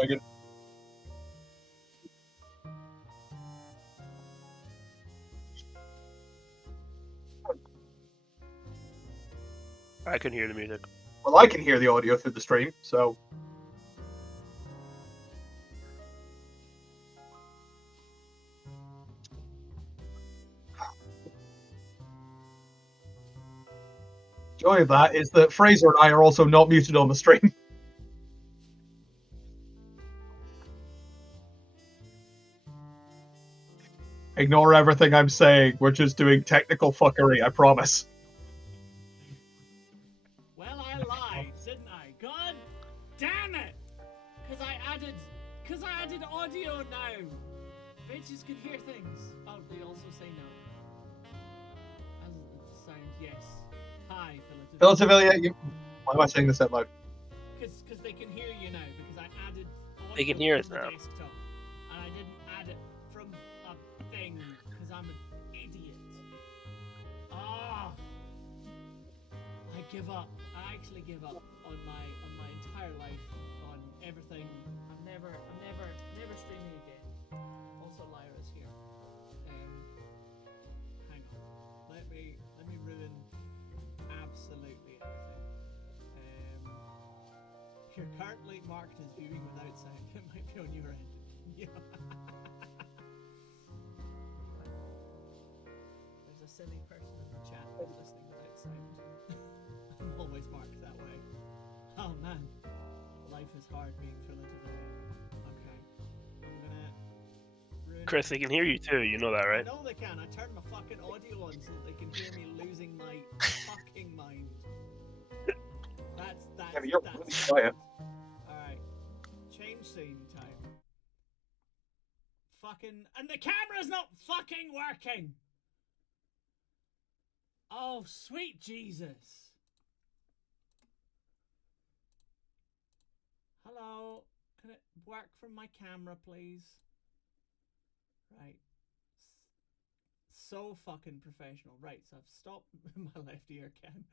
dragon. I can hear the music. Well, I can hear the audio through the stream, so. Joy of that is that Fraser and I are also not muted on the stream. Ignore everything I'm saying. We're just doing technical fuckery, I promise. Well, I lied, didn't I? God damn it! Because I added audio now. Bitches can hear things. Oh, they also say no. As it sounds, yes. Hi, Philadelphia, why am I saying this out loud? Because they can hear you now. Because I added audio They can hear us from the now. desktop, and I didn't add it from a thing because I'm an idiot. Ah, I give up. I actually give up on my entire life, on everything. I'm never streaming again. Also, Lyra's here. Hang on. Let me ruin absolutely everything. You're currently marked as viewing without sound. It might be on your end. Yeah. There's a silly person in the chat who's listening without sound. I'm always marked that way. Oh man, life is hard being Philadelphia. Okay, I'm gonna ruin. Chris, they can hear you too. You know that, right? I know they can. I turned my fucking audio on so that they can hear me losing my fucking mind. That's Yeah, but you're really quiet. Alright. Change scene time. Fucking. And the camera's not fucking working! Oh, sweet Jesus. Hello. Can it work from my camera, please? Right. So fucking professional. Right, so I've stopped my left ear cam.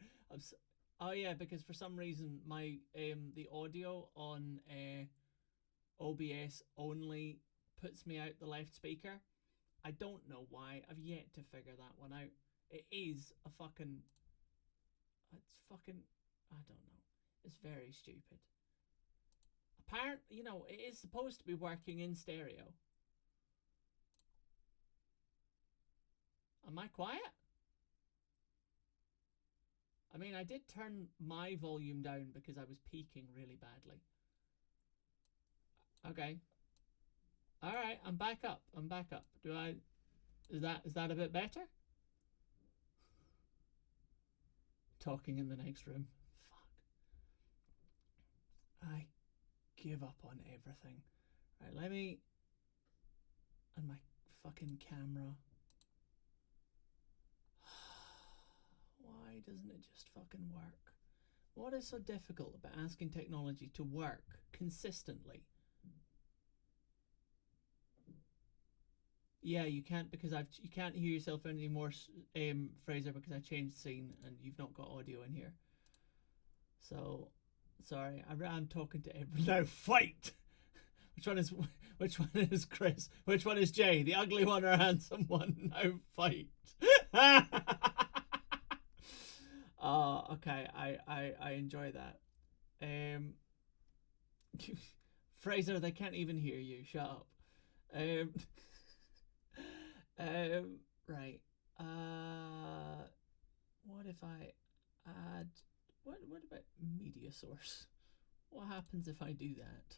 Oh yeah, because for some reason my the audio on OBS only puts me out the left speaker. I don't know why. I've yet to figure that one out. It is a fucking. It's fucking. I don't know. It's very stupid. Apparently, it is supposed to be working in stereo. Am I quiet? I mean, I did turn my volume down because I was peaking really badly. Okay. All right, I'm back up. Is that a bit better? Talking in the next room. Fuck. I give up on everything. Right, let me. And my fucking camera. Why doesn't it just fucking work? What is so difficult about asking technology to work consistently? Yeah, you can't because you can't hear yourself anymore, Fraser, because I changed scene and you've not got audio in here. So, sorry, I'm talking to everyone now. Fight. Which one is Chris? Which one is Jay? The ugly one or handsome one? Now fight. Oh, okay. I enjoy that. Fraser, they can't even hear you. Shut up. Right. What if I add? What about media source? What happens if I do that?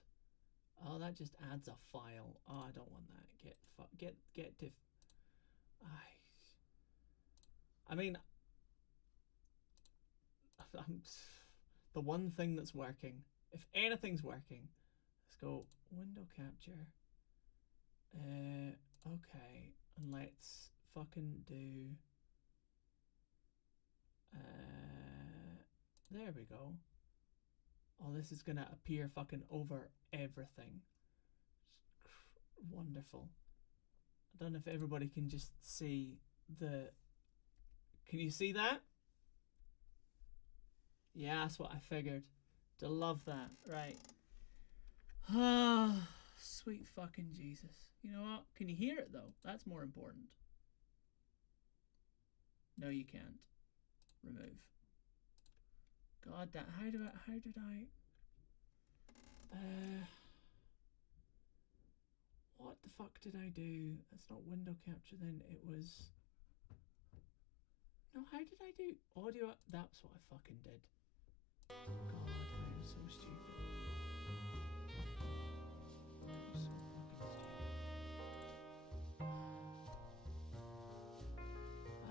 Oh, that just adds a file. Oh, I don't want that. Get to. I mean, the one thing that's working. If anything's working, let's go window capture. Okay, and let's fucking do. There we go. Oh, this is gonna appear fucking over everything. Wonderful. I don't know if everybody can just see the. Can you see that? Yeah, that's what I figured. To love that, right? Ah, sweet fucking Jesus. You know what? Can you hear it though? That's more important. No, you can't. Remove. God, that. How did I? What the fuck did I do? That's not window capture then. It was. No, how did I do audio? That's what I fucking did. God, I'm so stupid. I'm so fucking stupid.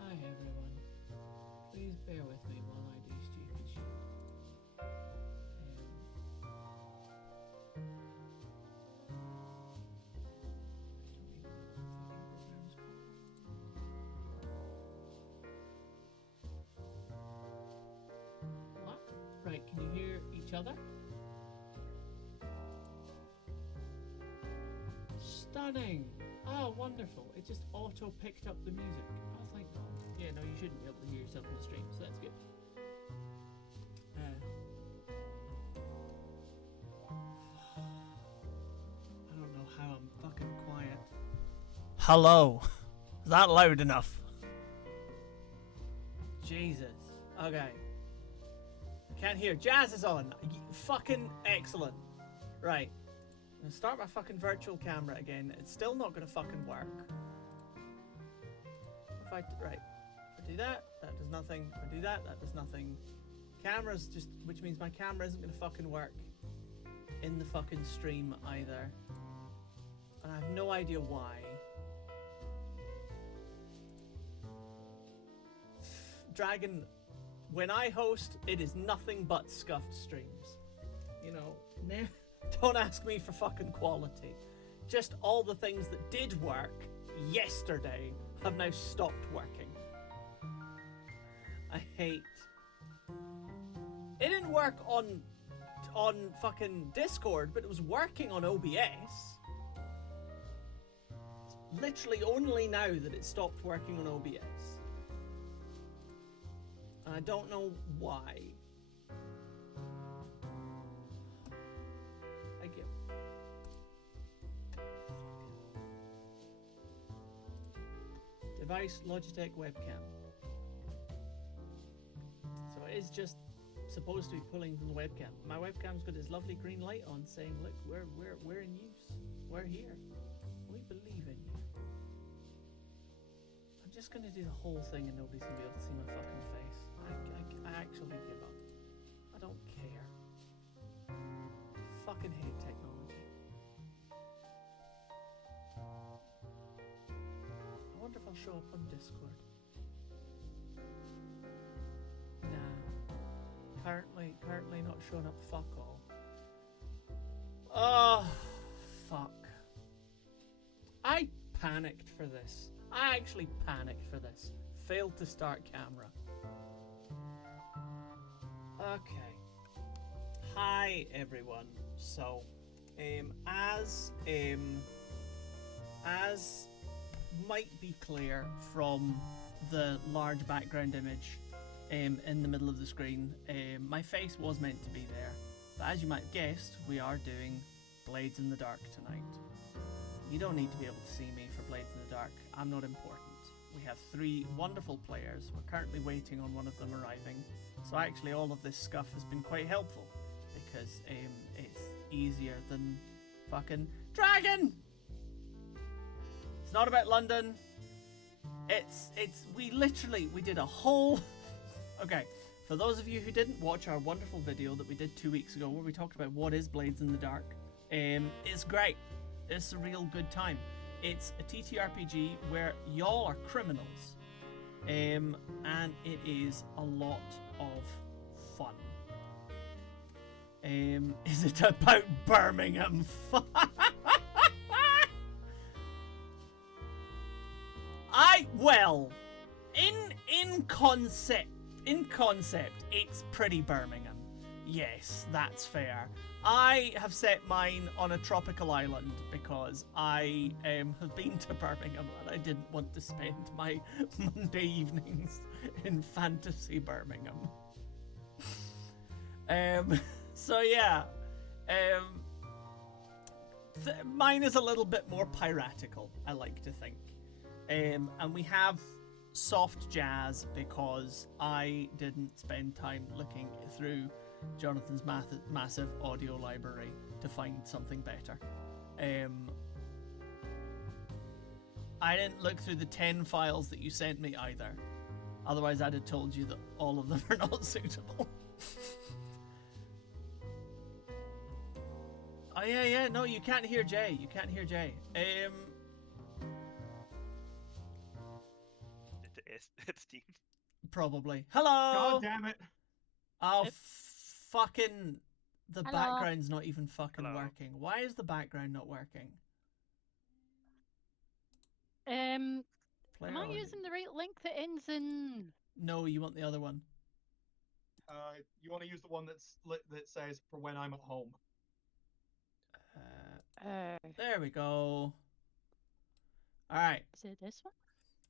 Hi everyone. Please bear with me while I do stupid shit. What? Right, can you hear each other? Stunning! Oh, wonderful. It just auto picked up the music. Oh, thank God. Yeah, no, you shouldn't be able to hear yourself in the stream, so that's good. I don't know how I'm fucking quiet. Hello. Is that loud enough? Jesus. Okay. I can't hear. Jazz is on. Fucking excellent. Right. I'm gonna start my fucking virtual camera again. It's still not gonna fucking work. If I do that, that does nothing. If I do that, that does nothing. Camera's just, which means my camera isn't gonna fucking work in the fucking stream either. And I have no idea why. Dragon, when I host, it is nothing but scuffed streams. You know, don't ask me for fucking quality. Just all the things that did work yesterday have now stopped working. I hate. It didn't work on fucking Discord, but it was working on OBS. It's literally only now that it stopped working on OBS. And I don't know why. Thank you. Device Logitech webcam. So it is just supposed to be pulling from the webcam. My webcam's got this lovely green light on saying, look, we're in use. We're here. We believe in you. I'm just gonna do the whole thing and nobody's gonna be able to see my fucking face. I actually give up. I don't care. Fucking hate technology. I wonder if I'll show up on Discord. Nah. Currently not showing up. Fuck all. Oh, fuck. I panicked for this. I actually panicked for this. Failed to start camera. Okay. Hi everyone. So, as might be clear from the large background image in the middle of the screen, my face was meant to be there. But as you might have guessed, we are doing Blades in the Dark tonight. You don't need to be able to see me for Blades in the Dark. I'm not important. We have 3 wonderful players. We're currently waiting on one of them arriving. So actually all of this scuff has been quite helpful because it's easier than fucking Dragon! It's not about London. We did a whole... Okay, for those of you who didn't watch our wonderful video that we did 2 weeks ago where we talked about what is Blades in the Dark, it's great. It's a real good time. It's a TTRPG where y'all are criminals. And it is a lot of fun. Is it about Birmingham? Well, in concept, it's pretty Birmingham. Yes, that's fair. I have set mine on a tropical island because I have been to Birmingham and I didn't want to spend my Monday evenings in fantasy Birmingham. So yeah, Mine is a little bit more piratical, I like to think. And we have soft jazz because I didn't spend time looking through Jonathan's massive audio library to find something better. I didn't look through the 10 files that you sent me either. Otherwise, I'd have told you that all of them are not suitable. Oh, yeah, no, you can't hear Jay. You can't hear Jay. It's Dean. Probably. Hello! God damn it. Oh, fucking... The Hello. background's not even fucking Hello. working. Why is the background not working? Am Player I audio. using the right link that ends in? No, you want the other one. You want to use the one that says for when I'm at home. There we go. Alright. Is it this one?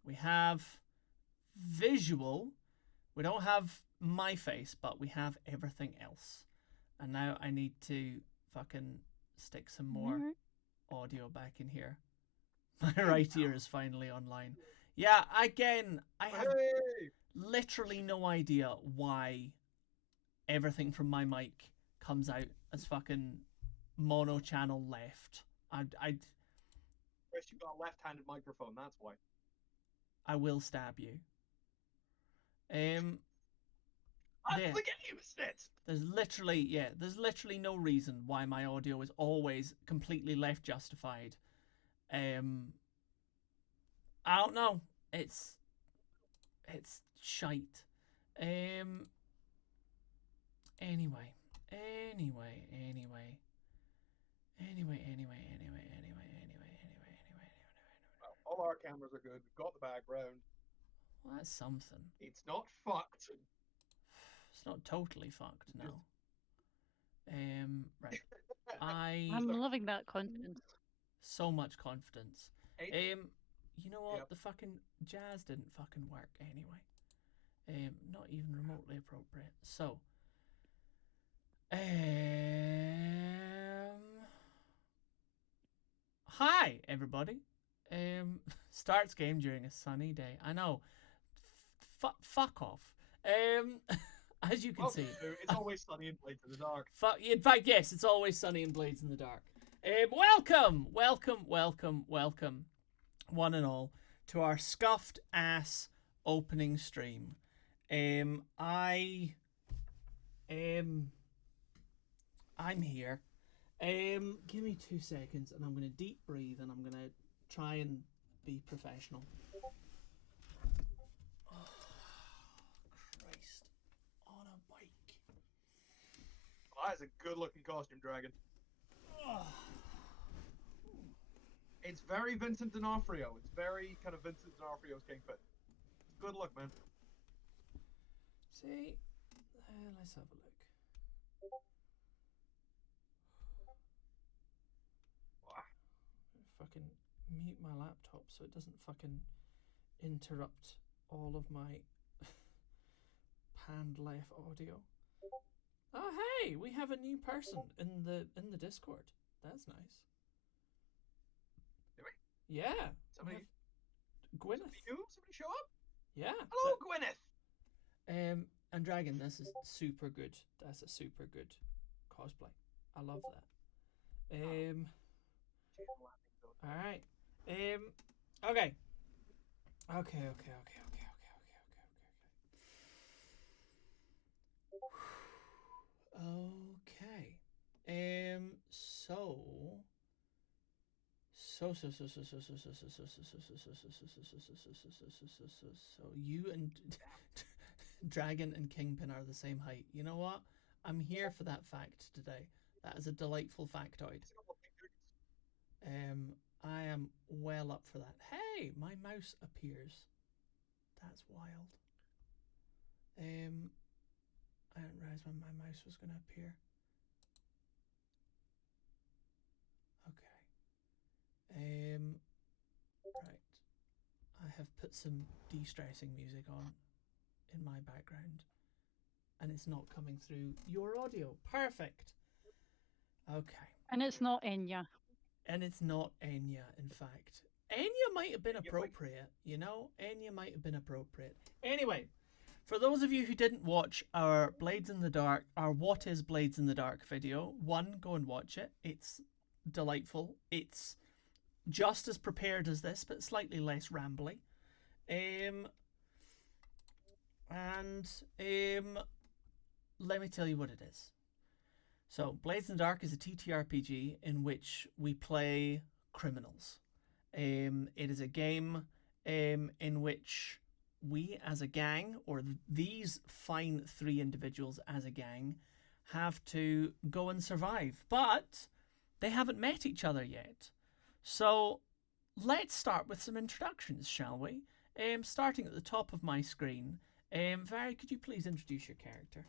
We have visual. We don't have my face, but we have everything else. And now I need to fucking stick some more audio back in here. My right ear is finally online. Yeah, again, I have literally no idea why everything from my mic comes out as fucking mono channel left. Chris, you've got a left-handed microphone, that's why. I will stab you. I there. forget you, it. There's literally no reason why my audio is always completely left justified. I don't know. It's shite. Anyway. Well, all our cameras are good. We've got the background. Well, that's something. It's not fucked. It's not totally fucked, no. Right. I'm loving that confidence. So much confidence. You know what? Yep. The fucking jazz didn't fucking work anyway. Not even remotely appropriate. So, hi everybody. Starts game during a sunny day. I know. Fuck off. As you can see, it's always sunny in Blades in the Dark. In fact, yes, it's always sunny in Blades in the Dark. Welcome, one and all, to our scuffed ass opening stream. I'm here. Give me 2 seconds, and I'm gonna deep breathe, and I'm gonna try and be professional. Well, that is a good-looking costume, Dragon. It's very Vincent D'Onofrio. It's very kind of Vincent D'Onofrio's Kingpin. Good look, man. See, let's have a look. Wow. Fucking mute my laptop so it doesn't fucking interrupt all of my panned left audio. Oh hey, we have a new person in the Discord. That's nice. Do we? Yeah. Somebody Gwyneth. Somebody show up? Yeah. Hello, Gwyneth. And Dragon, this is super good. That's a super good cosplay. I love that. All right. Okay. Okay. So you and Dragon and Kingpin are the same height. You know what? I'm here for that fact today. That is a delightful factoid. I am well up for that. Hey, my mouse appears. That's wild. I didn't realize when my mouse was going to appear. Okay. Right. I have put some de-stressing music on in my background, and it's not coming through your audio. Perfect. Okay. And it's not Enya. And it's not Enya, in fact. Enya might have been Yeah, wait. appropriate, you know? Enya might have been appropriate. Anyway, for those of you who didn't watch our Blades in the Dark, our What is Blades in the Dark video, one, go and watch it. It's delightful. It's just as prepared as this, but slightly less rambly. Let me tell you what it is. So, Blades in the Dark is a TTRPG in which we play criminals. It is a game in which we as a gang, or these fine three individuals as a gang, have to go and survive. But they haven't met each other yet. So let's start with some introductions, shall we? Starting at the top of my screen. Faeyre, could you please introduce your character?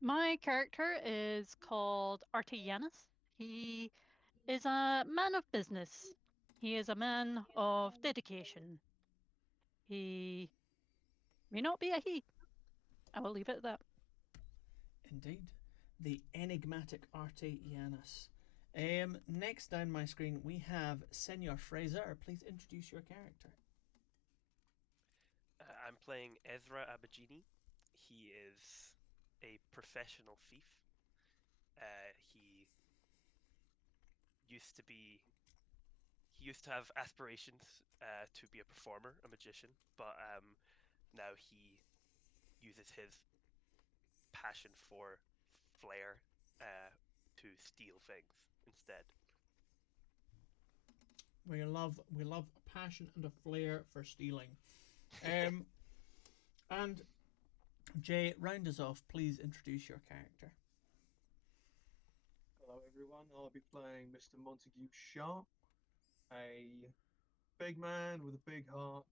My character is called Artianus. He is a man of business. He is a man of dedication. He may not be a he. I will leave it at that. Indeed. The enigmatic Artie Yanis. Next down my screen, we have Senor Fraser. Please introduce your character. I'm playing Ezra Abagini. He is a professional thief. He used to be. He used to have aspirations to be a performer, a magician, but now he uses his passion for flair to steal things instead. We love a passion and a flair for stealing. And Jay, round us off. Please introduce your character. Hello, everyone. I'll be playing Mr. Montague Sharp, a big man with a big heart,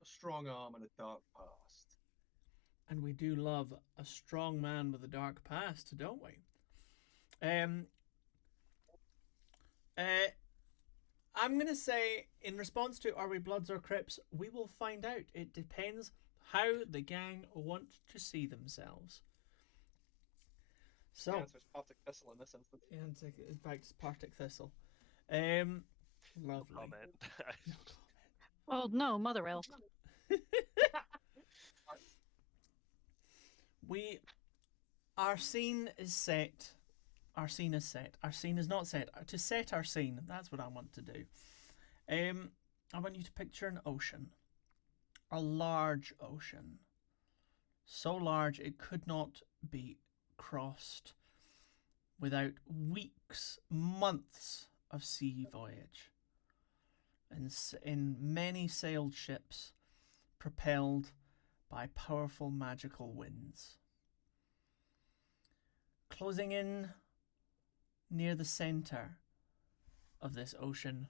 a strong arm, and a dark past. And we do love a strong man with a dark past, don't we? I'm going to say, in response to Are We Bloods or Crips, we will find out. It depends how the gang want to see themselves. So, The answer is Partick Thistle in this instance. in fact, it's Partick Thistle. Lovely. No comment. No comment. Well, no, Mother Elf. Our scene is set. Our scene is set. Our scene is not set. To set our scene, that's what I want to do. I want you to picture an ocean. A large ocean. So large it could not be crossed without weeks, months of sea voyage. And in many sailed ships propelled by powerful magical winds. Closing in near the center of this ocean,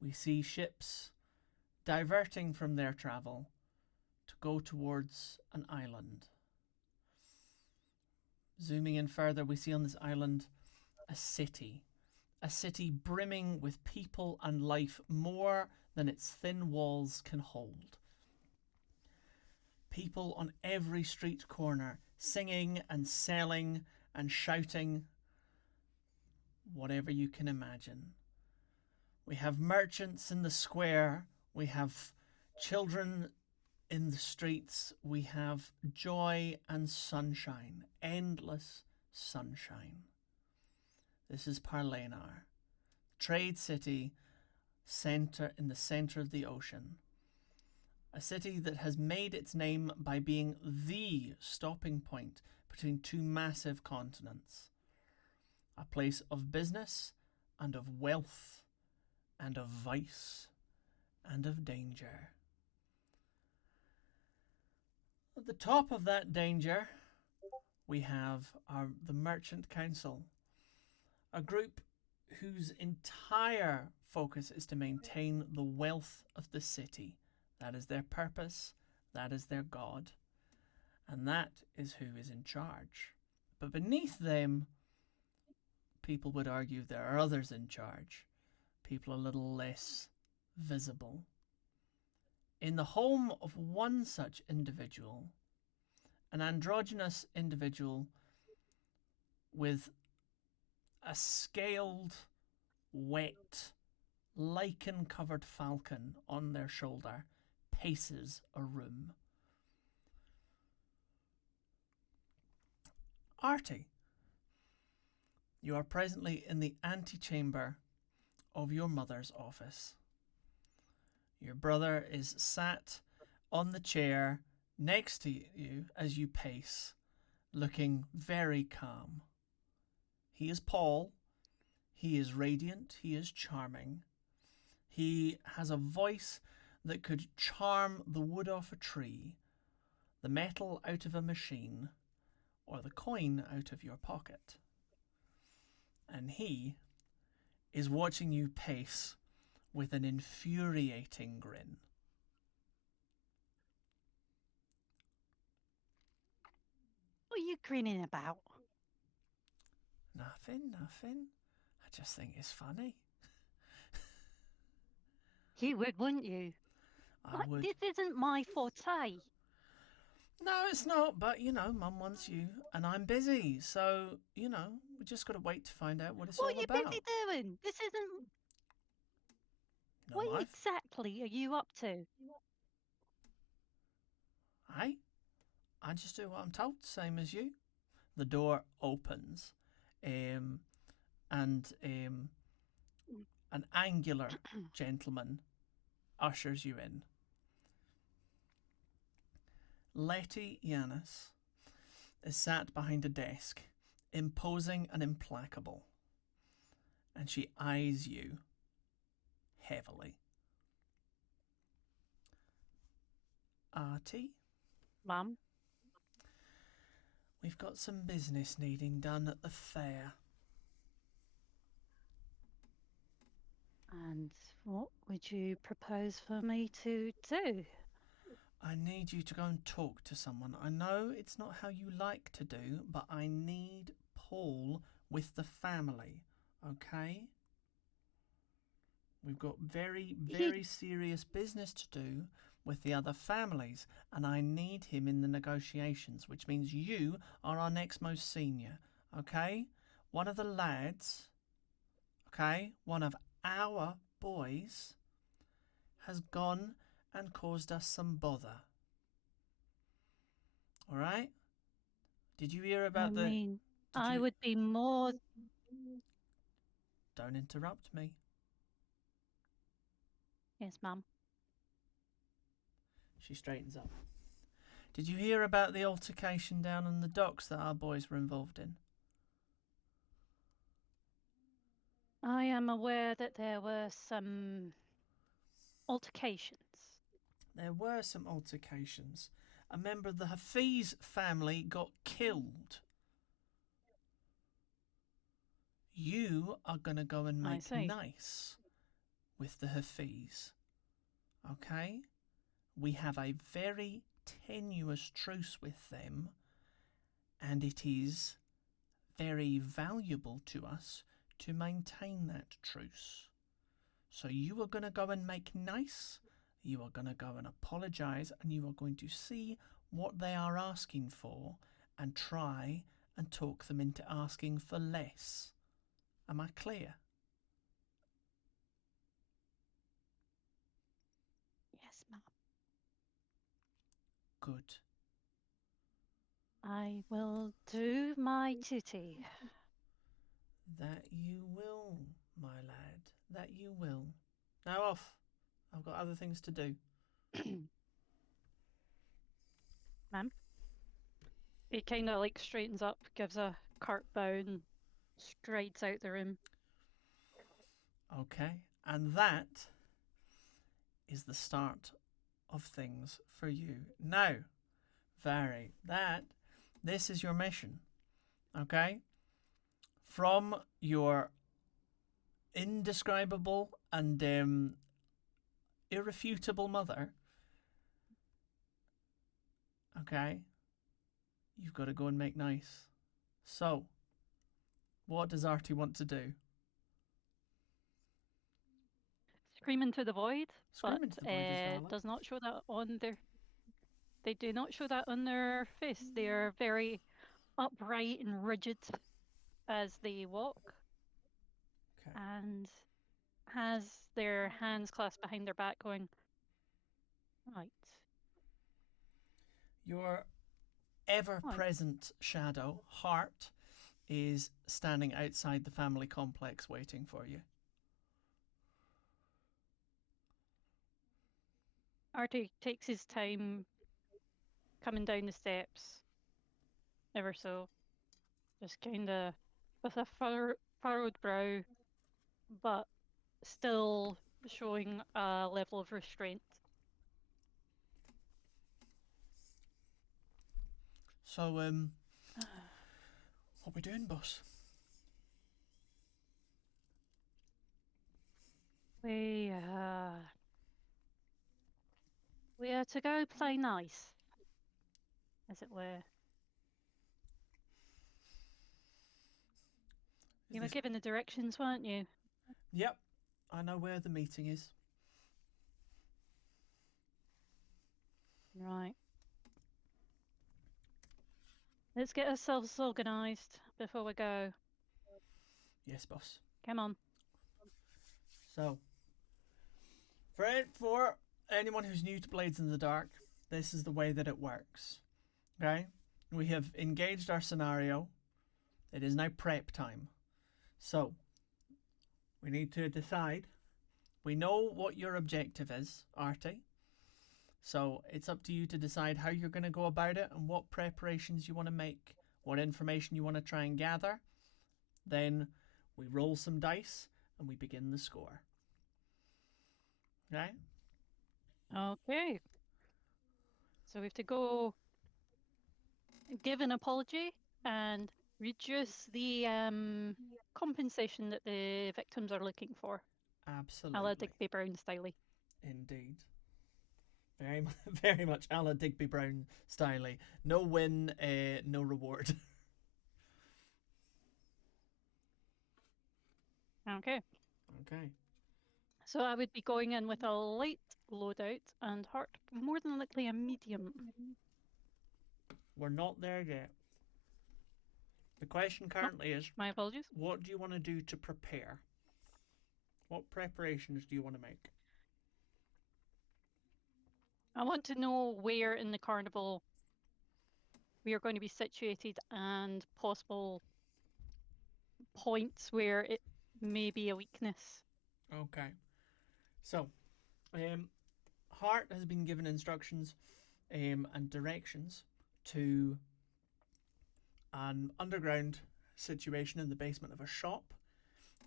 we see ships diverting from their travel to go towards an island. Zooming in further, we see on this island a city brimming with people and life more than its thin walls can hold. People on every street corner singing and selling and shouting whatever you can imagine. We have merchants in the square, we have children in the streets, we have joy and sunshine, endless sunshine. This is Parlenar, trade city in the center of the ocean. A city that has made its name by being the stopping point between two massive continents. A place of business and of wealth and of vice and of danger. At the top of that danger, we have the Merchant Council, a group whose entire focus is to maintain the wealth of the city. That is their purpose, that is their god, and that is who is in charge. But beneath them, people would argue there are others in charge, people a little less visible. In the home of one such individual, an androgynous individual with a scaled, wet, lichen-covered falcon on their shoulder paces a room. Artie, you are presently in the antechamber of your mother's office. Your brother is sat on the chair next to you as you pace, looking very calm. He is Paul. He is radiant. He is charming. He has a voice that could charm the wood off a tree, the metal out of a machine, or the coin out of your pocket. And he is watching you pace with an infuriating grin. What are you grinning about? Nothing. I just think it's funny. You would, wouldn't you? I would. This isn't my forte. No, it's not, but Mum wants you, and I'm busy, so, we just got to wait to find out what it's What all are you about. busy doing? This isn't. No, What exactly are you up to? I just do what I'm told, same as you. The door opens, and an angular gentleman ushers you in. Letty Yanis is sat behind a desk, imposing and implacable, and she eyes you heavily. Artie, Mum? we've got some business needing done at the fair. And what would you propose for me to do? I need you to go and talk to someone. I know it's not how you like to do, but I need Paul with the family, okay? We've got very, very serious business to do with the other families, and I need him in the negotiations, which means you are our next most senior, okay? One of the lads, okay, one of our boys has gone and caused us some bother. All right? Did you hear about I would be more... Don't interrupt me. Yes, Mum. She straightens up. Did you hear about the altercation down on the docks that our boys were involved in? I am aware that there were some altercations. There were some altercations. A member of the Hafiz family got killed. You are going to go and make nice with the Hafiz. Okay? We have a very tenuous truce with them, and it is very valuable to us to maintain that truce. So you are going to go and make nice, you are going to go and apologise, and you are going to see what they are asking for and try and talk them into asking for less. Am I clear? Yes, Mum. Good. I will do my duty. That you will, my lad. That you will. Now off. I've got other things to do. Ma'am? He kind of straightens up, gives a curt bow and strides out the room. Okay. And that is the start of things for you. Now, Vary, this is your mission. Okay? From your indescribable and irrefutable mother, okay, you've got to go and make nice. So, what does Artie want to do? Scream into the void, Scream into the void is valid. does not show that on their... They do not show that on their face. They are very upright and rigid. as they walk Okay. and has their hands clasped behind their back, going, right. Your ever-present shadow, Heart, is standing outside the family complex waiting for you. Artie takes his time coming down the steps, ever so, just kind of with a furrowed brow, but still showing a level of restraint. So, what we doing, boss? We are to go play nice, as it were. You were given the directions, weren't you? Yep, I know where the meeting is. Right. Let's get ourselves organised before we go. Yes, boss. Come on. So, for anyone who's new to Blades in the Dark, this is the way that it works. Okay? We have engaged our scenario. It is now prep time. So, we need to decide. We know what your objective is, Artie. So, it's up to you to decide how you're going to go about it and what preparations you want to make, what information you want to try and gather. Then we roll some dice and we begin the score. Okay? Okay. So we have to go give an apology and reduce the compensation that the victims are looking for. Absolutely. A la Digby Brown style. Indeed. Very much a la Digby Brown style. No win, no reward. Okay. Okay. So I would be going in with a light loadout and Heart more than likely a medium. We're not there yet. The question currently is, My apologies. what do you want to do to prepare? What preparations do you want to make? I want to know where in the carnival we are going to be situated and possible points where it may be a weakness. Okay. So, Hart has been given instructions and directions to an underground situation in the basement of a shop,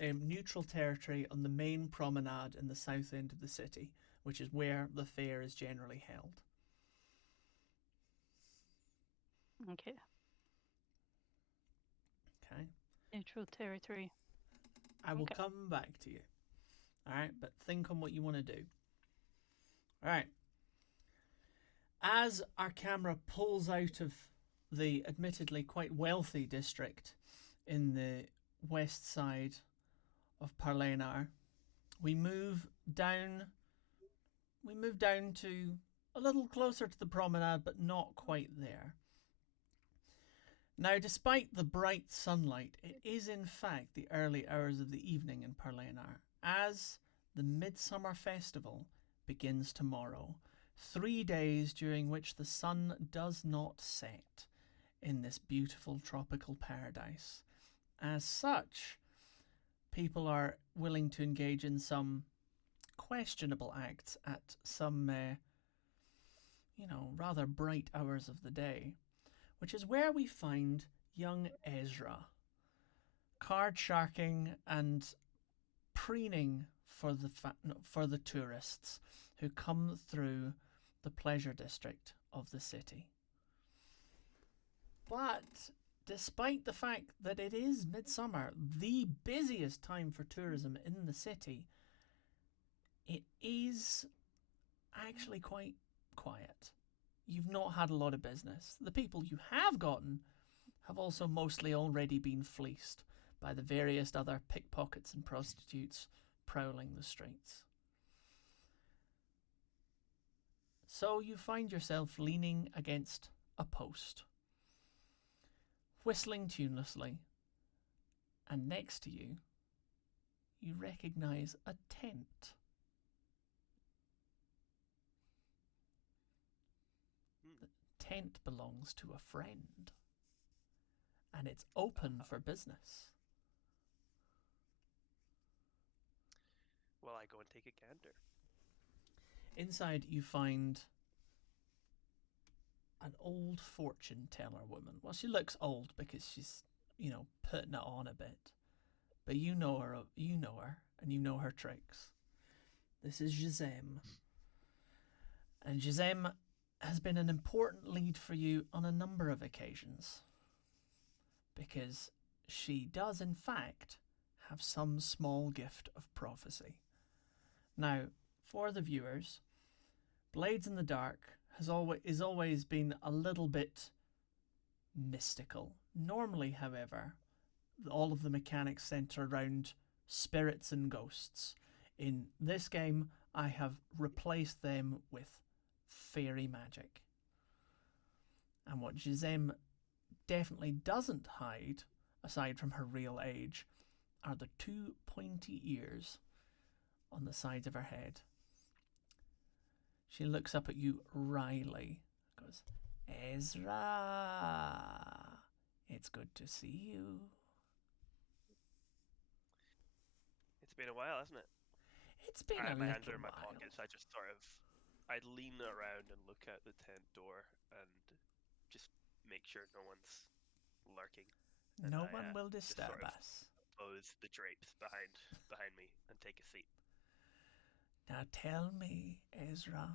neutral territory on the main promenade in the south end of the city, which is where the fair is generally held. Okay. Okay. Neutral territory. I will Okay. come back to you. Alright, but think on what you want to do. Alright. As our camera pulls out of the admittedly quite wealthy district in the west side of Parlenar, we move down to a little closer to the promenade, but not quite there. Now, despite the bright sunlight, it is in fact the early hours of the evening in Parlenar, as the Midsummer Festival begins tomorrow, 3 days during which the sun does not set in this beautiful tropical paradise. As such, people are willing to engage in some questionable acts at some, rather bright hours of the day, which is where we find young Ezra, card sharking and preening for the tourists who come through the pleasure district of the city. But despite the fact that it is midsummer, the busiest time for tourism in the city, it is actually quite quiet. You've not had a lot of business. The people you have gotten have also mostly already been fleeced by the various other pickpockets and prostitutes prowling the streets. So you find yourself leaning against a post, whistling tunelessly And next to you, you recognize a tent. The tent belongs to a friend, and it's open for business. Well, I go and take a gander. Inside, you find an old fortune teller woman. Well, she looks old because she's, putting it on a bit. But you know her, and you know her tricks. This is Gisem. And Gisem has been an important lead for you on a number of occasions. Because she does, in fact, have some small gift of prophecy. Now, for the viewers, Blades in the Dark is always been a little bit mystical. Normally, however, all of the mechanics centre around spirits and ghosts. In this game, I have replaced them with fairy magic. And what Gisem definitely doesn't hide, aside from her real age, are the 2 pointy ears on the sides of her head. She looks up at you wryly, goes, Ezra, it's good to see you. It's been a while, hasn't it? It's been I a have my hands little are in my while. pockets. I just I'd lean around and look out the tent door and just make sure no one's lurking. And No I, one will just disturb sort of us. close the drapes behind me and take a seat. Now tell me, Ezra,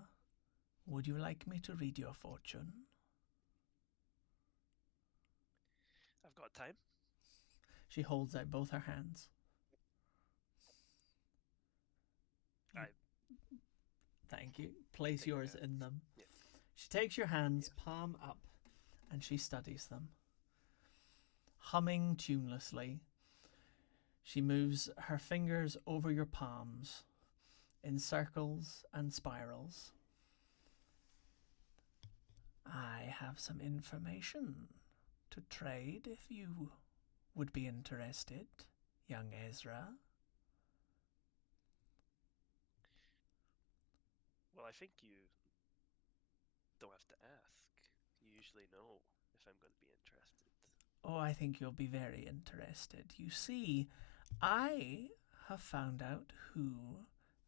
would you like me to read your fortune? I've got time. She holds out both her hands. Thank you. Place yours in them. Yeah. She takes your hands, palm up, and she studies them. Humming tunelessly, she moves her fingers over your palms in circles and spirals. I have some information to trade if you would be interested, young Ezra. Well, I think you don't have to ask. You usually know if I'm going to be interested. Oh, I think you'll be very interested. You see, I have found out who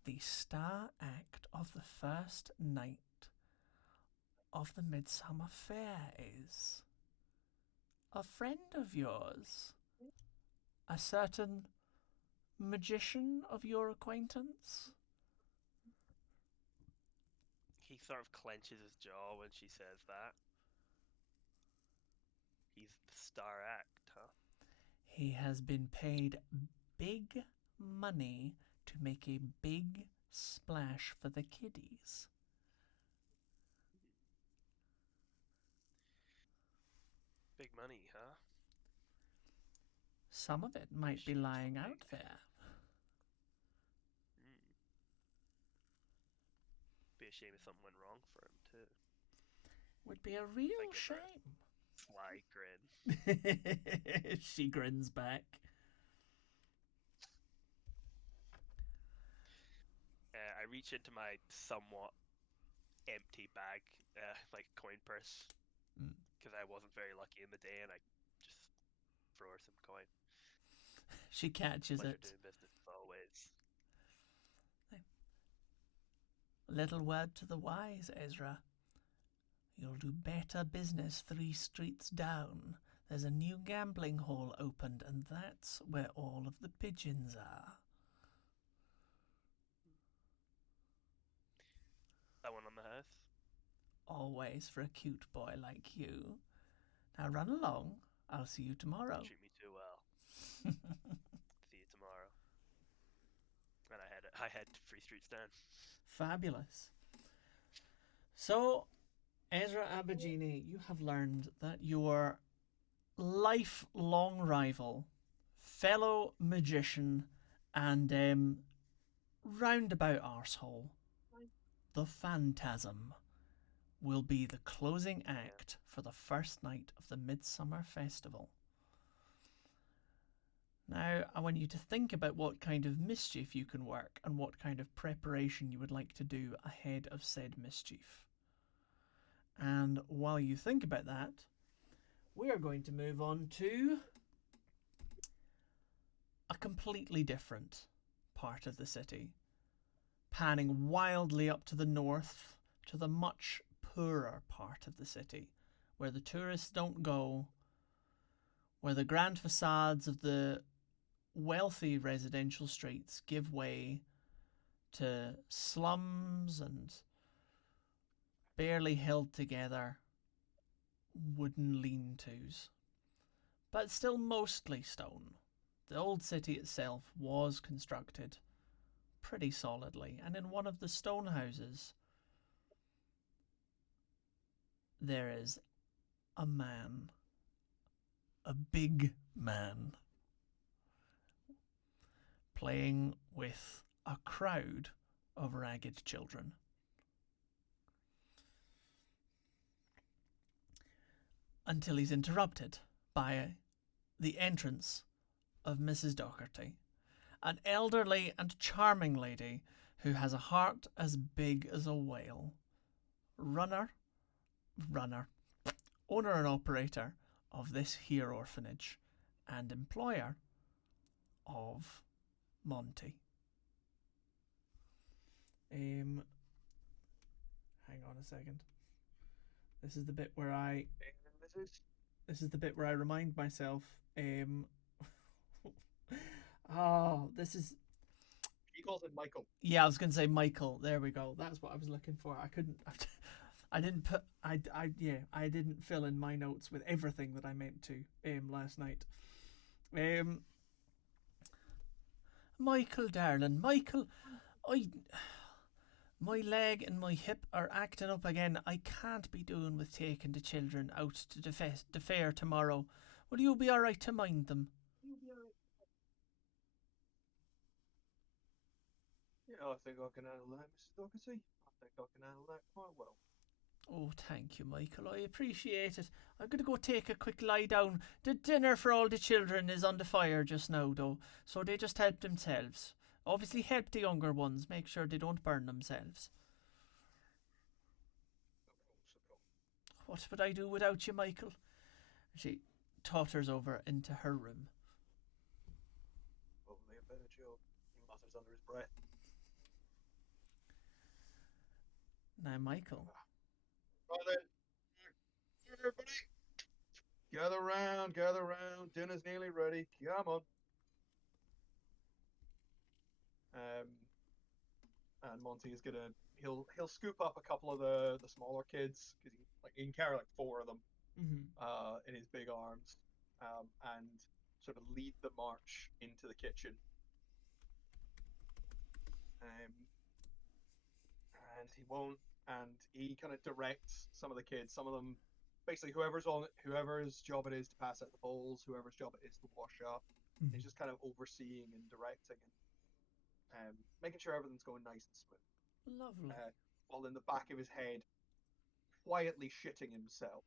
the star act of the first night of the Midsummer Fair is. A friend of yours. A certain magician of your acquaintance. He sort of clenches his jaw when she says that. He's the star act, huh? He has been paid big money to make a big splash for the kiddies. Big money, huh? Some of it might be Shame it's so lying big. out there. Be a shame if something went wrong for him too. Would be a real I give her shame. Sly grin. She grins back. I reach into my somewhat empty bag, like coin purse, because I wasn't very lucky in the day, and I just throw her some coin. She catches Pleasure it. doing business as always. Little word to the wise, Ezra. You'll do better business 3 streets down. There's a new gambling hall opened, and that's where all of the pigeons are. That one on the house? Always for a cute boy like you. Now run along. I'll see you tomorrow. Treat me too well. See you tomorrow. And I head 3 streets down. Fabulous. So, Ezra Abagini, you have learned that your lifelong rival, fellow magician, and roundabout arsehole, the Phantasm, will be the closing act for the first night of the Midsummer Festival. Now, I want you to think about what kind of mischief you can work and what kind of preparation you would like to do ahead of said mischief. And while you think about that, we are going to move on to a completely different part of the city, panning wildly up to the north to the much poorer part of the city, where the tourists don't go, where the grand facades of the wealthy residential streets give way to slums and barely held together wooden lean-tos, but still mostly stone. The old city itself was constructed pretty solidly, and in one of the stone houses there is a man, a big man, playing with a crowd of ragged children. Until he's interrupted by the entrance of Mrs. Docherty, an elderly and charming lady who has a heart as big as a whale. Runner, owner and operator of this here orphanage, and employer of Monty. Hang on a second. This is the bit where I remind myself. This is. He calls it Michael. Yeah, I was going to say Michael. There we go. That's what I was looking for. I couldn't. I didn't put. I didn't fill in my notes with everything that I meant to. Last night. Michael, darling, Michael, my leg and my hip are acting up again. I can't be doing with taking the children out to the fair tomorrow. Will you be all right to mind them? Yeah, I think I can handle that, Mrs. Docherty. I think I can handle that quite well. Oh, thank you, Michael. I appreciate it. I'm going to go take a quick lie down. The dinner for all the children is on the fire just now, though, so they just help themselves. Obviously help the younger ones. Make sure they don't burn themselves. Of course. What would I do without you, Michael? She totters over into her room. Probably a better job. He mutters under his breath. Now, Michael. Right then. Everybody, gather round. Dinner's nearly ready. Come on. And Monty is gonna he'll scoop up a couple of the smaller kids because he can carry like 4 of them in his big arms, and sort of lead the march into the kitchen. And he kind of directs some of the kids. Some of them, basically, whoever's job it is to pass out the bowls, whoever's job it is to wash up. He's just kind of overseeing and directing and making sure everything's going nice and smooth. Lovely. While in the back of his head, quietly shitting himself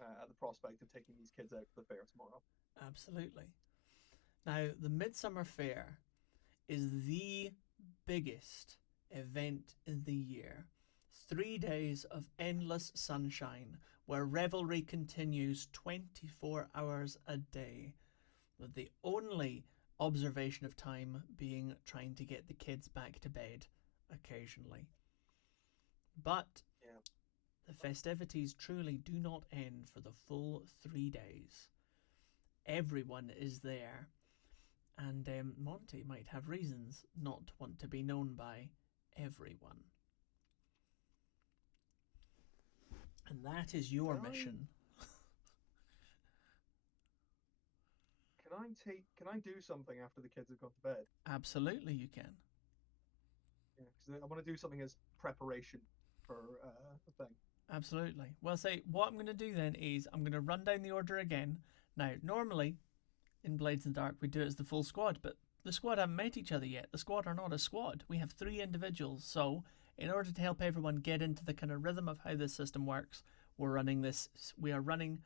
at the prospect of taking these kids out for the fair tomorrow. Absolutely. Now, the Midsummer Fair is the biggest event in the year. 3 days of endless sunshine where revelry continues 24 hours a day, with the only observation of time being trying to get the kids back to bed occasionally. But the festivities truly do not end for the full 3 days. Everyone is there, and Monty might have reasons not to want to be known by everyone. And that is your mission. Can I do something after the kids have gone to bed? Absolutely, you can. Yeah, because I want to do something as preparation for the thing. Absolutely. Well, say what I'm going to do then is I'm going to run down the order again. Now, normally in Blades in the Dark we do it as the full squad, but the squad haven't met each other yet. The squad are not a squad. We have 3 individuals. So, in order to help everyone get into the kind of rhythm of how this system works, we are running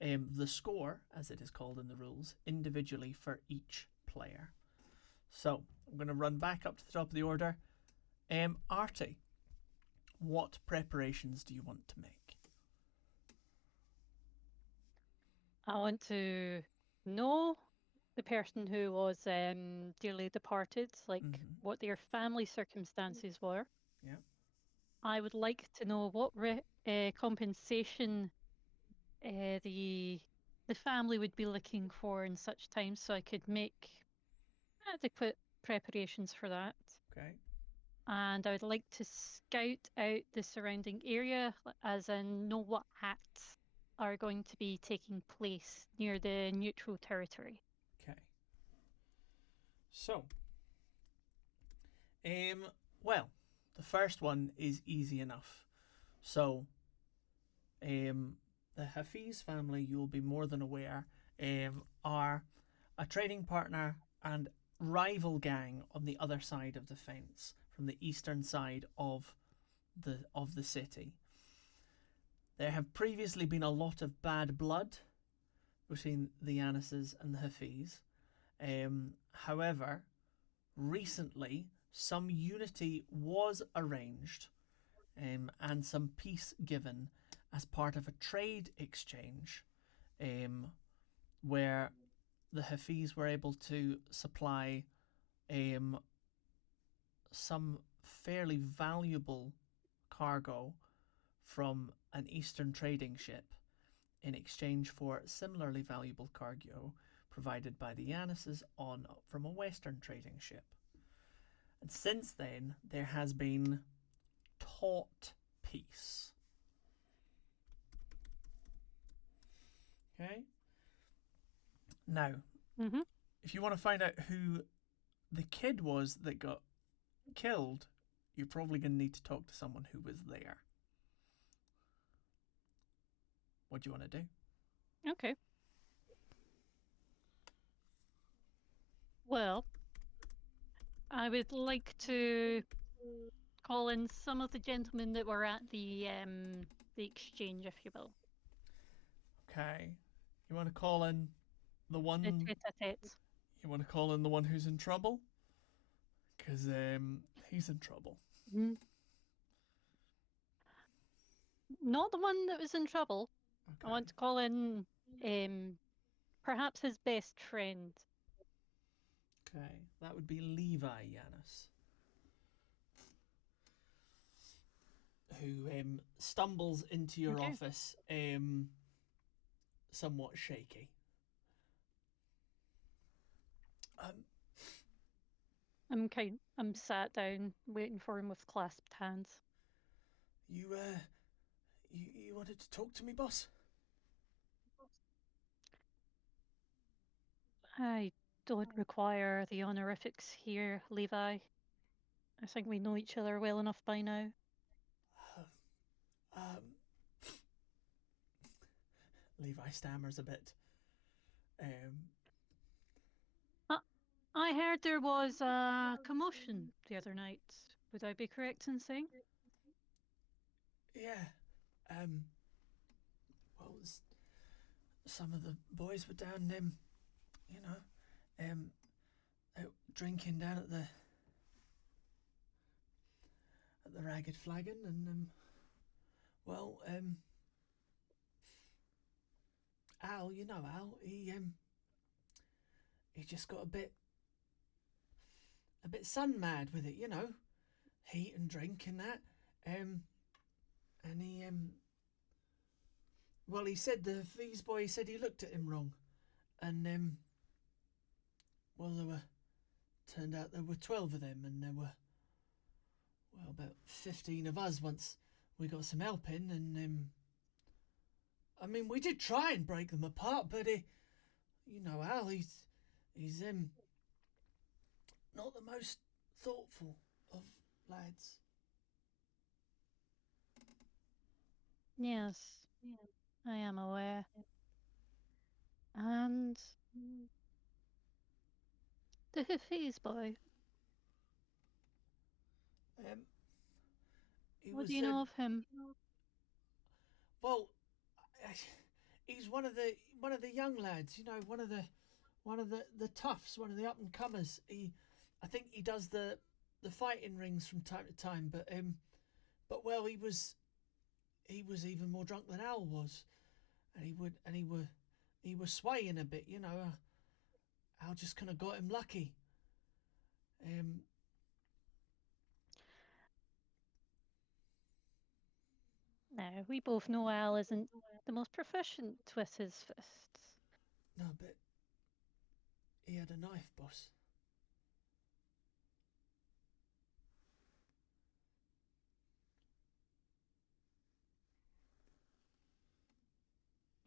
the score, as it is called in the rules, individually for each player. So I'm going to run back up to the top of the order. Artie, what preparations do you want to make? I want to know the person who was dearly departed, like what their family circumstances were. Yeah. I would like to know what compensation the family would be looking for in such times, so I could make adequate preparations for that. Okay. And I would like to scout out the surrounding area, as in know what acts are going to be taking place near the neutral territory. Okay. So, well, the first one is easy enough. So, the Hafiz family, you'll be more than aware, are a trading partner and rival gang on the other side of the fence, from the eastern side of the city. There have previously been a lot of bad blood between the Yanis's and the Hafiz. However, recently some unity was arranged and some peace given as part of a trade exchange where the Hafiz were able to supply some fairly valuable cargo from an eastern trading ship in exchange for similarly valuable cargo provided by the Yanis's from a western trading ship. And since then, there has been taut peace. Okay? Now, if you want to find out who the kid was that got killed, you're probably going to need to talk to someone who was there. What do you want to do? Okay. Well, I would like to call in some of the gentlemen that were at the exchange, if you will. Okay. You want to call in the one... The tete-a-tete. You want to call in the one who's in trouble? Because he's in trouble. Not the one that was in trouble. Okay. I want to call in perhaps his best friend. Okay, that would be Levi Yanis, who stumbles into your office somewhat shaky. I'm sat down waiting for him with clasped hands. You wanted to talk to me, boss? I don't require the honorifics here, Levi. I think we know each other well enough by now. Levi stammers a bit. I heard there was a commotion the other night. Would I be correct in saying? Yeah. Well, some of the boys were down, out drinking down at the Ragged Flagon, and Al, you know Al, he just got a bit sun mad with it, heat and drink and that, and he said the Fees boy, he said he looked at him wrong, and turned out there were 12 of them, and there were about 15 of us once we got some help in, and we did try and break them apart, but Al, he's not the most thoughtful of lads. Yes, I am aware. And the Hafiz boy. What do you know of him? Well, He's one of the young lads. You know, one of the toughs, one of the up and comers. I think he does the fighting rings from time to time. But well, he was even more drunk than Al was, and he was swaying a bit. You know, Al just kind of got him lucky. Now, we both know Al isn't the most proficient with his fists. No, but he had a knife, boss.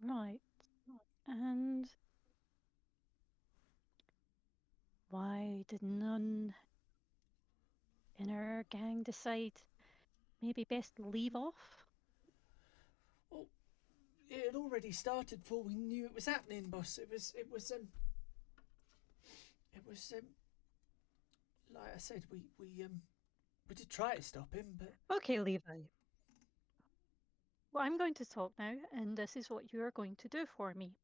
Right. And why did none in our gang decide maybe best leave off? Well, it had already started before we knew it was happening, boss. It was like I said, we did try to stop him, but Okay, Levi. Well, I'm going to talk now, and this is what you are going to do for me.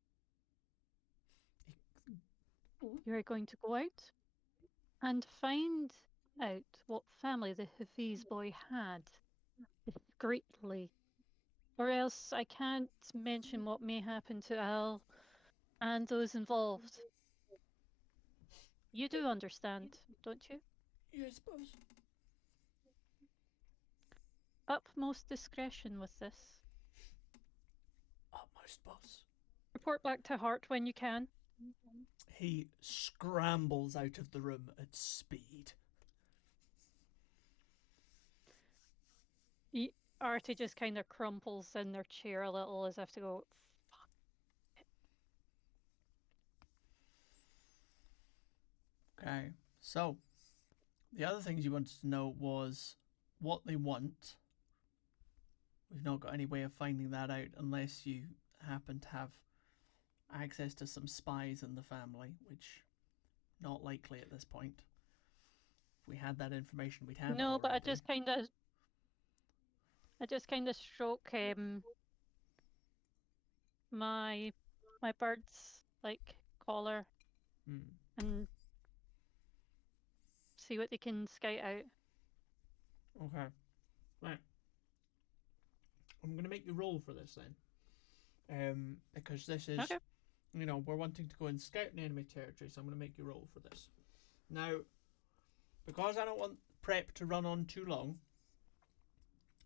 You are going to go out and find out what family the Hafiz boy had discreetly, or else I can't mention what may happen to Al and those involved. You do understand, don't you? yes, boss. Utmost discretion with this. Utmost, boss. Report back to Hart when you can. He scrambles out of the room at speed. Artie just kind of crumples in their chair a little as if to go, fuck. Okay, so the other things you wanted to know was what they want. We've not got any way of finding that out unless you happen to have access to some spies in the family, which not likely at this point. If we had that information, we'd have No, it but I already. just kind of stroke my bird's like collar and see what they can scout out. Okay. Right. I'm going to make you roll for this then. Because this is, Okay. you know, we're wanting to go and scout in enemy territory, so I'm going to make you roll for this. Now, because I don't want prep to run on too long,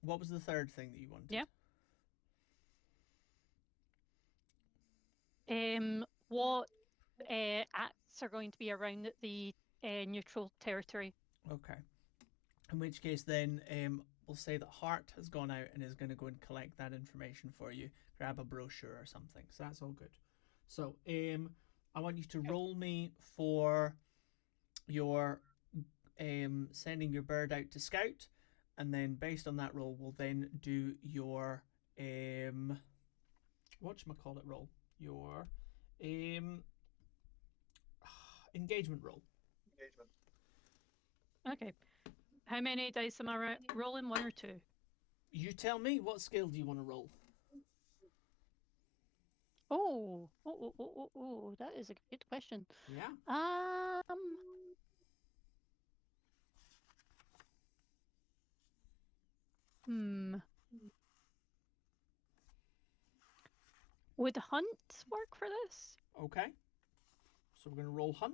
what was the third thing that you wanted? Yeah. What acts are going to be around the neutral territory? Okay. In which case, then we'll say that Hart has gone out and is going to go and collect that information for you. Grab a brochure or something. So that's all good. So I want you to roll me for your sending your bird out to scout, and then based on that roll, we'll then do your whatchamacallit roll. Your engagement roll. Engagement. Okay. How many dice am I rolling? One or two? You tell me, what skill do you want to roll? Oh, that is a good question. Yeah. Would hunt work for this? Okay. So we're going to roll hunt.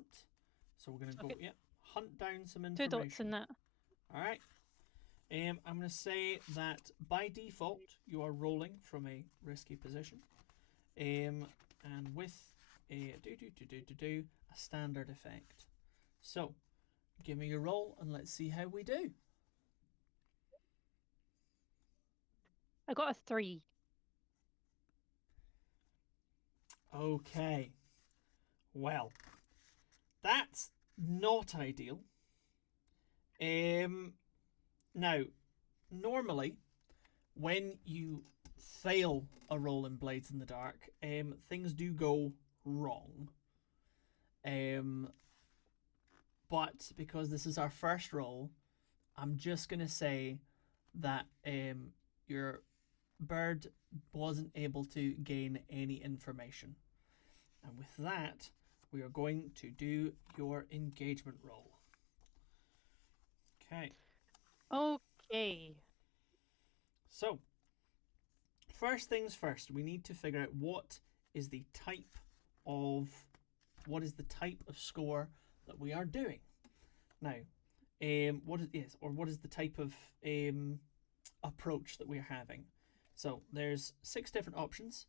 So we're going to go, Okay. yeah, hunt down some 2 information. dots in that. All right. I'm going to say that by default, you are rolling from a risky position. And with a a standard effect. So, give me your roll and let's see how we do. I got a 3. Okay. Well, that's not ideal. Now, normally, when you fail a roll in Blades in the Dark, things do go wrong. But because this is our first roll, I'm just gonna say that your bird wasn't able to gain any information. And with that, we are going to do your engagement roll. Okay. Okay. So, first things first, we need to figure out what is the type of score that we are doing. Now, what is the type of approach that we're having? So there's 6 different options.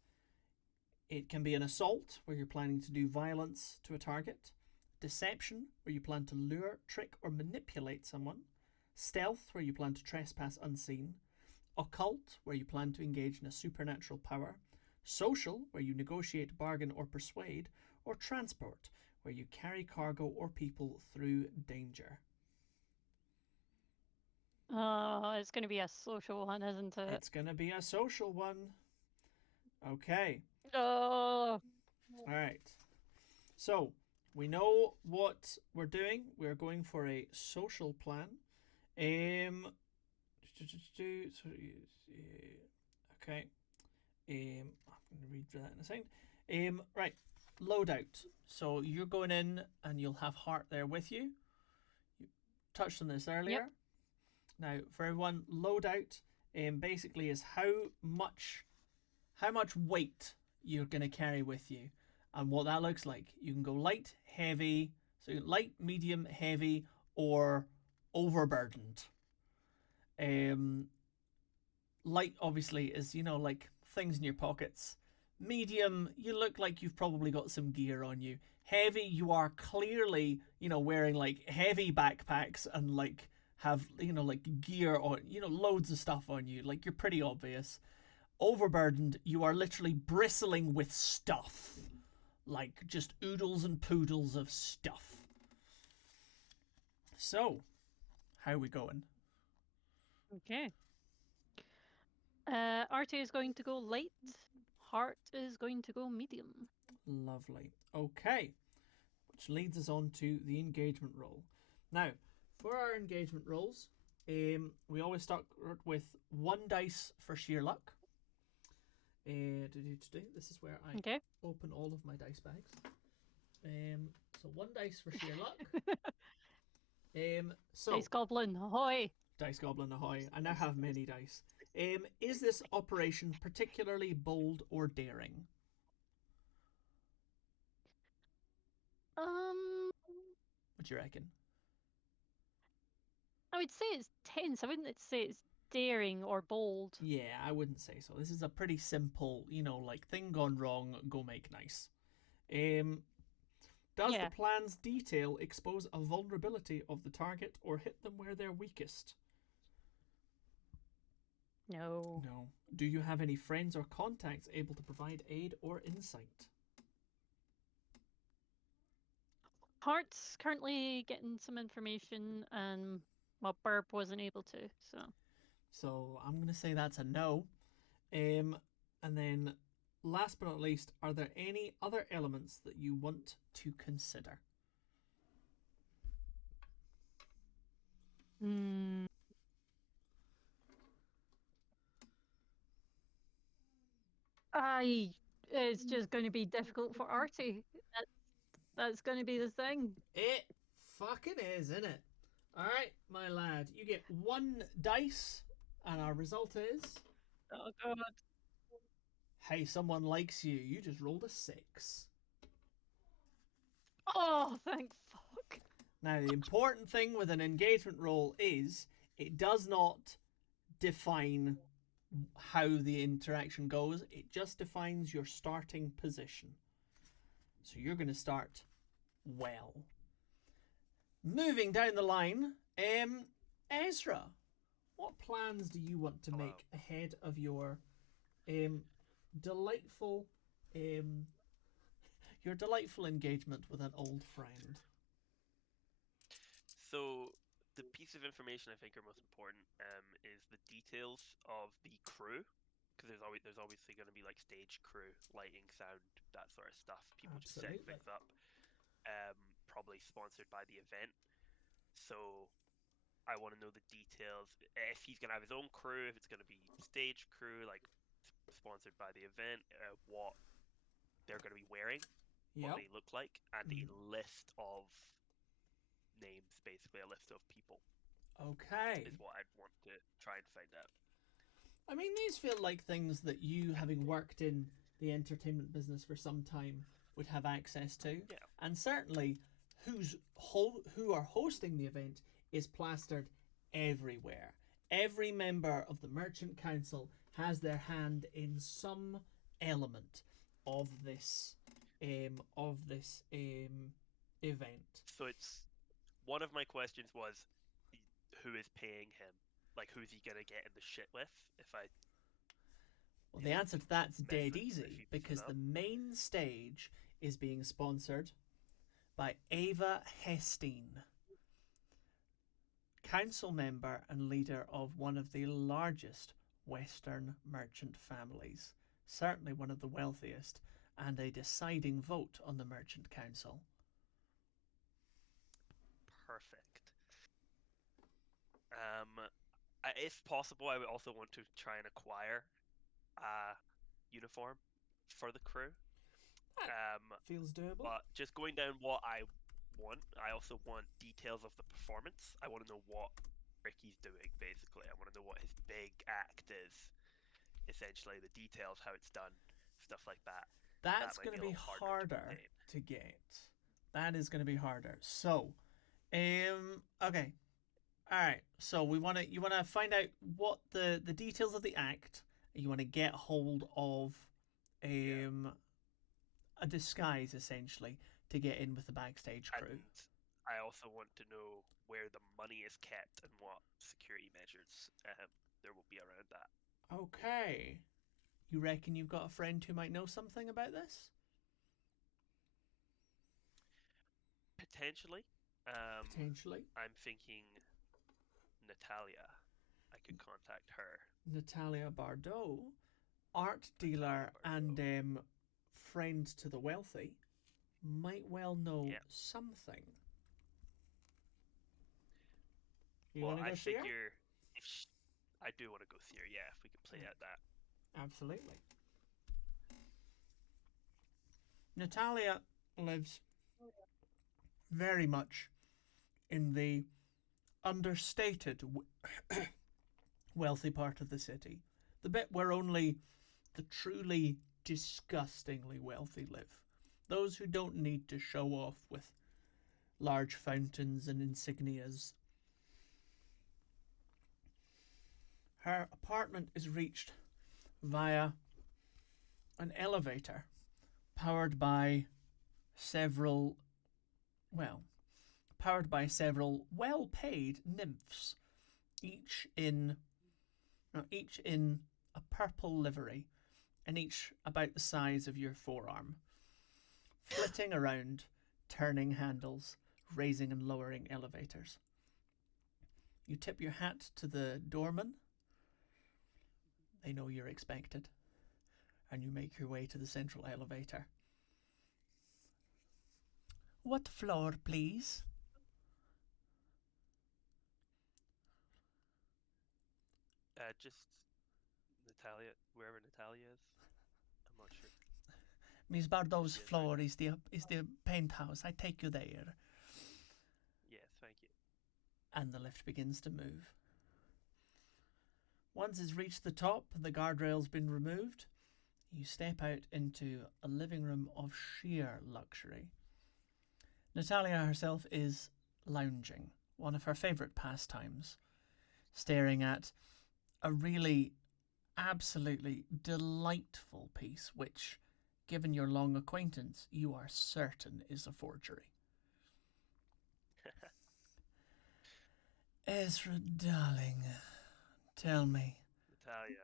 It can be an assault, where you're planning to do violence to a target. Deception, where you plan to lure, trick, or manipulate someone. Stealth, where you plan to trespass unseen. Occult, where you plan to engage in a supernatural power. Social, where you negotiate, bargain, or persuade. Or transport, where you carry cargo or people through danger. It's going to be a social one, isn't it? It's going to be a social one. Okay. Oh. All right. So, we know what we're doing. We're going for a social plan. Okay. I'm going to read that in a second. Right. Loadout. So, you're going in and you'll have Hart there with you. You touched on this earlier. Yep. Now, for everyone, loadout basically is how much weight you're going to carry with you, and what that looks like. You can go light, heavy, so light, medium, heavy, or overburdened. Light obviously is, like things in your pockets. Medium, you look like you've probably got some gear on you. Heavy, you are clearly, wearing like heavy backpacks and like have, like gear on, loads of stuff on you. Like, you're pretty obvious. Overburdened, you are literally bristling with stuff. Like, just oodles and poodles of stuff. So, how are we going? Okay. Artie is going to go light. Hart is going to go medium. Lovely. Okay. Which leads us on to the engagement roll. Now, for our engagement rolls, we always start with 1 dice for sheer luck. This is where I open all of my dice bags. So 1 dice for sheer luck. Dice Goblin, ahoy! Dice Goblin, ahoy! I now have many dice. Is this operation particularly bold or daring? What do you reckon? I would say it's tense. I wouldn't say it's daring or bold. Yeah, I wouldn't say so. This is a pretty simple, like thing gone wrong, go make nice. Does the plan's detail expose a vulnerability of the target or hit them where they're weakest? No. No. Do you have any friends or contacts able to provide aid or insight? Hart's currently getting some information, and Burb wasn't able to, so. So I'm going to say that's a no. And then, last but not least, are there any other elements that you want to consider? It's just going to be difficult for Artie. That's going to be the thing. It fucking is, isn't it? Alright, my lad. You get 1 dice, and our result is... Oh, God. Hey, someone likes you. You just rolled a 6. Oh, thank fuck. Now, the important thing with an engagement roll is it does not define how the interaction goes. It just defines your starting position. So you're going to start well. Moving down the line, Ezra, what plans do you want to make ahead of your delightful engagement with an old friend? So the piece of information I think are most important is the details of the crew, because there's obviously going to be like stage crew, lighting, sound, that sort of stuff. People just setting things up. Probably sponsored by the event. So I want to know the details. If he's going to have his own crew, if it's going to be stage crew, like sponsored by the event, what they're going to be wearing, what Yep. they look like, and a list of names, basically a list of people, Okay. is what I'd want to try and find out. I mean, these feel like things that you, having worked in the entertainment business for some time, would have access to. Yeah. And certainly, who are hosting the event is plastered everywhere. Every member of the Merchant Council has their hand in some element of this event. So it's one of my questions was, who is paying him? Like, who's he gonna get in the shit with? If I Well, the answer to that's dead with- if easy he messes because up. the main stage is being sponsored by Ava Hestine, council member and leader of one of the largest Western merchant families, certainly one of the wealthiest, and a deciding vote on the Merchant Council. Perfect. If possible, I would also want to try and acquire a uniform for the crew. Feels doable. But just going down what I want, I also want details of the performance. I want to know what Ricky's doing, basically. I want to know what his big act is. Essentially, the details, how it's done, stuff like that. That's might going to be a be little harder harder to get. That is going to be harder. So, okay. All right. So you want to find out what the details of the act. You want to get hold of a disguise essentially to get in with the backstage crew. And I also want to know where the money is kept and what security measures there will be around that. Okay. You reckon you've got a friend who might know something about this? Potentially. Potentially. I'm thinking Natalia. I could contact her. Natalia Bardot, art dealer and friend to the wealthy, might well know something. You want to go see her? I do want to go see her. Yeah, if we could play out that. Absolutely. Natalia lives very much in the understated wealthy part of the city. The bit where only the truly disgustingly wealthy live. Those who don't need to show off with large fountains and insignias. Her apartment is reached via an elevator powered by several well-paid nymphs, each in a purple livery, and each about the size of your forearm, flitting around, turning handles, raising and lowering elevators. You tip your hat to the doorman. They know you're expected, and you make your way to the central elevator. What floor, please? Just Natalia, wherever Natalia is. I'm not sure. Miss Bardot's floor is the penthouse. I take you there. Yes, thank you. And the lift begins to move. Once it's reached the top, the guardrail's been removed. You step out into a living room of sheer luxury. Natalia herself is lounging, one of her favourite pastimes, staring at a really absolutely delightful piece, which, given your long acquaintance, you are certain is a forgery. Ezra, darling, tell me. Natalia.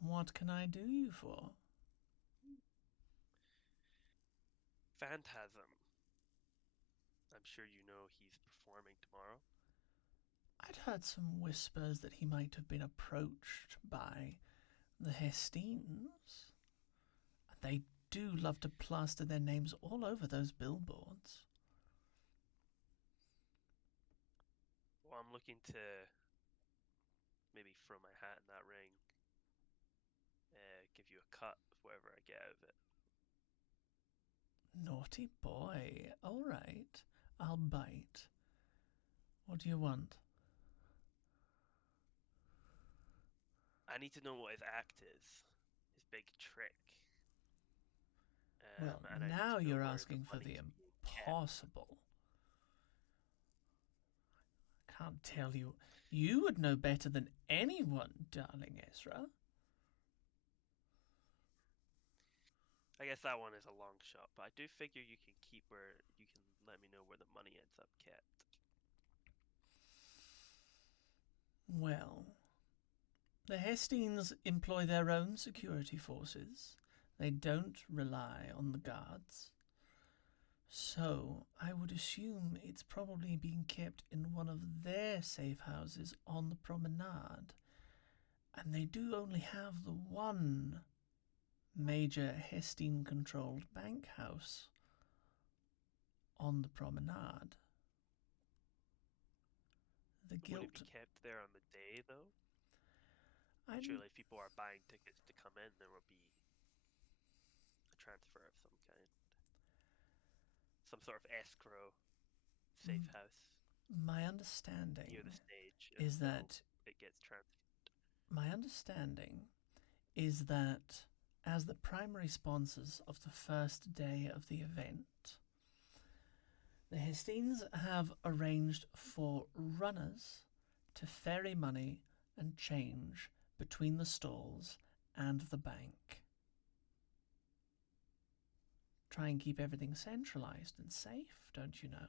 What can I do you for? Phantasm. I'm sure you know he's performing tomorrow. I'd heard some whispers that he might have been approached by the Hestines. They do love to plaster their names all over those billboards. Well, I'm looking to maybe throw my hat in that ring you a cut of whatever I get out of it. Naughty boy. All right, I'll bite. What do you want? I need to know what his act is, his big trick. Well, And I need now to know you're where asking for the money's being kept. impossible. I can't tell you. You would know better than anyone, darling Ezra. I guess that one is a long shot, but I do figure you can let me know where the money ends up kept. Well, the Hestines employ their own security forces. They don't rely on the guards. So, I would assume it's probably being kept in one of their safe houses on the promenade. And they do only have the one major Hestine-controlled bank house on the promenade. The Would guilt... it be kept there on the day, though? I'm... Surely if people are buying tickets to come in, there will be a transfer of some kind. Some sort of escrow safe house My near understanding the stage is until that... it gets transferred. My understanding is that as the primary sponsors of the first day of the event, the Hestines have arranged for runners to ferry money and change between the stalls and the bank. Try and keep everything centralized and safe, don't you know?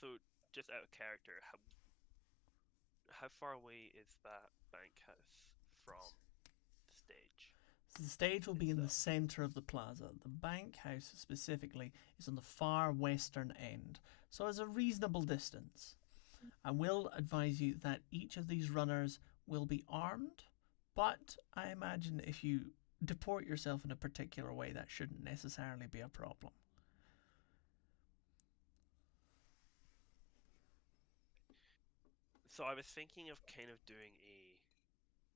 So, just out of character, how far away is that bank house from the stage? So the stage will be in the itself? centre of the plaza. The bank house specifically is on the far western end, so it's a reasonable distance. I will advise you that each of these runners will be armed, but I imagine if you deport yourself in a particular way, that shouldn't necessarily be a problem. So I was thinking of kind of doing a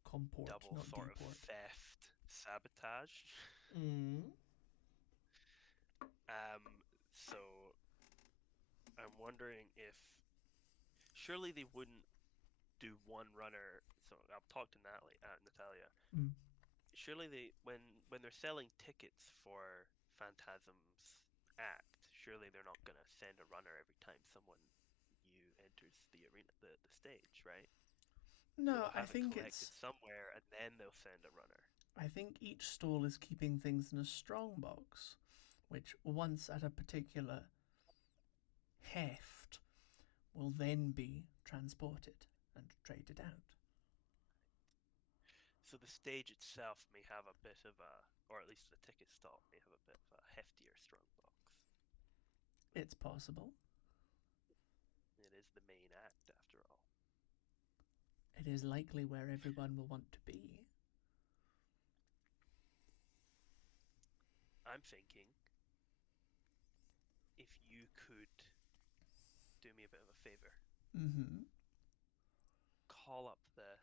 Comport, double not sort of deport. theft sabotage. Mm. So I'm wondering if surely they wouldn't do one runner. So I'll talk to Natalia. Mm. Surely when they're selling tickets for Phantasm's act, surely they're not gonna send a runner every time someone new enters the arena, the stage, right? So No, they'll I have it think collected it's... somewhere, and then they'll send a runner. I think each stall is keeping things in a strong box, which once at a particular heft will then be transported and traded out. So the stage itself may have a bit of a, or at least the ticket stall may have a bit of a heftier strong box. It's possible. It is the main act, after all. It is likely where everyone will want to be. I'm thinking if you could do me a bit of a favor, Mm-hmm. call up the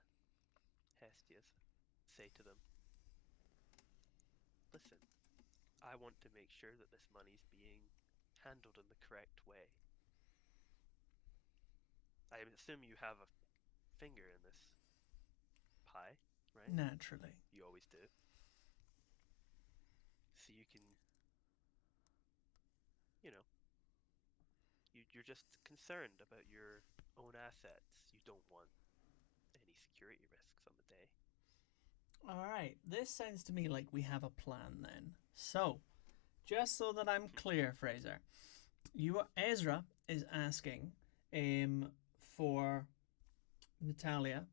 Hestias, say to them, listen, I want to make sure that this money's being handled in the correct way. I assume you have a finger in this pie, right? Naturally. You always do. So you can, you know, you're just concerned about your own assets. You don't want any security risks on the day. Alright, this sounds to me like we have a plan then. So, just so that I'm clear, Fraser, Ezra is asking for Natalia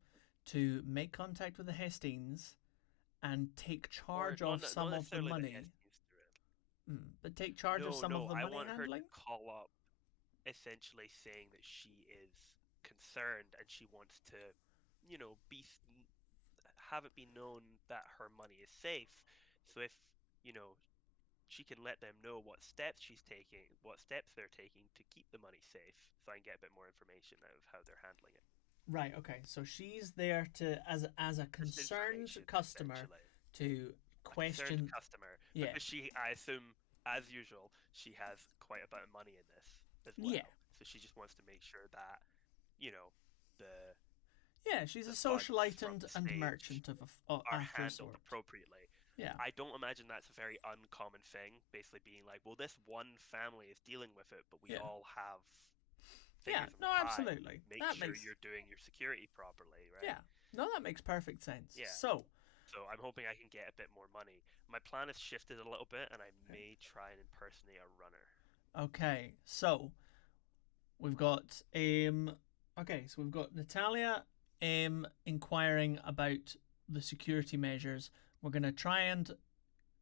to make contact with the Hestines and take charge Or of not, some not of the necessarily money. the Hestings do it. But take charge of some of the I money want her to handling? call up essentially saying that she is concerned and she wants to, have it be known that her money is safe. So if, you know, she can let them know what steps they're taking to keep the money safe, so I can get a bit more information out of how they're handling it. Right. Okay. So she's there to as a concerned information, customer essentially. to question. Concerned customer. Yeah. Because I assume, as usual, she has quite a bit of money in this as well. Yeah. So she just wants to make sure that, you know, the Yeah, she's a the funds socialite from and, the and stage merchant of are a handled sort. appropriately. Yeah. I don't imagine that's a very uncommon thing, basically being like, well, this one family is dealing with it, but we Yeah. all have Yeah. fingers in No, the pie. absolutely. Make That sure makes. you're doing your security properly, right? Yeah. No, that makes perfect sense. Yeah. So. So I'm hoping I can get a bit more money. My plan has shifted a little bit, and I may try and impersonate a runner. Okay. So. We've got Okay, so we've got Natalia inquiring about the security measures. We're gonna try and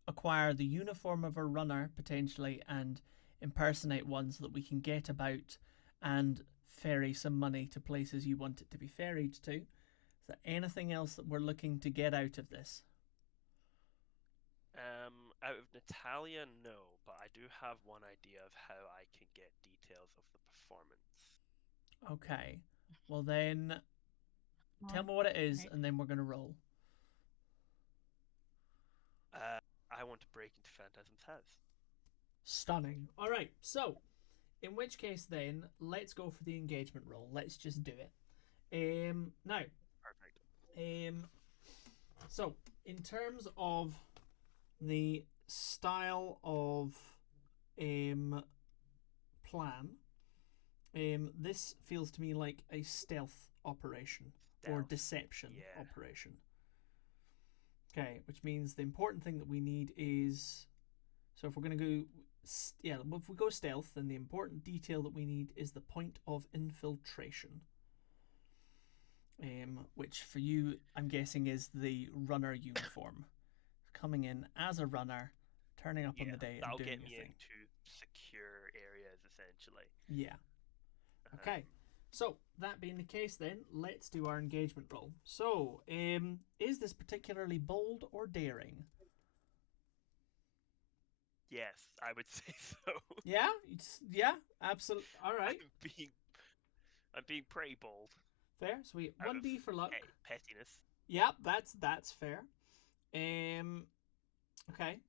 acquire the uniform of a runner potentially and impersonate one so that we can get about and ferry some money to places you want it to be ferried to. Is there anything else that we're looking to get out of this? Out of Natalia, no, but I do have one idea of how I can get details of the performance. Okay. Well then, tell me what it is, Right. and then we're gonna roll. I want to break into Phantasm's house. Stunning. All right. So, in which case then, let's go for the engagement roll. Let's just do it. Now, Perfect. so in terms of the style of plan, this feels to me like a stealth operation or Stealth, deception yeah. operation. Okay, which means the important thing that we need is, so if we're going to go, yeah, if we go stealth, then the important detail that we need is the point of infiltration. Which for you, I'm guessing, is the runner uniform. Coming in as a runner, turning up on the day and that'll doing get your me thing. into secure areas, essentially. Yeah. Okay. So, that being the case then, let's do our engagement roll. So, is this particularly bold or daring? Yes, I would say so. Yeah? Yeah, absolutely. All right. I'm being pretty bold. Fair. So we out 1d of for luck. Pettiness. Yeah, that's fair. Okay.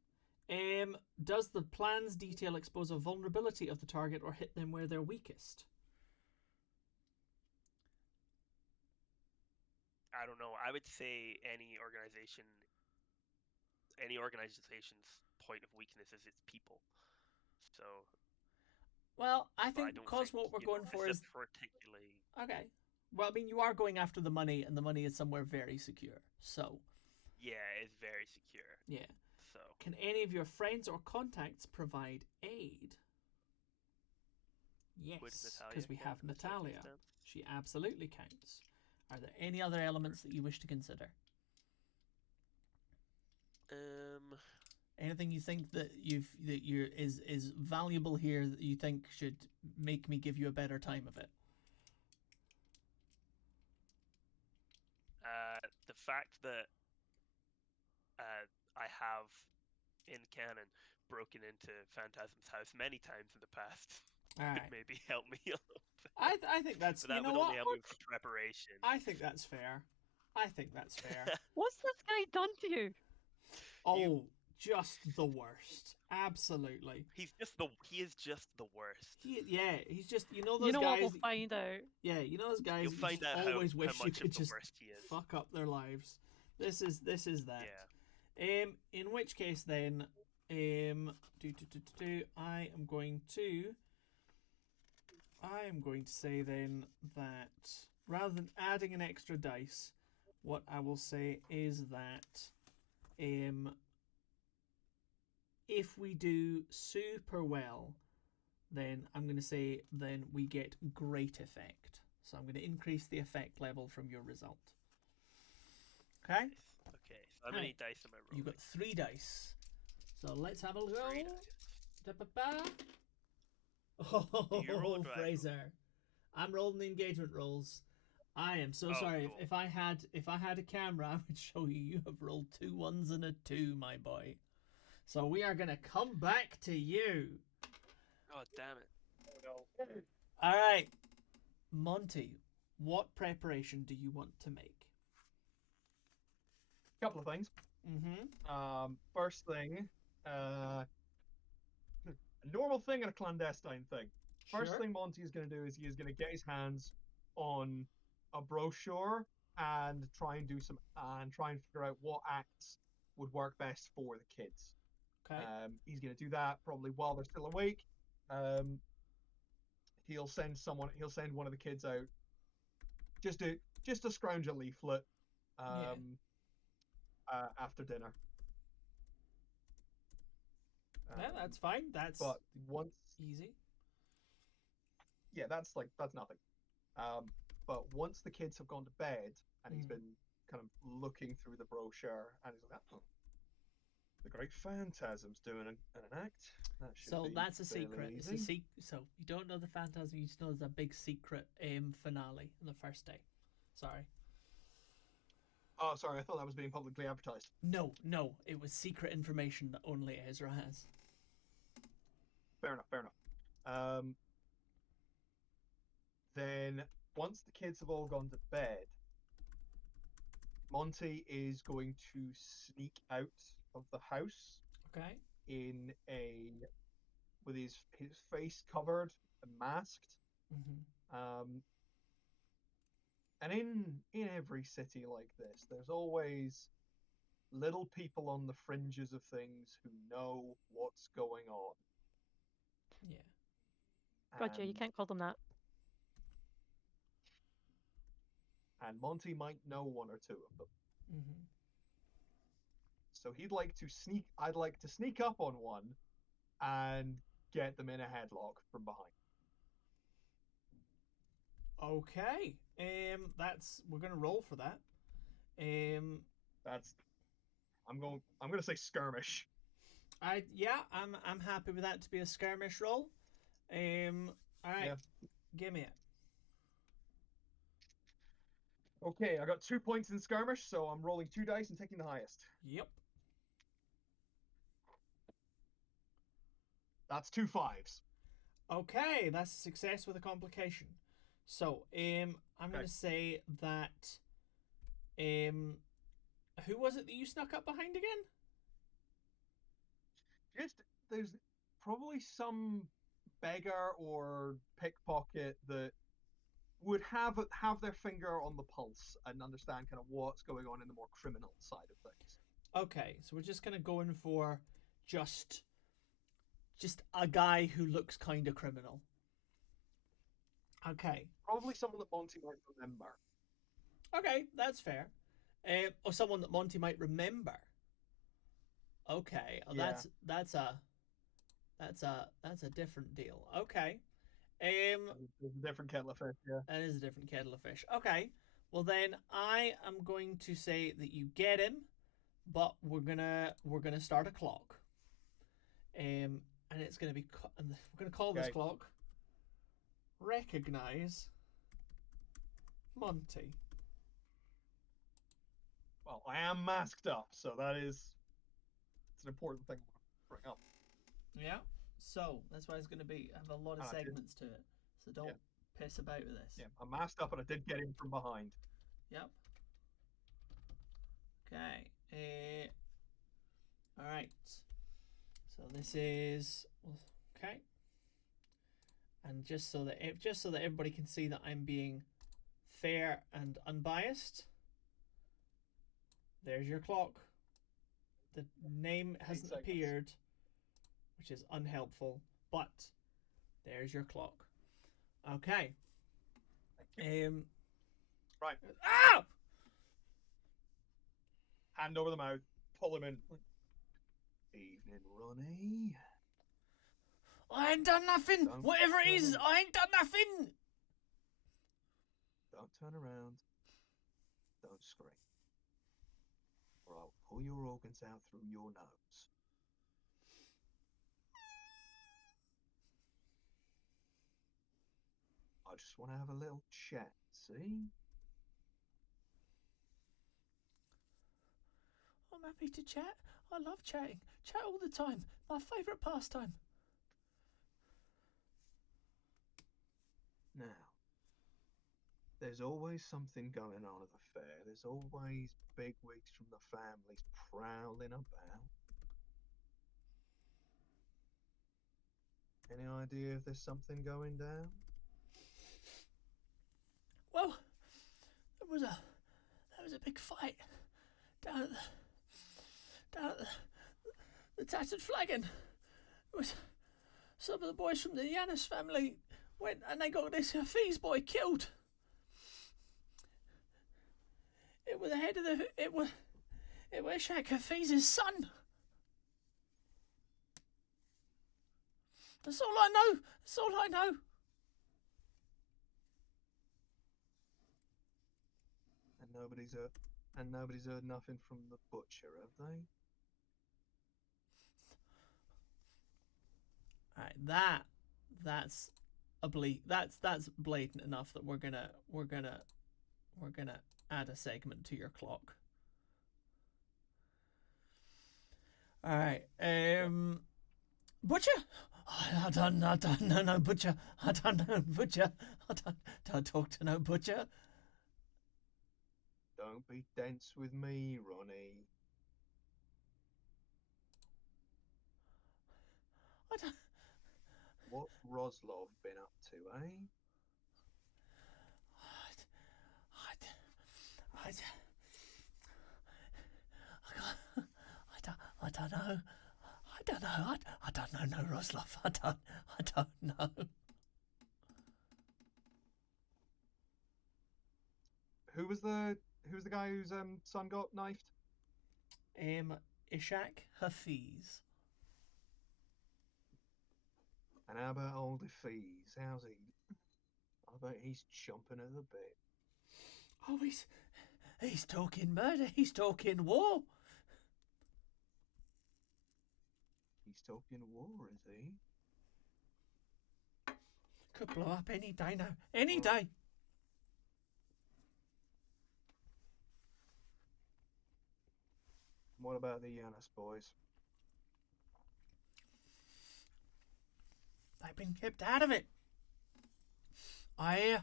Does the plan's detail expose a vulnerability of the target or hit them where they're weakest? I don't know. I would say any organization's point of weakness is its people. So. Well, I think because what we're going for is particularly okay. Well, I mean, you are going after the money, and the money is somewhere very secure. So. Yeah, it's very secure. Yeah. So. Can any of your friends or contacts provide aid? Yes, because we have Natalia. She absolutely counts. Are there any other elements that you wish to consider? Anything you think that is valuable here that you think should make me give you a better time of it? The fact that I have in canon broken into Phantasm's house many times in the past could maybe help me a little bit. I think that's but that would only help me with preparation. I think that's fair. What's this guy done to you? Oh, just the worst. Absolutely. He is just the worst. He's just those guys. You know what we'll find out. Yeah, those guys. You'll find out always how wish you much could just he is. fuck up their lives. This is that. Yeah. In which case then, I am going to say then that rather than adding an extra dice, what I will say is that if we do super well, then I'm going to say then we get great effect. So I'm going to increase the effect level from your result. Okay? Nice. Okay, so how many dice am I rolling? You've got 3 dice. So let's have a go. 3 dice. Oh, Fraser. I'm rolling the engagement rolls. I am so sorry. Cool. If I had a camera, I would show you. You have rolled 2 1s and a 2, my boy. So we are gonna come back to you. Oh damn it! Oh, no. All right, Monty. what preparation do you want to make? Couple of things. Mm-hmm. First thing, a normal thing and a clandestine thing. First Sure. thing Monty is going to do is he is going to get his hands on a brochure and try and figure out what acts would work best for the kids. Okay. He's going to do that probably while they're still awake. He'll send one of the kids out just to scrounge a leaflet after dinner. Yeah, that's fine. That's But once easy. Yeah, that's nothing. But once the kids have gone to bed and he's been kind of looking through the brochure and he's like, oh, the Great Phantasm's doing an act. So that's a fairly secret. easy. It's a So you don't know the Phantasm. You just know there's a big secret finale on the first day. Sorry. Oh, sorry. I thought that was being publicly advertised. No. It was secret information that only Ezra has. Fair enough. Then once the kids have all gone to bed, Monty is going to sneak out of the house Okay. with his face covered and masked. Mm-hmm. And in every city like this, there's always little people on the fringes of things who know what's going on. Yeah. Roger, you And- can't call them that. And Monty might know one or two of them. Mm-hmm. So I'd like to sneak up on one and get them in a headlock from behind. Okay. We're gonna roll for that. I'm gonna say skirmish. I'm happy with that to be a skirmish roll. All right. Yeah. Give me it. Okay, I got 2 points in skirmish, so I'm rolling 2 dice and taking the highest. Yep. That's 2 5s. Okay, that's a success with a complication. So, I'm going to say that, who was it that you snuck up behind again? There's probably some beggar or pickpocket that would have their finger on the pulse and understand kind of what's going on in the more criminal side of things. Okay, so we're just kind of going for just a guy who looks kind of criminal. Okay. Probably someone that Monty might remember. Okay, that's fair. Or someone that Monty might remember. Okay, Yeah. that's a different deal. Okay. It's a different kettle of fish, yeah. That is a different kettle of fish. Okay. Well then, I am going to say that you get him, but we're gonna start a clock. And it's gonna be we're gonna call this clock. Recognize Monty. Well, I am masked up, so it's an important thing to bring up. Yeah. So that's why it's going to have a lot of segments to it. So don't piss about with this. Yeah, I'm masked up, and I did get in from behind. Yep. Okay. All right. So this is okay. And just so that everybody can see that I'm being fair and unbiased, there's your clock. The name hasn't appeared, which is unhelpful, but there's your clock. Okay. Right. Ah! Hand over the mouth, pull him in. Evening, Ronnie. I ain't done nothing. Whatever it is, I ain't done nothing. Don't turn around. Don't scream. Or I'll pull your organs out through your nose. I just want to have a little chat, see? I'm happy to chat. I love chatting. Chat all the time. My favourite pastime. Now, There's always something going on at the fair. There's always bigwigs from the families prowling about. Any idea if there's something going down? Well, there was a big fight down at the Tattered Flagon. It was some of the boys from the Yanis family went and they got this Hafiz boy killed. It was the head of it was Ishak Hafiz's son. That's all I know. That's all I know. And nobody's heard nothing from the butcher, have they? Alright, that's that's blatant enough that we're gonna add a segment to your clock. Alright, Butcher? I don't know, Butcher. I don't know, Butcher. Don't talk to no Butcher. Don't be dense with me, Ronnie. I don't... What's Roslov been up to, eh? I don't know. I don't know, no, Roslov. I don't know. Who was the guy whose son got knifed? Ishak Hafiz. And how about old Hafiz? How's he? I bet he's chomping at the bit. Oh, he's talking murder. He's talking war. He's talking war, is he? Could blow up any day now. Any day. What about the Yanis boys? They've been kept out of it. I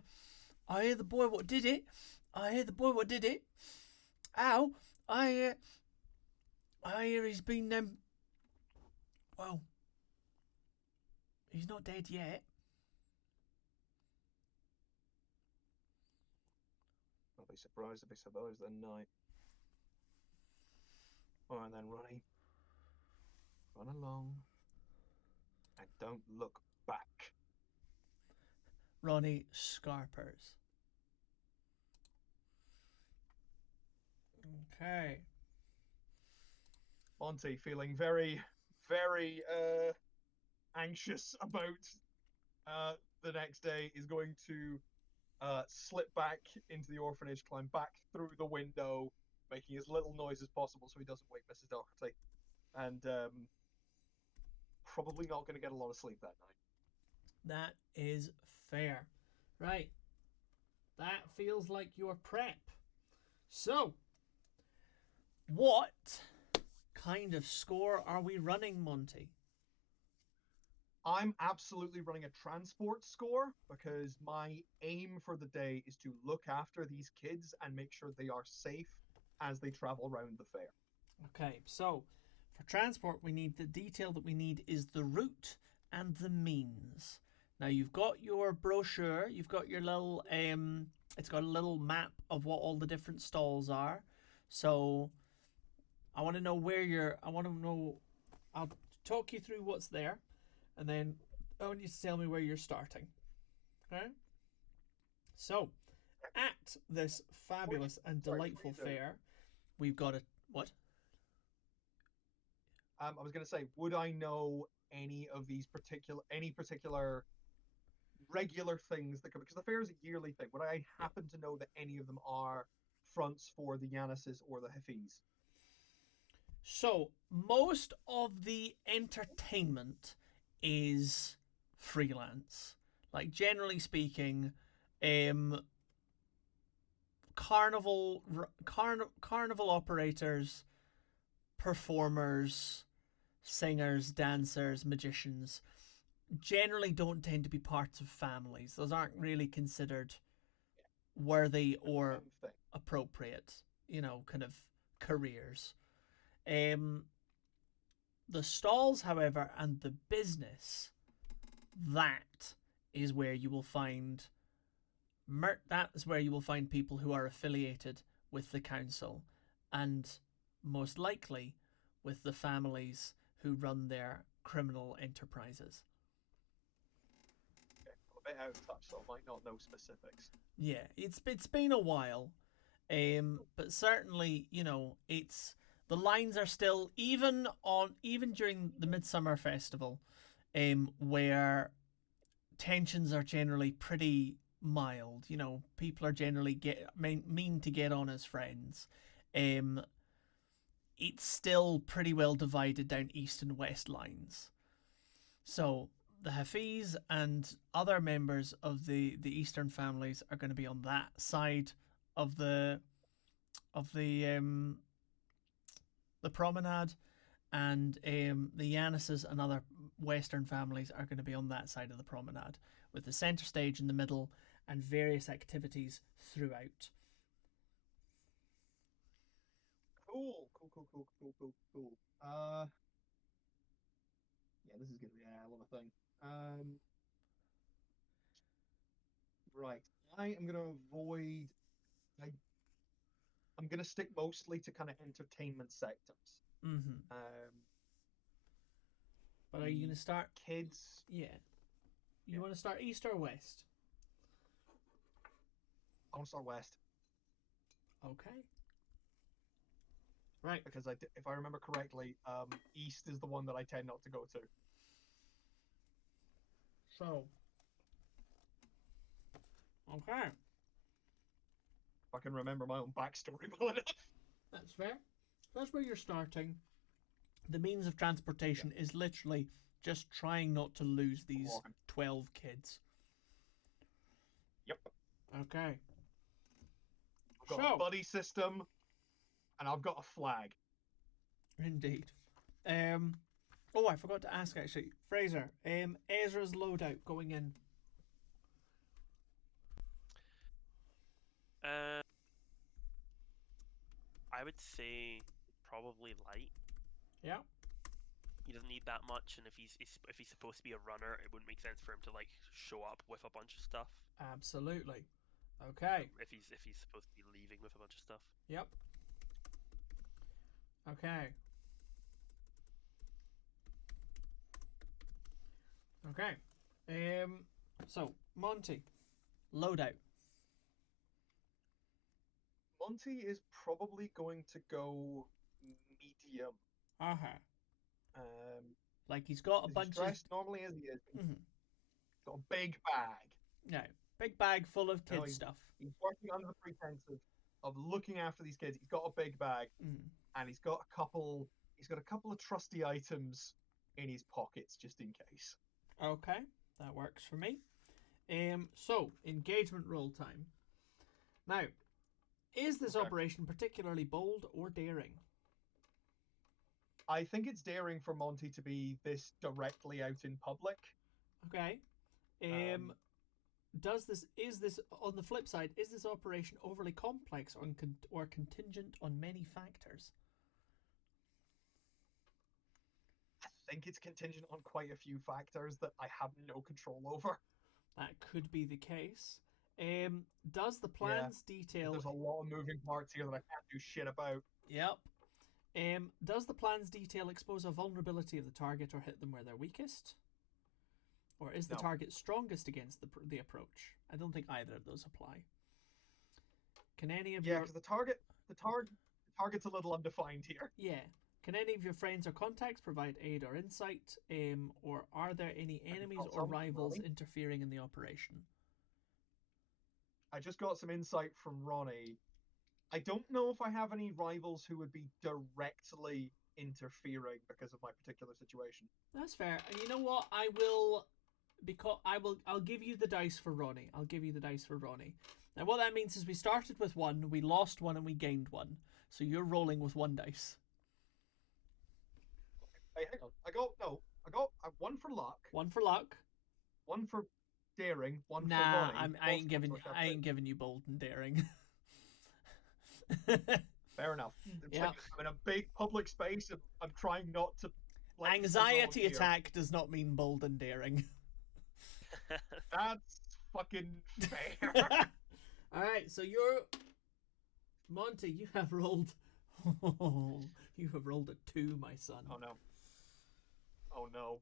hear the boy what did it. Ow! I hear he's been well, he's not dead yet. I'll be surprised if he survives the night. Alright then, Ronnie. Run along. And don't look back. Ronnie Scarpers. Okay. Monty feeling very, very anxious about the next day is going to slip back into the orphanage, climb back through the window, making as little noise as possible so he doesn't wake Mrs. Doherty, and probably not going to get a lot of sleep that night. That is fair. Right. That feels like your prep. So, what kind of score are we running, Monty? I'm absolutely running a transport score because my aim for the day is to look after these kids and make sure they are safe as they travel around the fair. Okay, so for transport, we need the detail that we need is the route and the means. Now you've got your brochure, you've got your little it's got a little map of what all the different stalls are. So I want to know I'll talk you through what's there, and then I want you to tell me where you're starting. Okay? So, at this fabulous and delightful fair, we've got what? I was going to say, would I know any particular regular things that come, because the fair is a yearly thing, would I happen to know that any of them are fronts for the Yanis's or the Hafiz? So most of the entertainment is freelance. Like generally speaking, carnival operators, performers, singers, dancers, magicians generally don't tend to be parts of families. Those aren't really considered worthy or Thing. appropriate, kind of careers. The stalls, however, and the business, that is where you will find that is where you will find people who are affiliated with the council, and most likely with the families who run their criminal enterprises. Okay, I'm a bit out of touch, so I might not know specifics. Yeah, it's been a while, but certainly it's the lines are still even during the Midsummer Festival, where tensions are generally pretty mild. People are generally mean to get on as friends. It's still pretty well divided down east and west lines. So the Hafiz and other members of the eastern families are going to be on that side of the promenade, and the Yanis's and other western families are going to be on that side of the promenade, with the center stage in the middle and various activities throughout. Cool. Yeah, this is gonna be a hell of a thing. Right. I am gonna avoid. I'm gonna stick mostly to kind of entertainment sectors. Mm-hmm. But are you going to start kids? Yeah. You want to start east or west? I want to start west. Okay. Right. Because if I remember correctly, east is the one that I tend not to go to. So. Okay. If I can remember my own backstory well enough. That's fair. That's where you're starting. The means of transportation is literally just trying not to lose these 12 kids. Yep. Okay. I've got a buddy system, and I've got a flag. Indeed. Oh, I forgot to ask actually. Fraser, Ezra's loadout going in. I would say probably light. Yeah. He doesn't need that much, and if he's supposed to be a runner, it wouldn't make sense for him to like show up with a bunch of stuff. Absolutely. Okay. If he's supposed to be leaving with a bunch of stuff. Yep. Okay. Okay. So Monty, loadout. Monty is probably going to go medium. Like he's got a bunch he's dressed normally as he is. Mm-hmm. Got a big bag. No, big bag full of kid stuff. He's working under the pretense of looking after these kids. He's got a big bag, and he's got a couple of trusty items in his pockets just in case. Okay, that works for me. So engagement roll time. Now, is this operation particularly bold or daring? I think it's daring for Monty to be this directly out in public. Okay. Is this on the flip side? Is this operation overly complex or contingent on many factors? I think it's contingent on quite a few factors that I have no control over. That could be the case. Does the plans detail? There's a lot of moving parts here that I can't do shit about. Yep. Does the plan's detail expose a vulnerability of the target or hit them where they're weakest? Or is the target strongest against the approach? I don't think either of those apply. Can any of because the target's a little undefined here. Yeah. Can any of your friends or contacts provide aid or insight? Or are there any enemies or rivals interfering in the operation? I just got some insight from Ronnie. I don't know if I have any rivals who would be directly interfering because of my particular situation. That's fair. And you know what? I'll give you the dice for Ronnie. I'll give you the dice for Ronnie. Now what that means is we started with 1, we lost 1, and we gained 1. So you're rolling with 1 dice. Hey, hang on. I got 1 for luck. 1 for luck. 1 for daring, one for Nah, money. I ain't What's our I ain't tip? giving you bold and daring. Fair enough. It's Yeah. like I'm in a big public space and I'm trying not to let people Anxiety hear. attack does not mean bold and daring. That's fucking fair. All right, so you're Monty. You have rolled. You have rolled a 2, my son. Oh no. Oh no.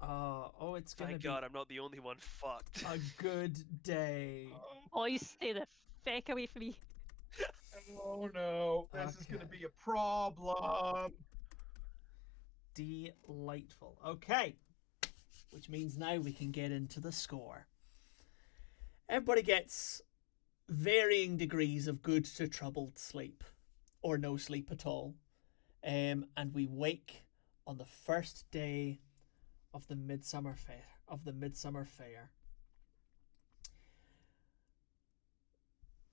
Oh, it's gonna Thank be God I'm not the only one fucked. a good day. Oh, you stay the feck away from me. Oh no. This is gonna Okay. be a problem. Delightful. Okay, which means now we can get into the score. Everybody gets varying degrees of good to troubled sleep, or no sleep at all. And we wake on the first day of the Midsummer Fair.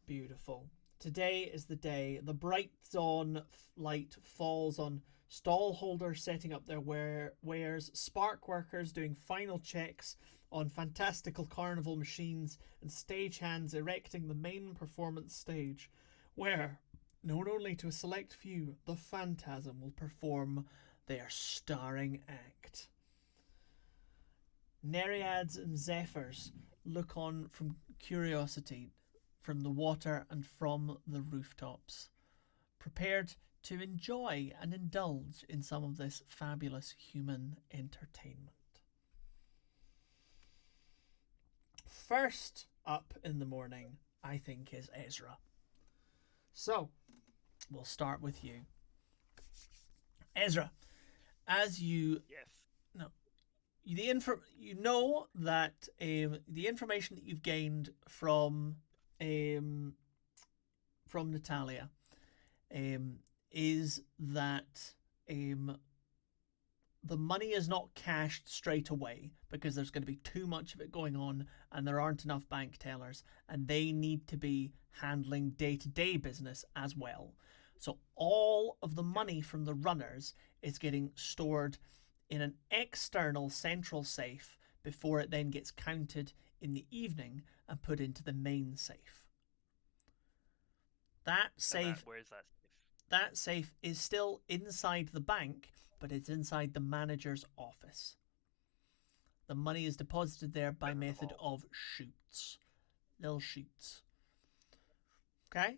Beautiful. Today is the day. The bright dawn light falls on stall holders setting up their wares, spark workers doing final checks on fantastical carnival machines, and stagehands erecting the main performance stage, where, known only to a select few, the Phantasm will perform their starring act. Nereids and Zephyrs look on from curiosity from the water and from the rooftops, prepared to enjoy and indulge in some of this fabulous human entertainment. First up in the morning, I think, is Ezra. So, we'll start with you. Ezra, as you Yes. you know that the information that you've gained from Natalia is that the money is not cashed straight away because there's going to be too much of it going on and there aren't enough bank tellers, and they need to be handling day-to-day business as well. So all of the money from the runners is getting stored in an external central safe before it then gets counted in the evening and put into the main safe. Where is that safe? That safe is still inside the bank, but it's inside the manager's office. The money is deposited there by method of chutes. Little chutes. Okay?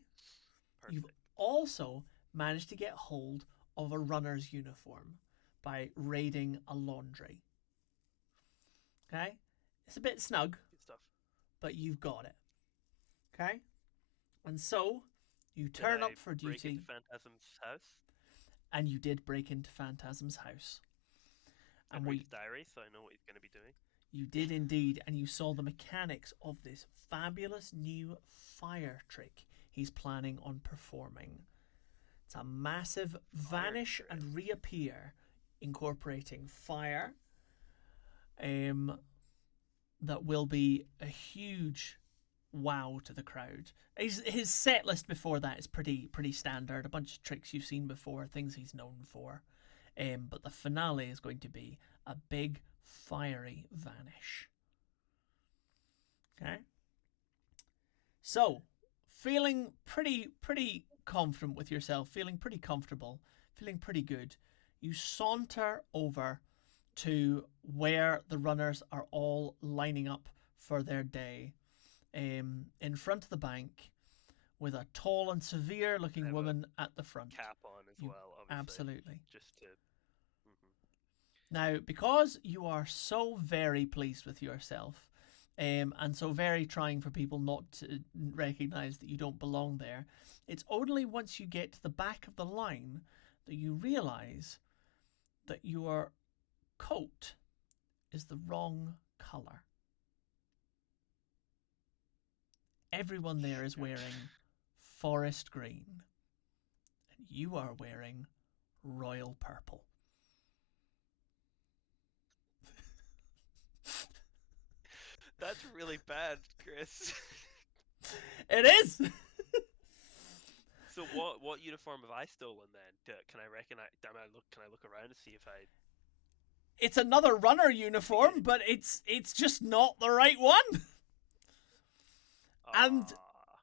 Perfect. You've also managed to get hold of a runner's uniform by raiding a laundry. Okay? It's a bit snug, Good stuff. but you've got it. Okay? And so, you Did turn I up for break duty, into Phantasm's house? and you did break into Phantasm's house. I And read his diary, so I know what he's going to be doing. you did indeed, and you saw the mechanics of this fabulous new fire trick he's planning on performing. It's a massive vanish trick. and reappear, incorporating fire, that will be a huge wow to the crowd. His set list before that is pretty standard. A bunch of tricks you've seen before, things he's known for. But the finale is going to be a big fiery vanish. Okay? So, feeling pretty confident with yourself, feeling pretty comfortable, feeling pretty good, you saunter over to where the runners are all lining up for their day, in front of the bank, with a tall and severe looking Have a woman at the front. Cap on as You- well, obviously. Absolutely. Just to. Now, because you are so very pleased with yourself, and so very trying for people not to recognise that you don't belong there, it's only once you get to the back of the line that you realise that your coat is the wrong colour. Everyone there is wearing forest green, and you are wearing royal purple. That's really bad, Chris. It is. So what uniform have I stolen then? Can I recognize? Can I look around to see if I It's another runner uniform, but it's just not the right one. And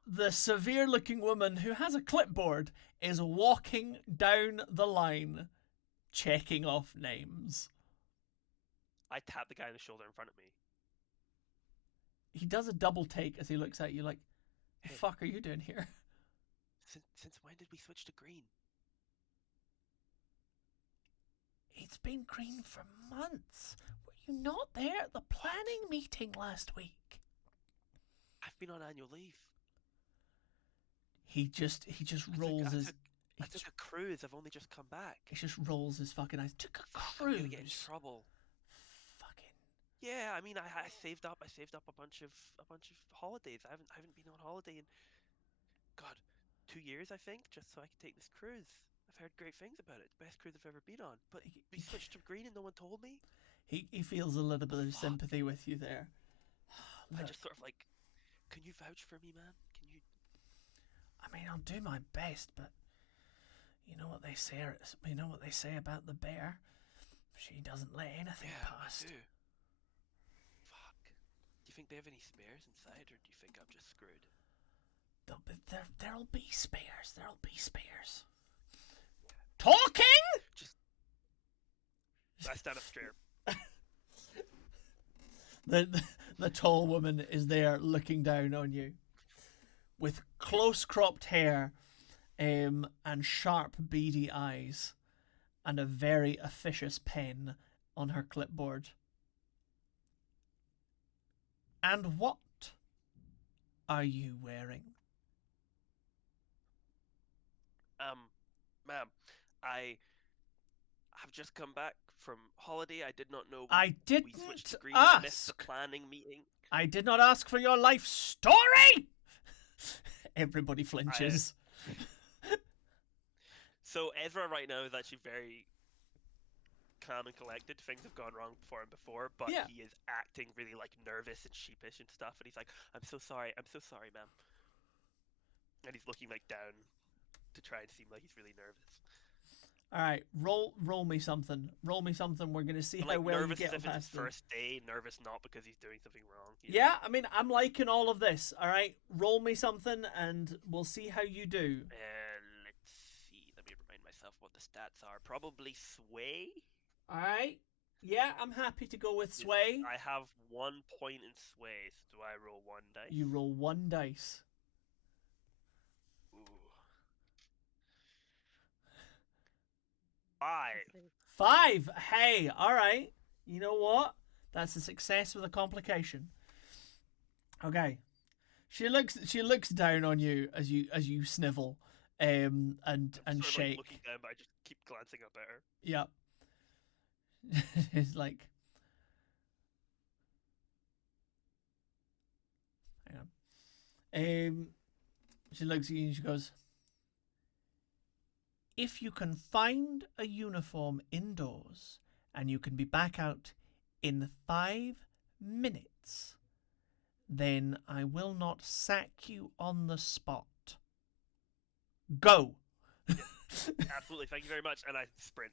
the severe-looking woman who has a clipboard is walking down the line, checking off names. I tap the guy on the shoulder in front of me. He does a double take as he looks at you like, the Hey. fuck are you doing here? Since when did we switch to green? It's been green for months. Were you not there at the planning meeting last week? I've been on annual leave. He just rolls his. I took a cruise. I've only just come back. He just rolls his fucking eyes. Took a Fuck, I'm gonna get in cruise. trouble. Fucking. Yeah, I mean, I saved up a bunch of holidays. I haven't been on holiday in, God, 2 years, I think, just so I could take this cruise. I've heard great things about it. Best cruise I've ever been on. But we switched to green and no one told me. He feels a little bit of sympathy with you there. I just sort of like, can you vouch for me, man? Can you? I mean, I'll do my best, but you know what they say. You know what they say about the bear. She doesn't let anything past. I do. Fuck. Do you think they have any spares inside, or do you think I'm just screwed? There'll be spares. There'll be spares. Talking. I stand up straight. The tall woman is there looking down on you, with close cropped hair, and sharp beady eyes, and a very officious pen on her clipboard. And what are you wearing? Ma'am, I have just come back from holiday. I did not know I we switched to didn't green. I missed the ask. planning meeting. I did not ask for your life story. Everybody flinches. So Ezra right now is actually very calm and collected. Things have gone wrong for him before, but Yeah. he is acting really like nervous and sheepish and stuff. And he's like, I'm so sorry, ma'am." And he's looking like down to try and seem like he's really nervous. All right, roll me something. Roll me something. We're gonna see But, how like, well you nervous get as if it's his past it. first day. Nervous not because he's doing something wrong. you know? Yeah, I mean, I'm liking all of this. All right, roll me something, and we'll see how you do. Let's see. Let me remind myself what the stats are. Probably sway. All right. Yeah, I'm happy to go with sway. I have 1 point in sway. So do I roll 1 dice? You roll 1 dice. Ooh. 5. 5. Hey, all right. You know what? That's a success with a complication. Okay. She looks down on you as you snivel, and I'm sort of, shake. like, looking down, but I just keep glancing up at her. Yeah. It's like, hang on. She looks at you and she goes, if you can find a uniform indoors and you can be back out in 5 minutes, then I will not sack you on the spot. Go! Absolutely, thank you very much. And I sprint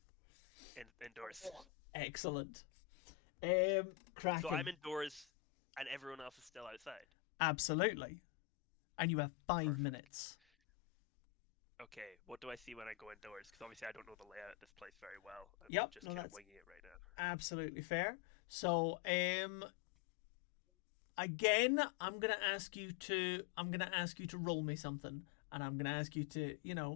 indoors. Excellent. Cracking. So I'm indoors and everyone else is still outside. Absolutely. And you have 5 Perfect. minutes. Okay, what do I see when I go indoors? Because obviously I don't know the layout of this place very well. I'm Yep, just no, kind of that's- winging it right now. Absolutely fair. So, again, I'm gonna ask you to roll me something, and I'm gonna ask you to, Yeah.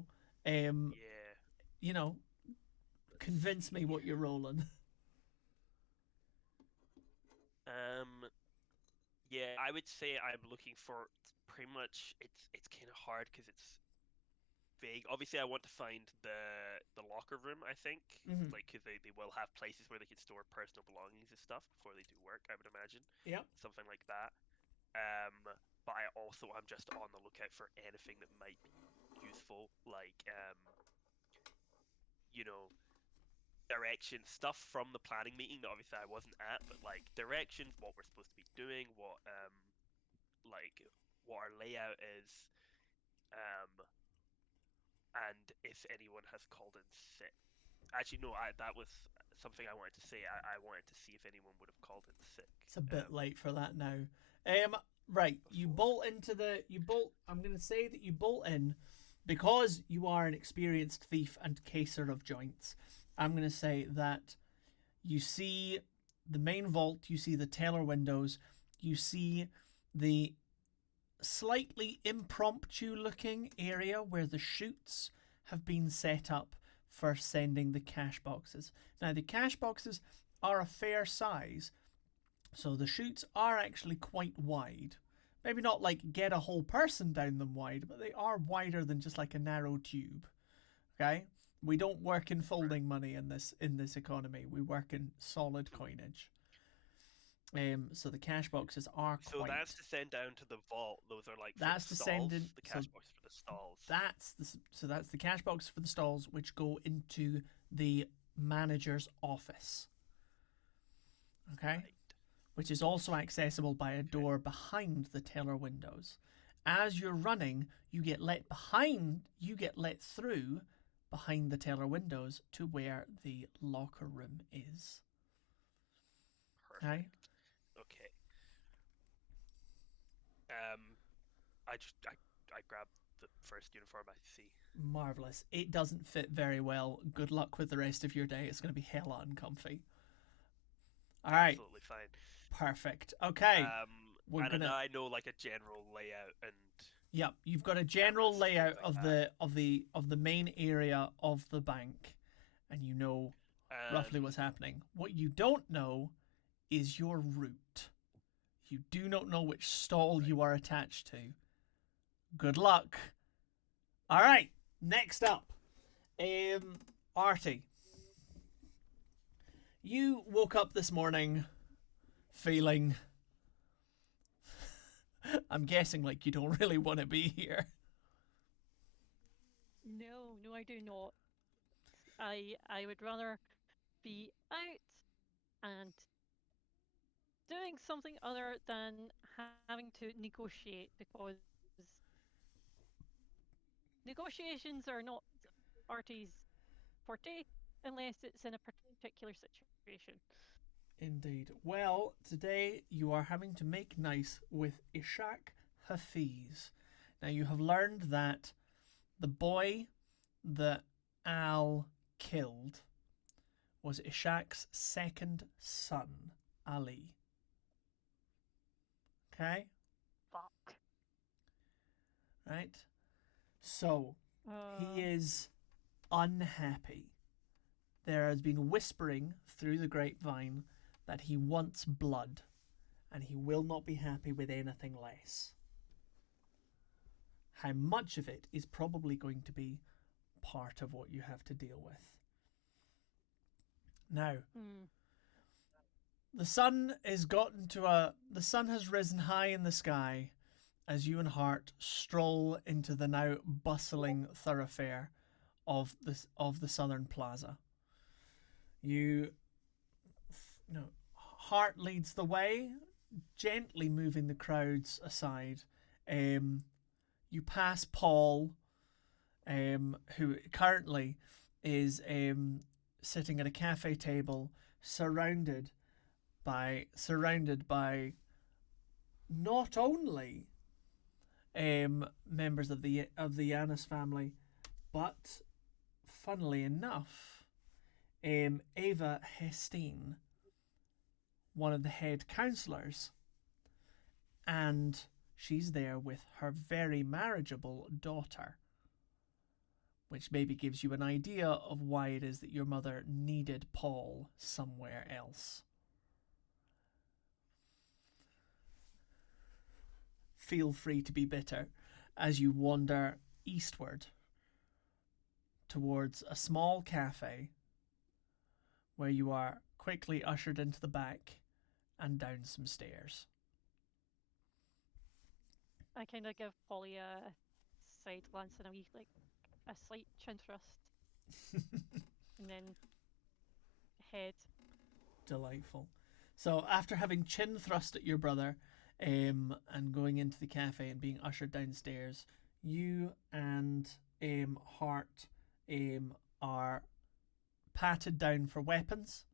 convince me what you're rolling. Yeah, I would say I'm looking for pretty much. It's kind of hard because it's vague. Obviously, I want to find the locker room. I think, Mhm. like, because they will have places where they can store personal belongings and stuff before they do work. I would imagine. Yep. Something like that. But I also am just on the lookout for anything that might be useful, like directions, stuff from the planning meeting that obviously I wasn't at, but like directions, what we're supposed to be doing, what our layout is, and if anyone has called in sick. Actually, no, that was something I wanted to say. I wanted to see if anyone would have called in sick. It's a bit late for that now. Right, you bolt into the I'm gonna say that you bolt in because you are an experienced thief and caser of joints. I'm gonna say that you see the main vault, you see the teller windows, you see the slightly impromptu looking area where the chutes have been set up for sending the cash boxes. Now the cash boxes are a fair size, so the chutes are actually quite wide. Maybe not like get a whole person down them wide, but they are wider than just like a narrow tube. Okay? We don't work in folding money in this economy. We work in solid coinage. So the cash boxes are So quite. that's to send down to the vault. Those are like for That's the to stalls. send in. The cash So box for the stalls. that's the cash box for the stalls, which go into the manager's office. Okay. Right. Which is also accessible by a door behind the teller windows. As you're running, you get let through behind the teller windows to where the locker room is. Perfect. Okay? Okay. I grabbed the first uniform I see. Marvelous. It doesn't fit very well. Good luck with the rest of your day. It's going to be hella uncomfy. All right. Absolutely fine. Perfect. Okay. We're and gonna. I know like a general layout and. Yep, you've got a general cameras, layout like of the main area of the bank, and you know roughly what's happening. What you don't know is your route. You do not know which stall you are attached to. Good luck. All right, next up, Artie. You woke up this morning feeling, I'm guessing like you don't really want to be here. No, I do not. I would rather be out and doing something other than having to negotiate, because negotiations are not Artie's forte unless it's in a particular situation. Indeed. Well, today you are having to make nice with Ishak Hafiz. Now you have learned that the boy that Al killed was Ishak's second son, Ali. Okay? Fuck. Right? So, he is unhappy. There has been whispering through the grapevine that he wants blood, and he will not be happy with anything less. How much of it is probably going to be part of what you have to deal with. Now, the sun has risen high in the sky as you and Hart stroll into the now bustling thoroughfare of the Southern Plaza. Hart leads the way, gently moving the crowds aside. You pass Paul, who currently is sitting at a cafe table, surrounded by not only members of the Yanis family, but funnily enough, Ava Hestine, one of the head counselors, and she's there with her very marriageable daughter, which maybe gives you an idea of why it is that your mother needed Paul somewhere else. Feel free to be bitter as you wander eastward towards a small cafe where you are quickly ushered into the back and down some stairs. I kind of give Polly a side glance and a slight chin thrust, and then head. Delightful. So after having chin thrust at your brother, and going into the cafe and being ushered downstairs, you and Hart are patted down for weapons.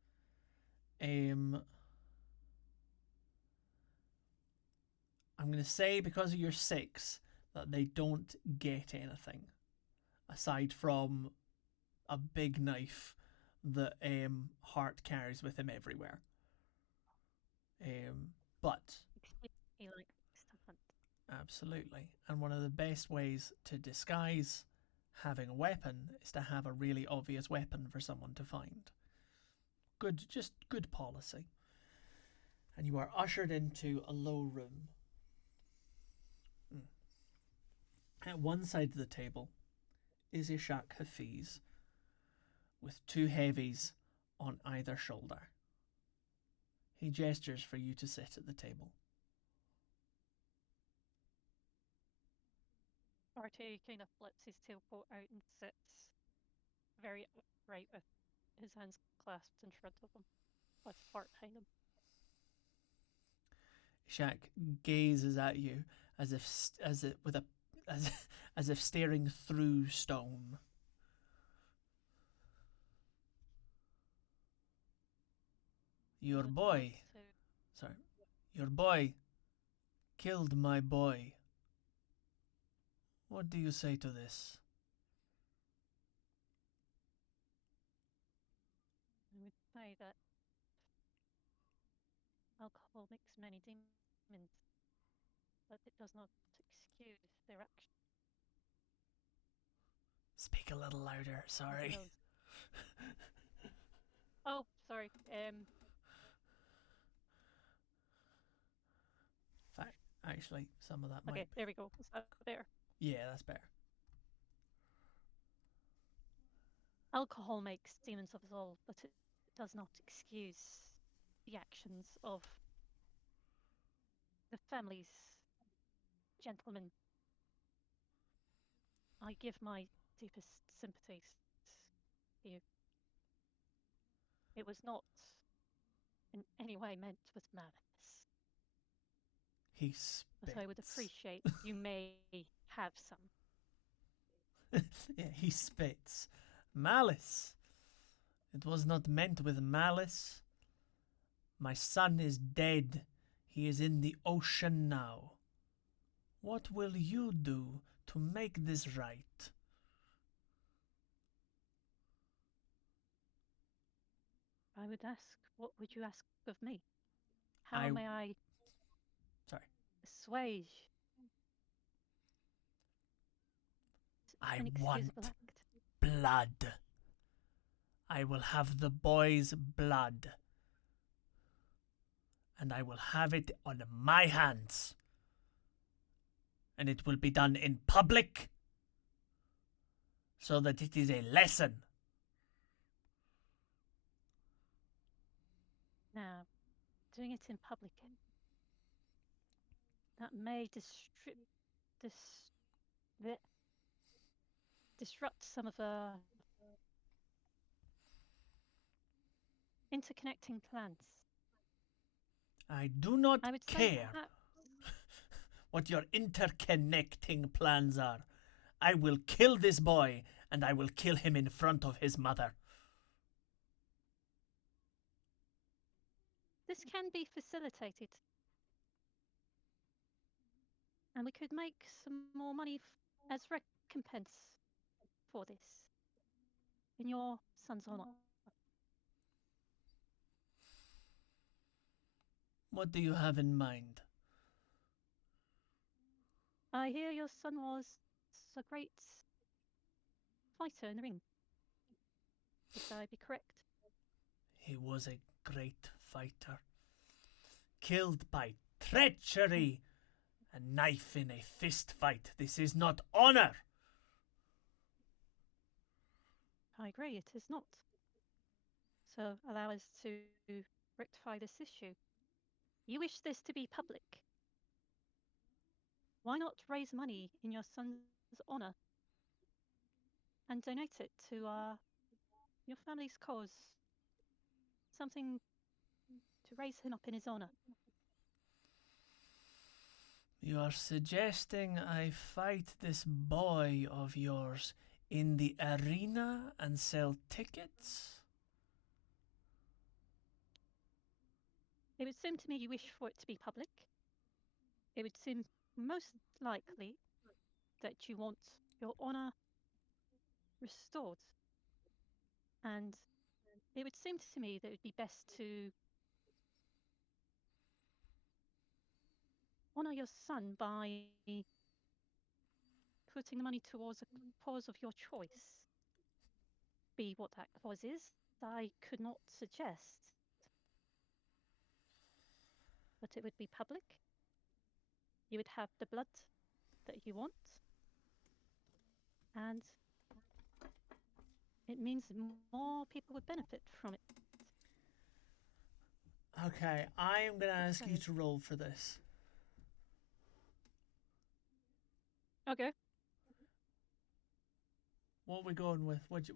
I'm going to say because of your 6 that they don't get anything aside from a big knife that Hart carries with him everywhere. But He likes to hunt. absolutely, and one of the best ways to disguise having a weapon is to have a really obvious weapon for someone to find. Just good policy. And you are ushered into a low room. At one side of the table is Ishak Hafiz, with 2 heavies on either shoulder. He gestures for you to sit at the table. Artie kind of flips his tailcoat out and sits very upright with his hands clasped in front of him, with Hart behind him. Ishak gazes at you as if staring through stone. Your boy killed my boy. What do you say to this? I would say that alcohol makes many demons, but it does not excuse their actions. Speak a little louder, sorry. Oh, sorry. Actually, some of that might Okay, be. there we go. Is that better? Yeah, that's better. Alcohol makes demons of us all, but it does not excuse the actions of the families. Gentlemen, I give my deepest sympathies to you. It was not in any way meant with malice, He spits. but I would appreciate you may have some. Yeah, he spits. Malice. It was not meant with malice. My son is dead. He is in the ocean now. What will you do to make this right? I would ask, what would you ask of me? How may I assuage I an want excusable act? blood. I will have the boy's blood. And I will have it on my hands. And it will be done in public so that it is a lesson. Now, doing it in public, that may disrupt some of the interconnecting plans. I do not I would care what your interconnecting plans are. I will kill this boy, and I will kill him in front of his mother. This can be facilitated. And we could make some more money as recompense for this. In your son's honor. What do you have in mind? I hear your son was a great fighter in the ring. Would I be correct? He was a great fighter. Killed by treachery. A knife in a fist fight. This is not honor. I agree, it is not. So allow us to rectify this issue. You wish this to be public. Why not raise money in your son's honor and donate it to your family's cause? Something to raise him up in his honor. You are suggesting I fight this boy of yours in the arena and sell tickets? It would seem to me you wish for it to be public. It would seem most likely that you want your honour restored. And it would seem to me that it would be best to honour your son by putting the money towards a cause of your choice. Be what that cause is, I could not suggest. But it would be public. You would have the blood that you want. And it means more people would benefit from it. Okay, I am going to ask you to roll for this. Okay. What are we going with? What do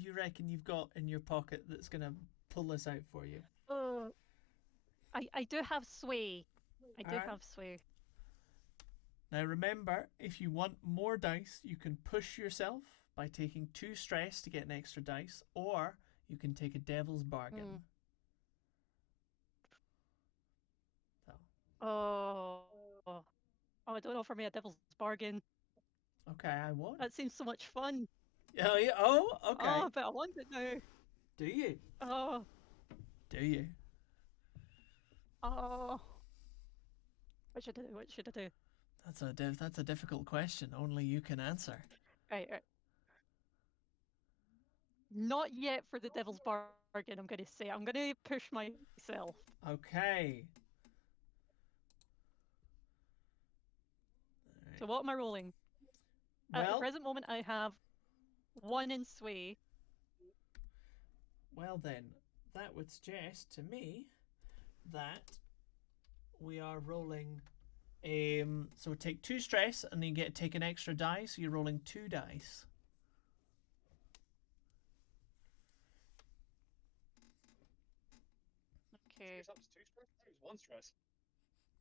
you reckon you've got in your pocket that's going to pull this out for you? I do have sway. I do Alright. have sway. Now remember, if you want more dice, you can push yourself by taking 2 stress to get an extra dice, or you can take a devil's bargain. So. Oh, I don't offer me a devil's bargain. Okay, I won't. That seems so much fun. Oh, yeah. Oh, okay. Oh, but I want it now. Do you? Oh, Do you? oh. What should I do? What should I do? That's a difficult question. Only you can answer. Right. Not yet for the devil's bargain, I'm going to say. I'm going to push myself. Okay. So what am I rolling? At the Well, present moment, I have 1 in sway. well then, that would suggest to me that we are rolling. So take 2 stress, and then you get to take an extra die. So you're rolling 2 dice. Okay. Yourself is 2 stress? It was 1 stress.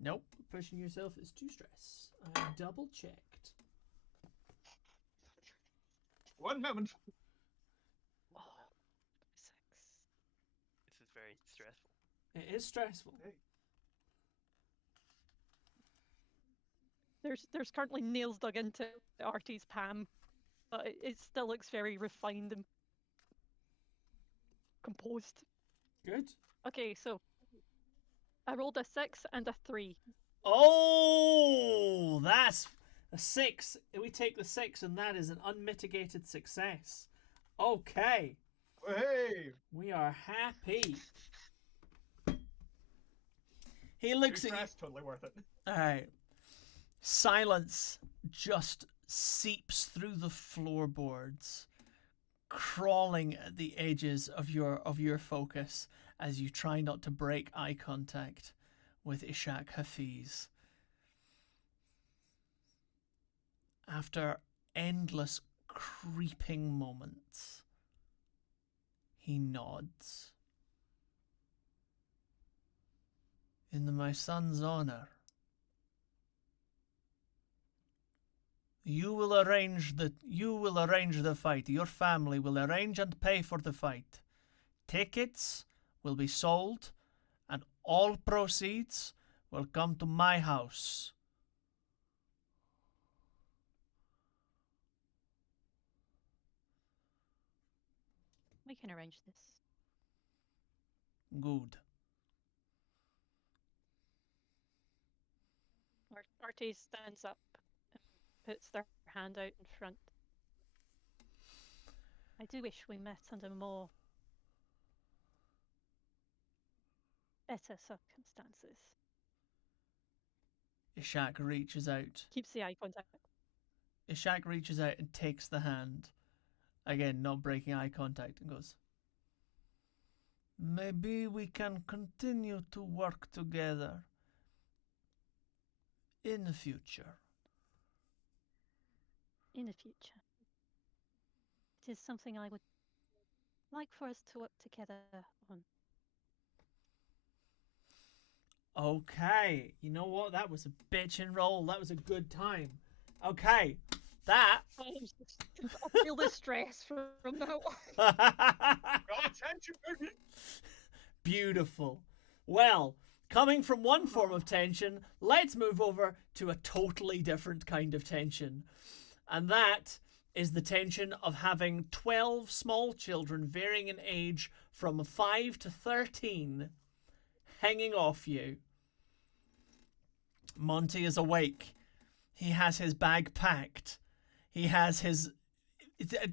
Nope, pushing yourself is 2 stress. I double checked. 1 moment. Oh, 6. This is very stressful. It is stressful. Hey. There's currently nails dug into Artie's palm, but it still looks very refined and composed. Good. Okay, so I rolled a 6 and a 3. Oh, that's a 6. We take the 6, and that is an unmitigated success. Okay, Hey! we are happy. He 2 looks at you. stress, totally worth it. All right. Silence just seeps through the floorboards, crawling at the edges of your focus as you try not to break eye contact with Ishak Hafiz. After endless creeping moments, he nods. In my son's honor, you will arrange the fight. Your family will arrange and pay for the fight. Tickets will be sold, and all proceeds will come to my house. We can arrange this. Good. Artie stands up and puts their hand out in front. I do wish we met under more better circumstances. Ishak reaches out. Keeps the eye contact. Ishak reaches out and takes the hand. Again, not breaking eye contact, and goes, maybe we can continue to work together in the future. In the future. It is something I would like for us to work together on. Okay, you know what? That was a bitchin' roll. That was a good time. Okay, that. I feel the stress from now on. Got attention, baby! Beautiful. Well, coming from one form of tension, let's move over to a totally different kind of tension. And that is the tension of having 12 small children varying in age from 5 to 13 hanging off you. Monty is awake. He has his bag packed. He has his...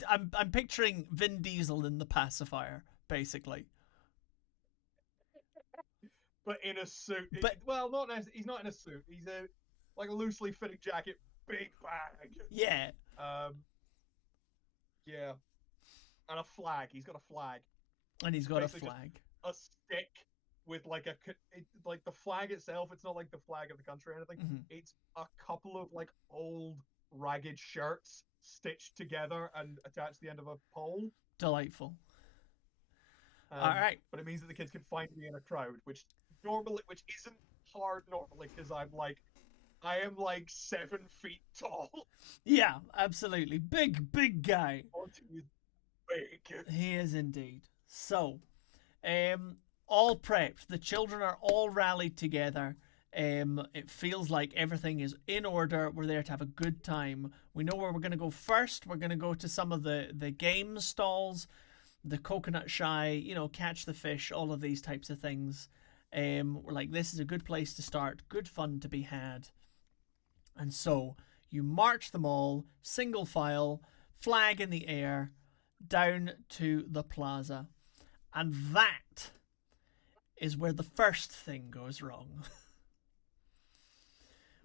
I'm picturing Vin Diesel in The Pacifier, basically. But in a suit. But- Well, not necessarily. He's not in a suit. He's like a loosely fitting jacket, big bag. Yeah. Yeah. And a flag. He's got a flag. And he's got a Basically just flag. A stick with like like the flag itself. It's not like the flag of the country or anything. Mhm. It's a couple of like old ragged shirts stitched together and attached to the end of a pole. Delightful. Um, All right. But it means that the kids can find me in a crowd, which isn't hard normally because I am like 7 feet tall. Yeah, absolutely. Big guy. Monty is big. He is indeed. So, all prepped. The children are all rallied together. It feels like everything is in order. We're there to have a good time. We know where we're going to go first. We're going to go to some of the game stalls, the coconut shy, catch the fish, all of these types of things. We're like, this is a good place to start. Good fun to be had. And so you march them all, single file, flag in the air, down to the plaza. And that is where the first thing goes wrong.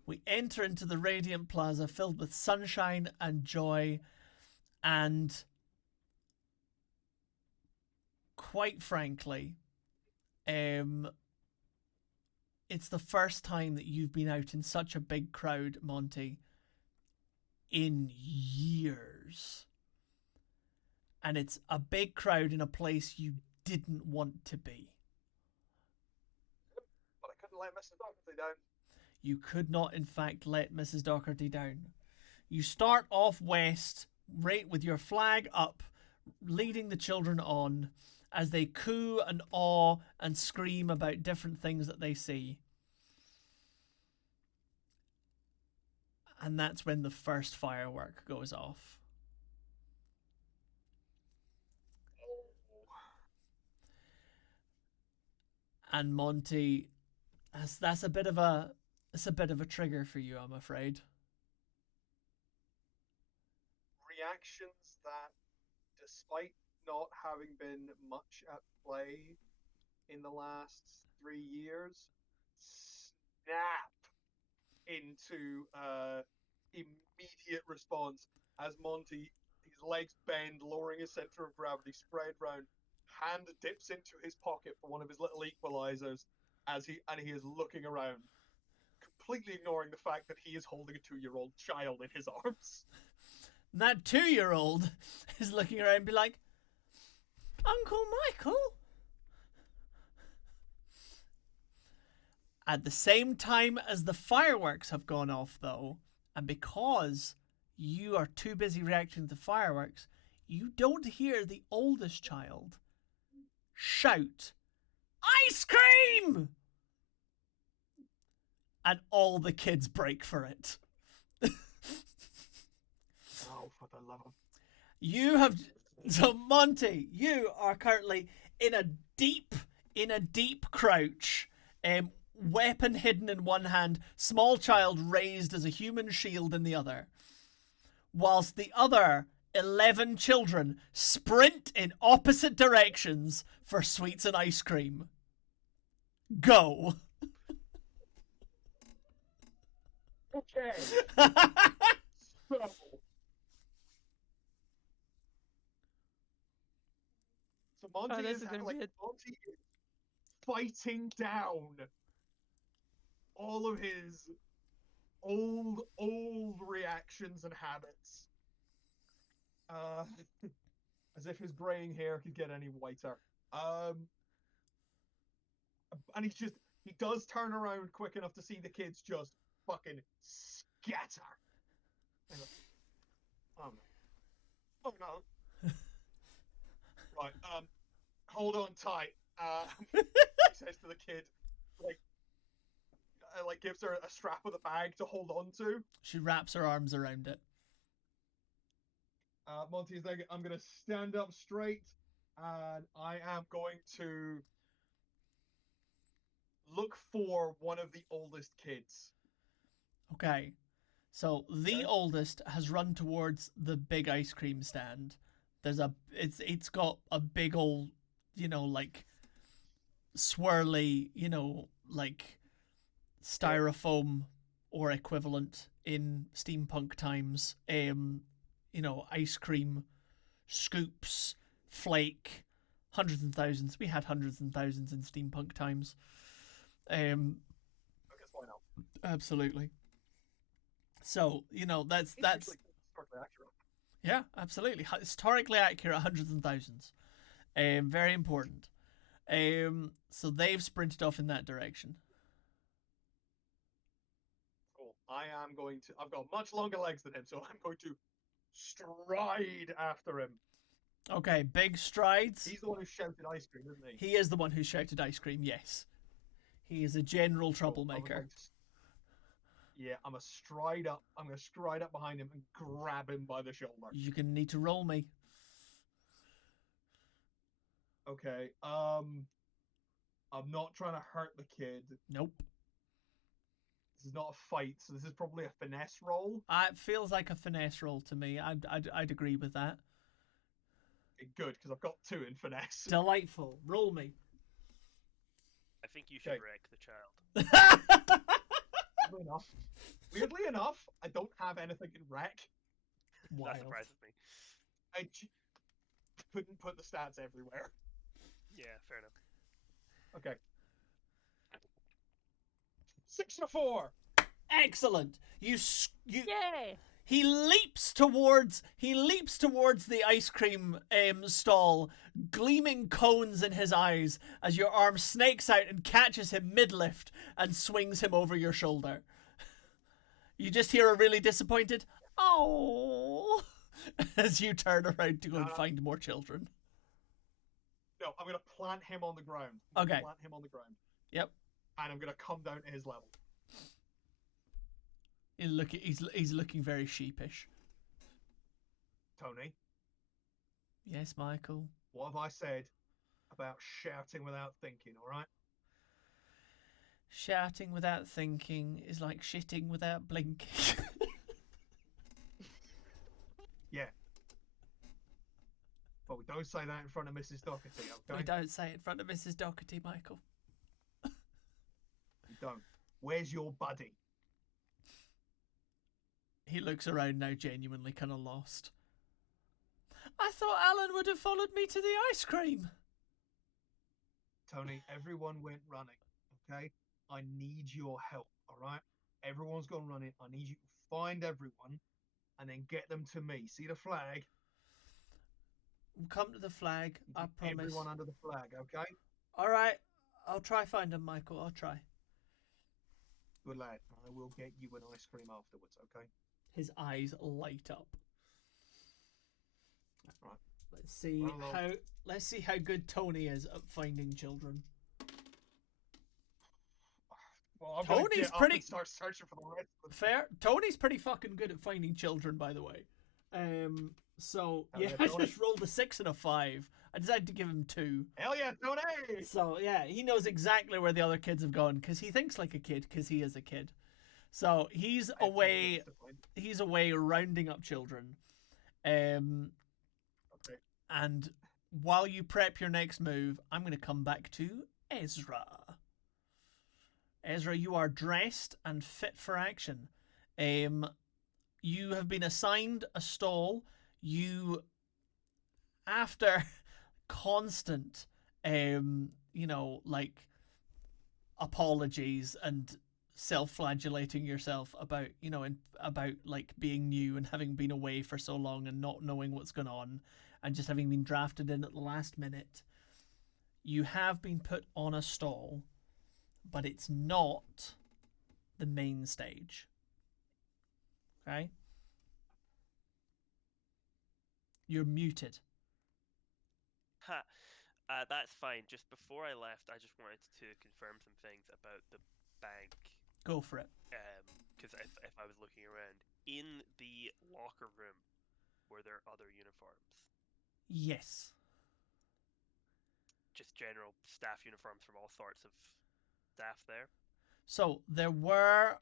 We enter into the radiant plaza filled with sunshine and joy, and quite frankly, it's the first time that you've been out in such a big crowd, Monty, in years. And it's a big crowd in a place you didn't want to be. But I couldn't let Mrs. Doherty down. You could not, in fact, let Mrs. Doherty down. You start off west, right with your flag up, leading the children on as they coo and awe and scream about different things that they see. And that's when the first firework goes off. And Monty, that's a bit of a trigger for you, I'm afraid. Reactions that, despite not having been much at play in the last 3 years, snap into immediate response as Monty, his legs bend, lowering his center of gravity, spread round, hand dips into his pocket for one of his little equalizers he is looking around, completely ignoring the fact that he is holding a 2-year-old child in his arms. And that 2-year-old is looking around and be like, Uncle Michael? At the same time as the fireworks have gone off, though, and because you are too busy reacting to the fireworks, you don't hear the oldest child shout, "Ice cream!" And all the kids break for it. Oh, for the love of... So Monty, you are currently in a deep crouch, weapon hidden in one hand, small child raised as a human shield in the other, whilst the other 11 children sprint in opposite directions for sweets and ice cream. Go. Okay. So Monty this is is gonna be it. Monty is fighting down all of his old reactions and habits. As if his graying hair could get any whiter. And he does turn around quick enough to see the kids just fucking scatter. And oh no. Oh no. Right, hold on tight. He says to the kid like gives her a strap of the bag to hold on to. She wraps her arms around it. Monty is like, I'm gonna stand up straight, and I am going to look for one of the oldest kids. Okay. So the Okay. oldest has run towards the big ice cream stand. It's got a big old, like swirly, like styrofoam or equivalent in steampunk times. Ice cream scoops, flake, hundreds and thousands. We had hundreds and thousands in steampunk times. I guess why not? Absolutely. So, that's Historically accurate. yeah, absolutely. Historically accurate hundreds and thousands. Very important. So they've sprinted off in that direction. Cool. I've got much longer legs than him, so I'm going to stride after him. Okay, big strides. He's the one who shouted ice cream, isn't he? He is the one who shouted ice cream, yes. He is a general troublemaker. Yeah, I'm gonna stride up behind him and grab him by the shoulder. You're going to need to roll me. Okay. I'm not trying to hurt the kid. Nope. This is not a fight, so this is probably a finesse roll. It feels like a finesse roll to me. I'd agree with that. Good, because I've got 2 in finesse. Delightful. Roll me. I think you should Okay. wreck the child. Weirdly enough, I don't have anything in rec. That Wild. surprises me. I couldn't put the stats everywhere. Yeah, fair enough. Okay. 6 and a 4. Excellent. You Yay! He leaps towards the ice cream stall, gleaming cones in his eyes as your arm snakes out and catches him mid-lift and swings him over your shoulder. You just hear a really disappointed "Oh" as you turn around to go and find more children. No, I'm gonna plant him on the ground. Okay. Plant him on the ground. Yep. And I'm gonna come down to his level. He's looking very sheepish. Tony, Yes, Michael. what have I said about shouting without thinking, alright? Shouting without thinking is like shitting without blinking. Yeah. But we don't say that in front of Mrs. Doherty, okay? We don't say it in front of Mrs. Doherty, Michael. We don't. Where's your buddy? He looks around now, genuinely kind of lost. I thought Alan would have followed me to the ice cream. Tony, everyone went running, okay? I need your help, alright? Everyone's gone running. I need you to find everyone and then get them to me. See the flag? We'll come to the flag, I promise. Everyone under the flag, okay? All right, I'll try find him, Michael. I'll try. Good lad. I will get you an ice cream afterwards, okay? His eyes light up. Right. Let's see how good Tony is at finding children. Well, I'm gonna Tony's get up pretty- and start searching for the rest of them. Fair. Tony's pretty fucking good at finding children, by the way. So Hell yeah, yeah, I Tony. just rolled a 6 and a 5. I decided to give him 2. Hell yeah, Tony! So yeah, he knows exactly where the other kids have gone because he thinks like a kid because he is a kid. So he's away. He's away rounding up children. Okay. And while you prep your next move, I'm going to come back to Ezra. Ezra, you are dressed and fit for action. You have been assigned a stall. You, after constant, like apologies and self-flagellating yourself about, about like being new and having been away for so long and not knowing what's going on and just having been drafted in at the last minute, you have been put on a stall, but it's not the main stage. Okay? You're muted. Ha. That's fine. Just before I left, I just wanted to confirm some things about the bank. Go for it. Because if I was looking around in the locker room, were there other uniforms? Yes. Just general staff uniforms from all sorts of staff there. So there were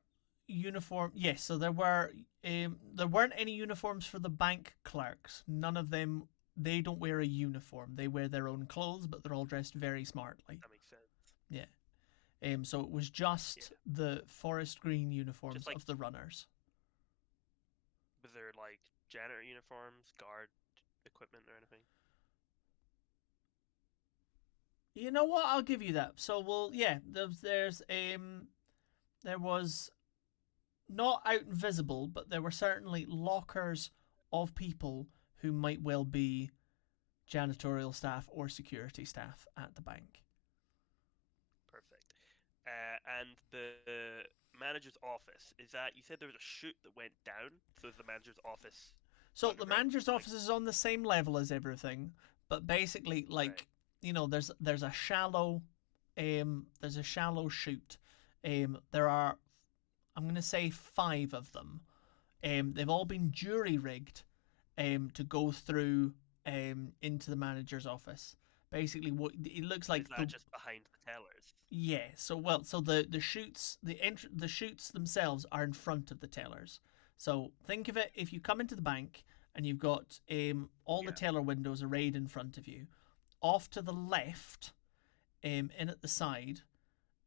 uniform. Yes. So there were. There weren't any uniforms for the bank clerks. None of them. They don't wear a uniform. They wear their own clothes, but they're all dressed very smartly. That makes sense. Yeah. So it was just the forest green uniforms like- of the runners. Was there like janitor uniforms, guard equipment, or anything? You know what? I'll give you that. So there was not out and visible, but there were certainly lockers of people who might well be janitorial staff or security staff at the bank. Perfect. And the manager's office, is that, you said there was a chute that went down, so is the manager's office So the underground? manager's office is on the same level as everything, but basically, like, there's a shallow chute. There are, I'm gonna say 5 of them. They've all been jury rigged, to go through, into the manager's office. Basically, what it looks like. Is that just behind the tellers? Yeah. So the chutes, the chutes themselves are in front of the tellers. So think of it, if you come into the bank and you've got all the teller windows arrayed in front of you. Off to the left, in at the side,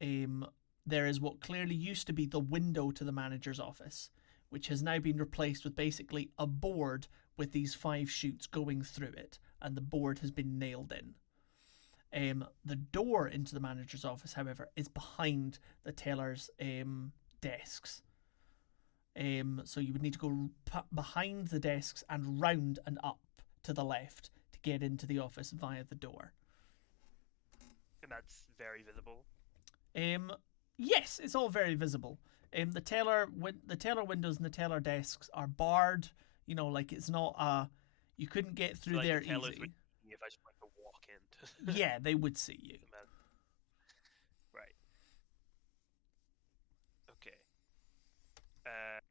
there is what clearly used to be the window to the manager's office, which has now been replaced with basically a board with these 5 chutes going through it, and the board has been nailed in. The door into the manager's office, however, is behind the teller's desks. So you would need to go behind the desks and round and up to the left to get into the office via the door. And that's very visible. Yes, it's all very visible. The teller windows and the teller desks are barred. Like it's not you couldn't get through like there the tellers easy. would see me if I just wanted to walk into. Yeah, they would see you. Right. Okay. And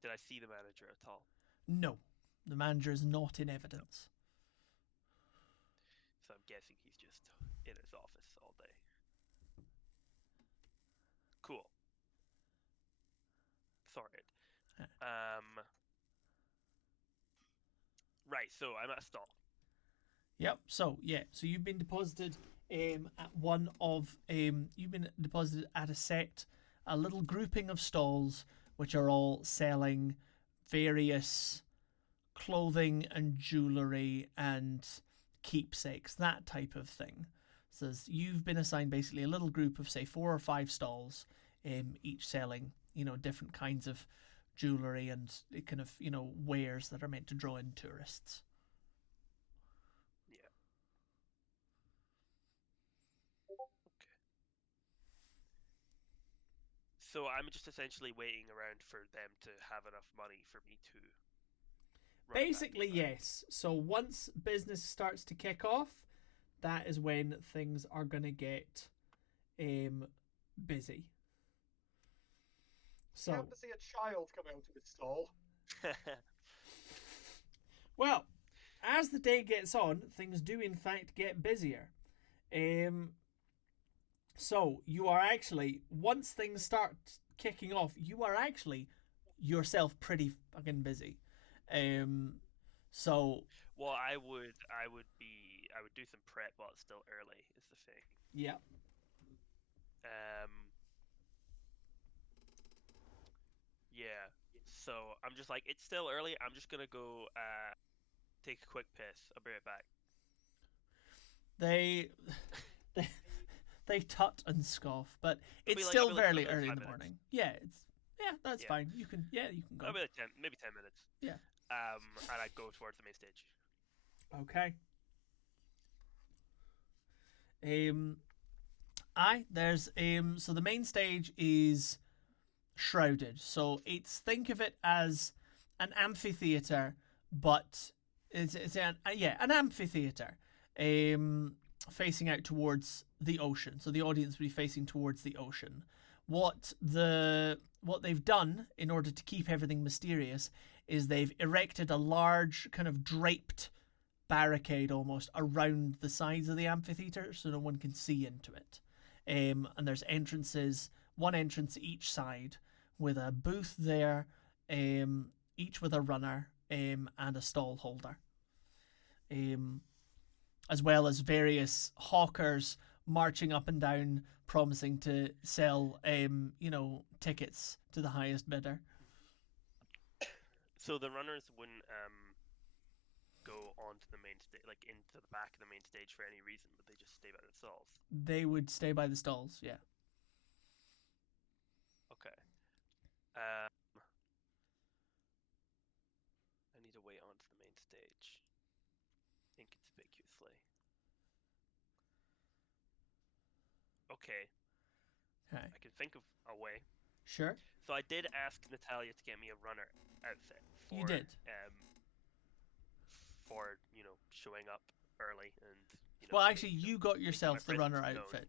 did I see the manager at all? No, the manager is not in evidence. So I'm guessing he's just in his office all day. Cool. Sorted. Right, so I'm at a stall. Yep. So you've been deposited at one of you've been deposited at a little grouping of stalls which are all selling various clothing and jewelry and keepsakes, that type of thing. So you've been assigned basically a little group of say 4 or 5 stalls, each selling different kinds of jewelry and kind of wares that are meant to draw in tourists. Yeah. Okay. So I'm just essentially waiting around for them to have enough money for me to run it back. Basically, yes. So once business starts to kick off, that is when things are going to get busy. You have to see a child come out of its stall. Well, as the day gets on, things do in fact get busier. So you are actually, once things start kicking off, you are actually yourself pretty fucking busy. So well, I would do some prep while it's still early is the thing. yeah. Yeah. So I'm just like, it's still early. I'm just gonna go take a quick piss. I'll be right back. They tut and scoff, but it's still fairly early in the morning. Yeah, that's fine. You can go. I'll be like maybe 10 minutes. Yeah. And I go towards the main stage. Okay. There's so the main stage is shrouded. So think of it as an amphitheater, but it's an amphitheater. facing out towards the ocean. So the audience would be facing towards the ocean. What they've done in order to keep everything mysterious is they've erected a large kind of draped barricade almost around the sides of the amphitheater so no one can see into it. And there's entrances, one entrance each side, with a booth there, each with a runner and a stall holder. As well as various hawkers marching up and down, promising to sell, tickets to the highest bidder. So the runners wouldn't go onto the main stage, like into the back of the main stage for any reason, but they just stay by the stalls. They would stay by the stalls, yeah. Okay. I need a way onto the main stage. Inconspicuously. Okay. Okay. I can think of a way. Sure. So I did ask Natalia to get me a runner outfit. For, You did. For showing up early and. Well, actually, you got yourself the presence runner known. outfit.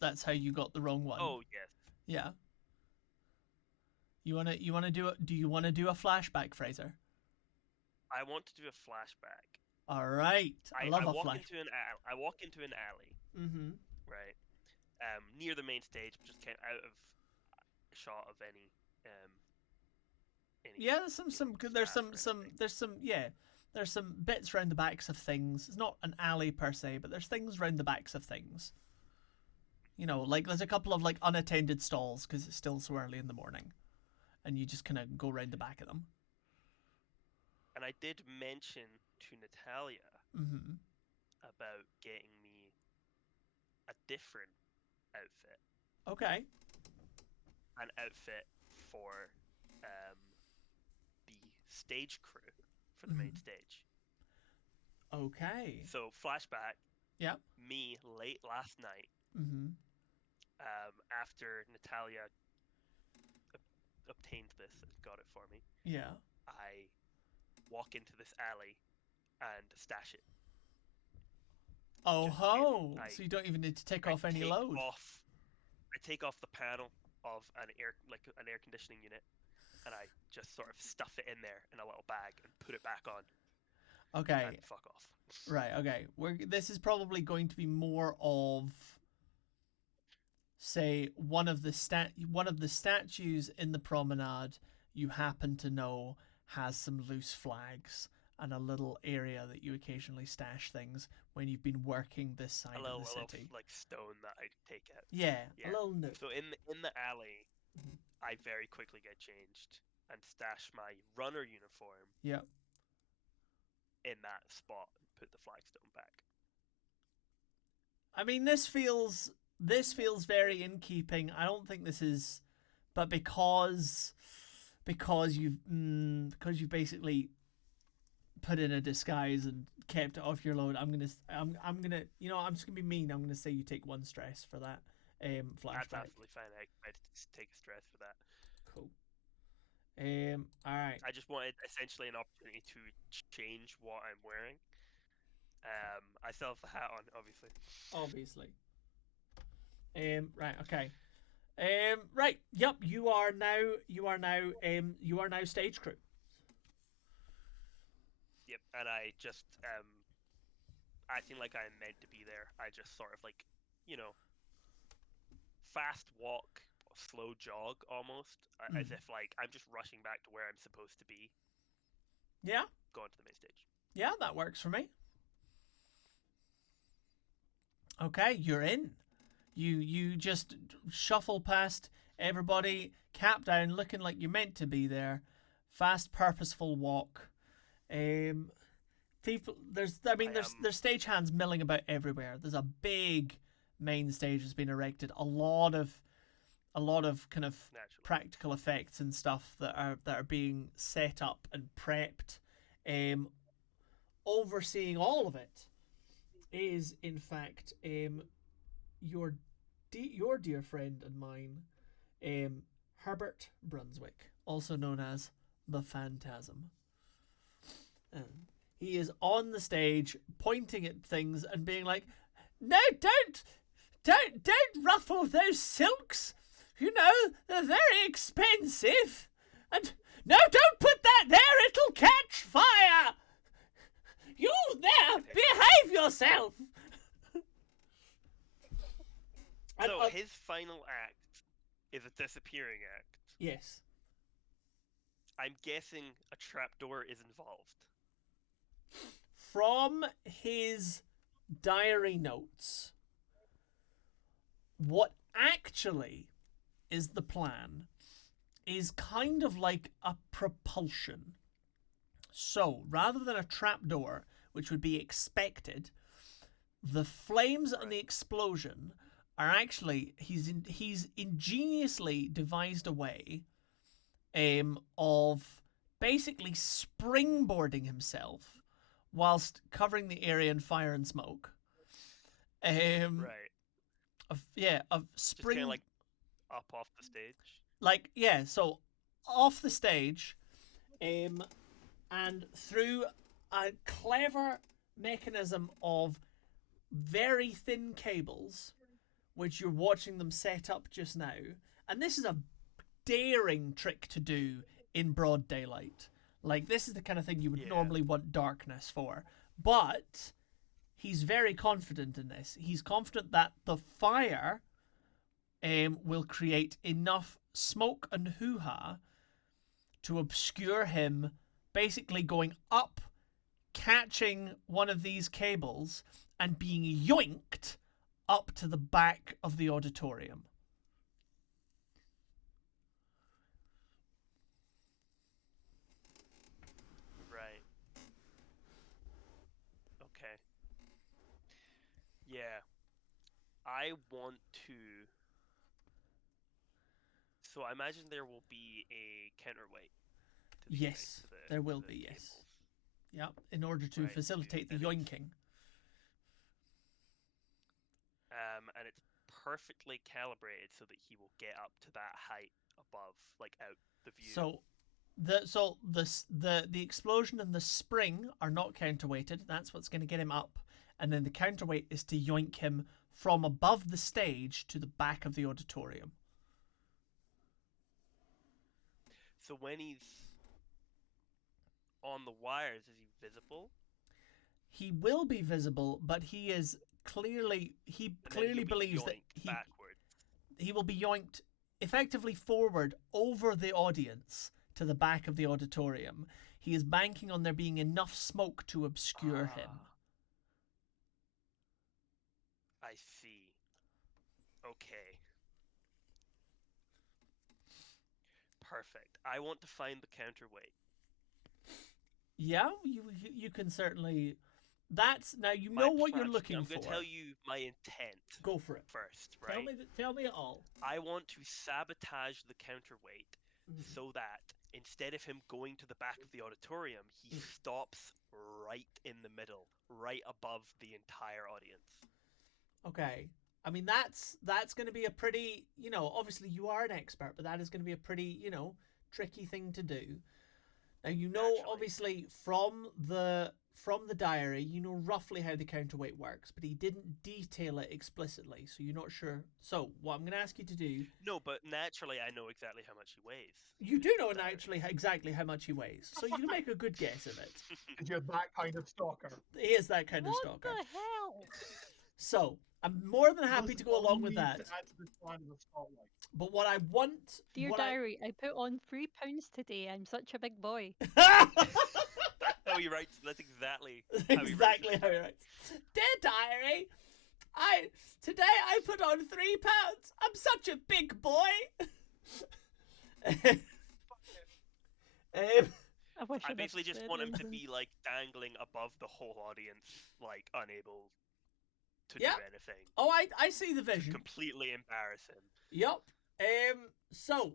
That's how you got the wrong one. Oh yes. Yeah. Do you want to do a flashback, Fraser? I want to do a flashback. All right. I love a flashback. I walk into an alley. Mm-hmm. Right. Near the main stage, just kind of out of shot of any. Yeah, there's some bits around the backs of things. It's not an alley per se, but there's things around the backs of things. Like there's a couple of like unattended stalls because it's still so early in the morning, and you just kind of go around the back of them. And I did mention to Natalia about getting me a different outfit. Okay. An outfit for the stage crew for the main stage. Okay. So flashback. Yeah. Me late last night. After Natalia obtained this and got it for me. Yeah. I walk into this alley and stash it. Oh ho! So you don't even need to take off any load. I take off the panel of an air conditioning unit, and I just sort of stuff it in there in a little bag and put it back on. Okay. And fuck off. Right. Okay. This is probably going to be more of, say, one of the statues in the promenade you happen to know has some loose flags and a little area that you occasionally stash things when you've been working this side of the city. A little like stone that I take out. Yeah, a little nook. So in the alley, I very quickly get changed and stash my runner uniform. Yeah. In that spot and put the flagstone back. I mean, this feels very in keeping. I don't think this is, but because you've basically put in a disguise and kept it off your load, I'm just gonna be mean. I'm gonna say you take one stress for that flashback. That's absolutely fine. I just take a stress for that. Cool. All right. I just wanted essentially an opportunity to change what I'm wearing. I still have the hat on, obviously. Obviously. Right. Okay. Right. Yep. You are now stage crew. Yep. And I just acting like I'm meant to be there. I just sort of like, fast walk, slow jog almost, as if like I'm just rushing back to where I'm supposed to be. Yeah. Going to the main stage. Yeah, that works for me. Okay, you're in. You just shuffle past everybody, cap down, looking like you're meant to be there. Fast, purposeful walk. People, there's stagehands milling about everywhere. There's a big main stage that's been erected. A lot of kind of practical effects and stuff that are being set up and prepped. Overseeing all of it is, in fact, your dear friend and mine, Herbert Brunswick, also known as the Phantasm. He is on the stage pointing at things and being like, No, don't ruffle those silks. You know, they're very expensive. And no, don't put that there, it'll catch fire. You there, behave yourself. So his final act is a disappearing act. Yes. I'm guessing a trapdoor is involved. From his diary notes, what actually is the plan is kind of like a propulsion. So, rather than a trapdoor, which would be expected, the flames and the explosion are actually he's ingeniously devised a way of basically springboarding himself whilst covering the area in fire and smoke. Right. Of Just spring, kind of like up off the stage. like so off the stage, and through a clever mechanism of very thin cables, which you're watching them set up just now. And this is a daring trick to do in broad daylight. Like, this is the kind of thing you would normally want darkness for. But he's very confident in this. He's confident that the fire will create enough smoke and hoo-ha to obscure him basically going up, catching one of these cables, and being yoinked up to the back of the auditorium. Right. Okay. Yeah. I want to... So I imagine there will be a counterweight. Yes, there will be, yes. Yep, in order to facilitate the yoinking. And it's perfectly calibrated so that he will get up to that height above, like out the view. So the explosion and the spring are not counterweighted. That's what's going to get him up, and then the counterweight is to yoink him from above the stage to the back of the auditorium. So when he's on the wires, is he visible? He will be visible, but he clearly believes that he will be yoinked effectively forward over the audience to the back of the auditorium. He is banking on there being enough smoke to obscure him. I see. Okay. Perfect. I want to find the counterweight. Yeah, you can certainly. That's now you know what you're looking for. I'm going to tell you my intent. Go for it First, right? Tell me it all. I want to sabotage the counterweight so that instead of him going to the back of the auditorium, he stops right in the middle, right above the entire audience. Okay. I mean, that's going to be a pretty, obviously you are an expert, but that is going to be a pretty, tricky thing to do. Now, obviously from the diary, you know roughly how the counterweight works, but he didn't detail it explicitly, so you're not sure. So, what I'm going to ask you to do... No, but naturally I know exactly how much he weighs. You do know naturally exactly how much he weighs, so you can make a good guess of it. You're that kind of stalker. He is that kind of stalker. What the hell? So, I'm more than happy to go along with that. But what I want... Dear diary, I put on 3 pounds today. I'm such a big boy. That's how he writes. That's exactly how he writes. Dear diary, today I put on 3 pounds. I'm such a big boy. I basically just want him to be like dangling above the whole audience, like unable to do anything. Oh, I see the vision. Completely embarrass him. Yep. So,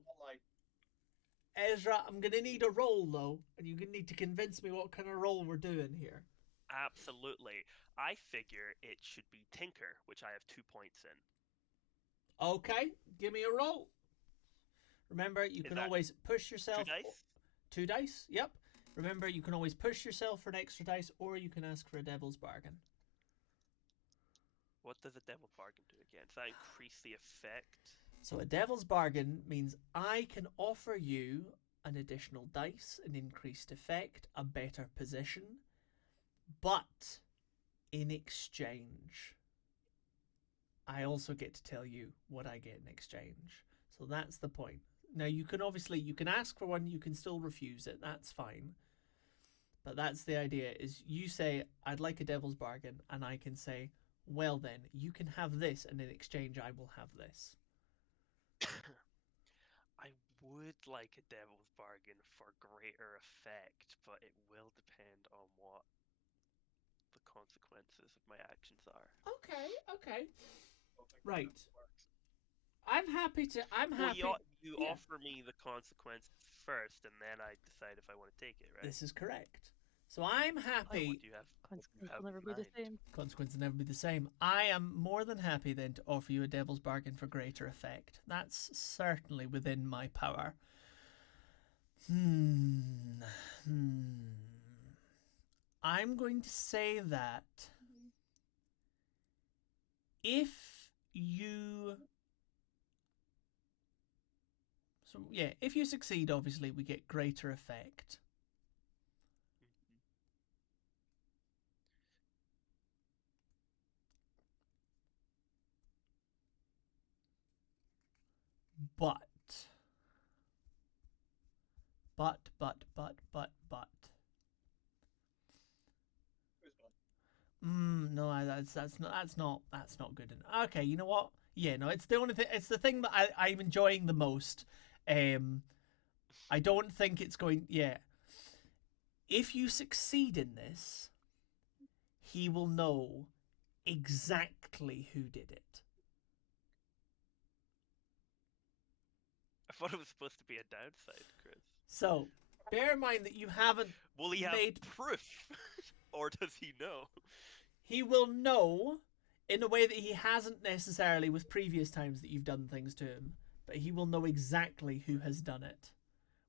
Ezra, I'm going to need a roll, though, and you're going to need to convince me what kind of roll we're doing here. Absolutely. I figure it should be Tinker, which I have 2 points in. Okay, give me a roll. Remember, you can always push yourself. 2 dice? 2 dice, yep. Remember, you can always push yourself for an extra dice, or you can ask for a devil's bargain. 2 dice? 2 dice? Yep. Remember, you can always push yourself for an extra dice, or you can ask for a devil's bargain. 2 dice? 2 dice? Yep. Remember, you can always push yourself for an extra dice, or you can ask for a devil's bargain. What does a devil's bargain do again? Does that increase the effect? So a devil's bargain means I can offer you an additional dice, an increased effect, a better position, but in exchange, I also get to tell you what I get in exchange. So that's the point. Now you can ask for one, you can still refuse it, that's fine. But that's the idea, is you say, I'd like a devil's bargain, and I can say, well then, you can have this, and in exchange I will have this. I would like a devil's bargain for greater effect, but it will depend on what the consequences of my actions are. Okay. Don't think Right. that works. I'm happy. Well, you yeah. offer me the consequences first, and then I decide if I want to take it, right? This is correct. So I'm Oh, happy. what do you have? Consequences have will never in be the mind? same. Consequences never be the same. I am more than happy then to offer you a devil's bargain for greater effect. That's certainly within my power. I'm going to say that if you if you succeed, obviously we get greater effect. But. Who's done? No, that's not good enough. Okay, you know what? Yeah, no, it's the only thing. It's the thing that I'm enjoying the most. I don't think it's going. Yeah, if you succeed in this, he will know exactly who did it. I thought it was supposed to be a downside, Chris. So bear in mind that you haven't. Will he have made... proof, or does he know? He will know in a way that he hasn't necessarily with previous times that you've done things to him, but he will know exactly who has done it.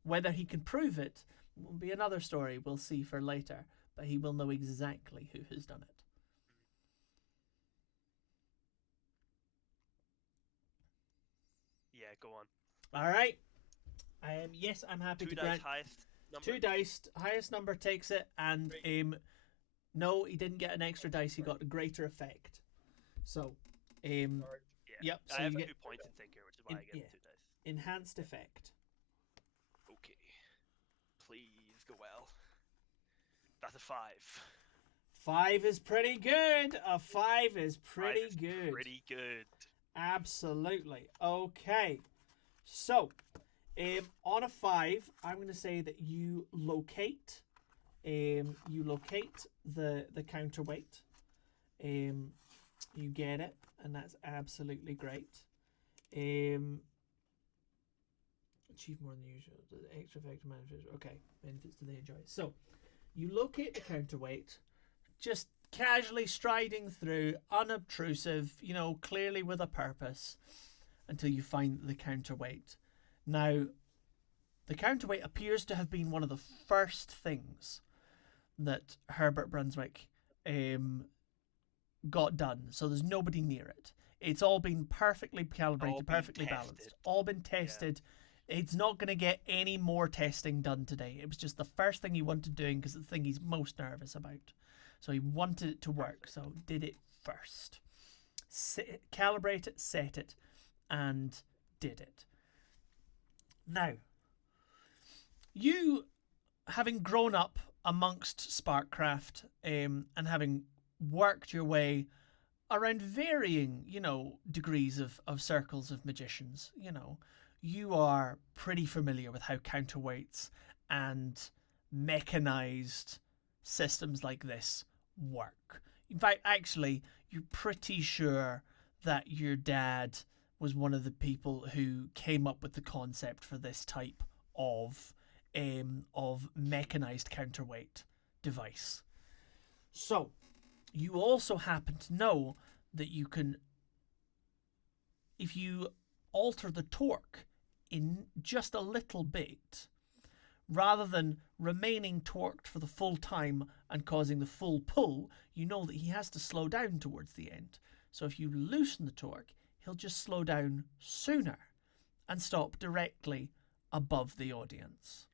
Whether he can prove it will be another story we'll see for later, but he will know exactly who has done it. Yeah, go on. All right. Yes, I'm happy Two to dice, grant. highest number. 2 dice, highest number takes it, and no, he didn't get an extra dice. He got a greater effect. So, Sorry. Yeah. yep. So I have you get 2 points in thinker, which is why I get 2 dice. enhanced effect. Okay. Please go well. That's a 5. 5 is pretty good. A 5 is pretty 5 is good. Pretty good. Absolutely. Okay. So, on a 5, I'm going to say that you locate. You locate the counterweight. You get it, and that's absolutely great. Achieve more than usual. The extra effect managers. Okay, benefits do they enjoy? So, you locate the counterweight, just casually striding through, unobtrusive, clearly with a purpose, until you find the counterweight. Now, the counterweight appears to have been one of the first things that Herbert Brunswick got done. So there's nobody near it. It's all been perfectly calibrated, perfectly balanced, all been tested. Yeah. It's not going to get any more testing done today. It was just the first thing he wanted doing because it's the thing he's most nervous about. So he wanted it to work, so did it first. Calibrate it, set it, and did it. Now, you, having grown up amongst Sparkcraft and having worked your way around varying, degrees of circles of magicians, you are pretty familiar with how counterweights and mechanized systems like this work. In fact, actually, you're pretty sure that your dad was one of the people who came up with the concept for this type of mechanized counterweight device. So, you also happen to know that you can, if you alter the torque in just a little bit, rather than remaining torqued for the full time and causing the full pull, you know that he has to slow down towards the end. So if you loosen the torque, he'll just slow down sooner and stop directly above the audience.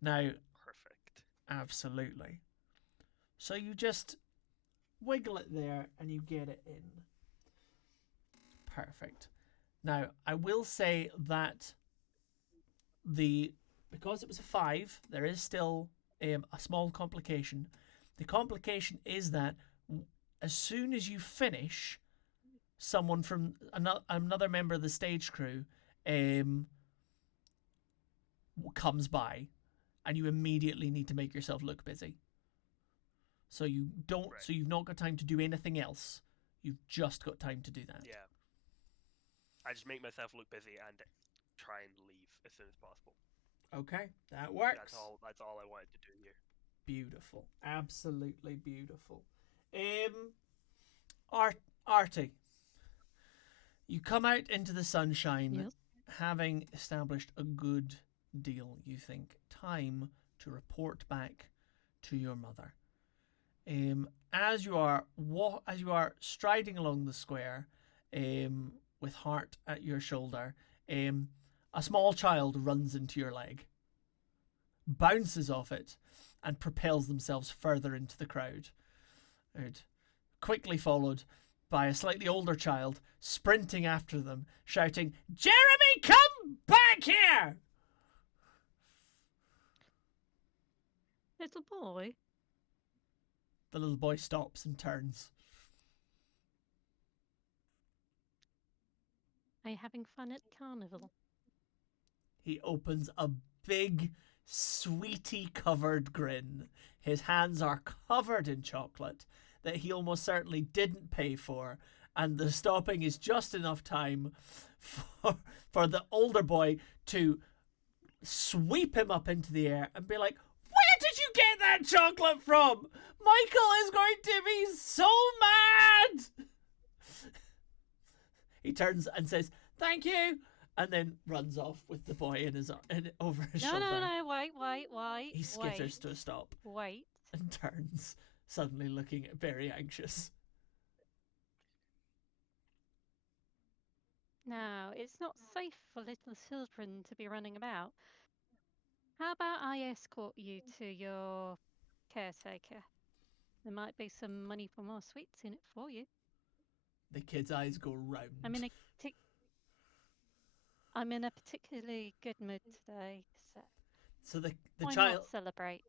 Now, Perfect. absolutely. So you just wiggle it there and you get it in. Perfect. Now, I will say that because it was a 5, there is still a small complication. The complication is that as soon as you finish, someone from another member of the stage crew comes by, and you immediately need to make yourself look busy. So you don't. Right. So you've not got time to do anything else. You've just got time to do that. Yeah. I just make myself look busy and try and leave as soon as possible. Okay, that works. That's all I wanted to do here. Beautiful, absolutely beautiful. Artie, you come out into the sunshine, Yes. having established a good deal. You think time to report back to your mother. As you are striding along the square, with Hart at your shoulder, a small child runs into your leg, bounces off it, and propels themselves further into the crowd. Quickly followed by a slightly older child sprinting after them, shouting, "Jeremy, come back here!" Little boy. The little boy stops and turns. Are you having fun at the carnival? He opens a big, sweetie-covered grin. His hands are covered in chocolate that he almost certainly didn't pay for, and the stopping is just enough time for the older boy to sweep him up into the air and be like, "Where did you get that chocolate from? Michael is going to be so mad!" He turns and says, "Thank you," and then runs off with the boy over his shoulder. No, wait. He skitters to a stop Wait. and turns, suddenly looking very anxious. Now, it's not safe for little children to be running about. How about I escort you to your caretaker? There might be some money for more sweets in it for you. The kid's eyes go round. I'm in a particularly good mood today, So the why child... not celebrate?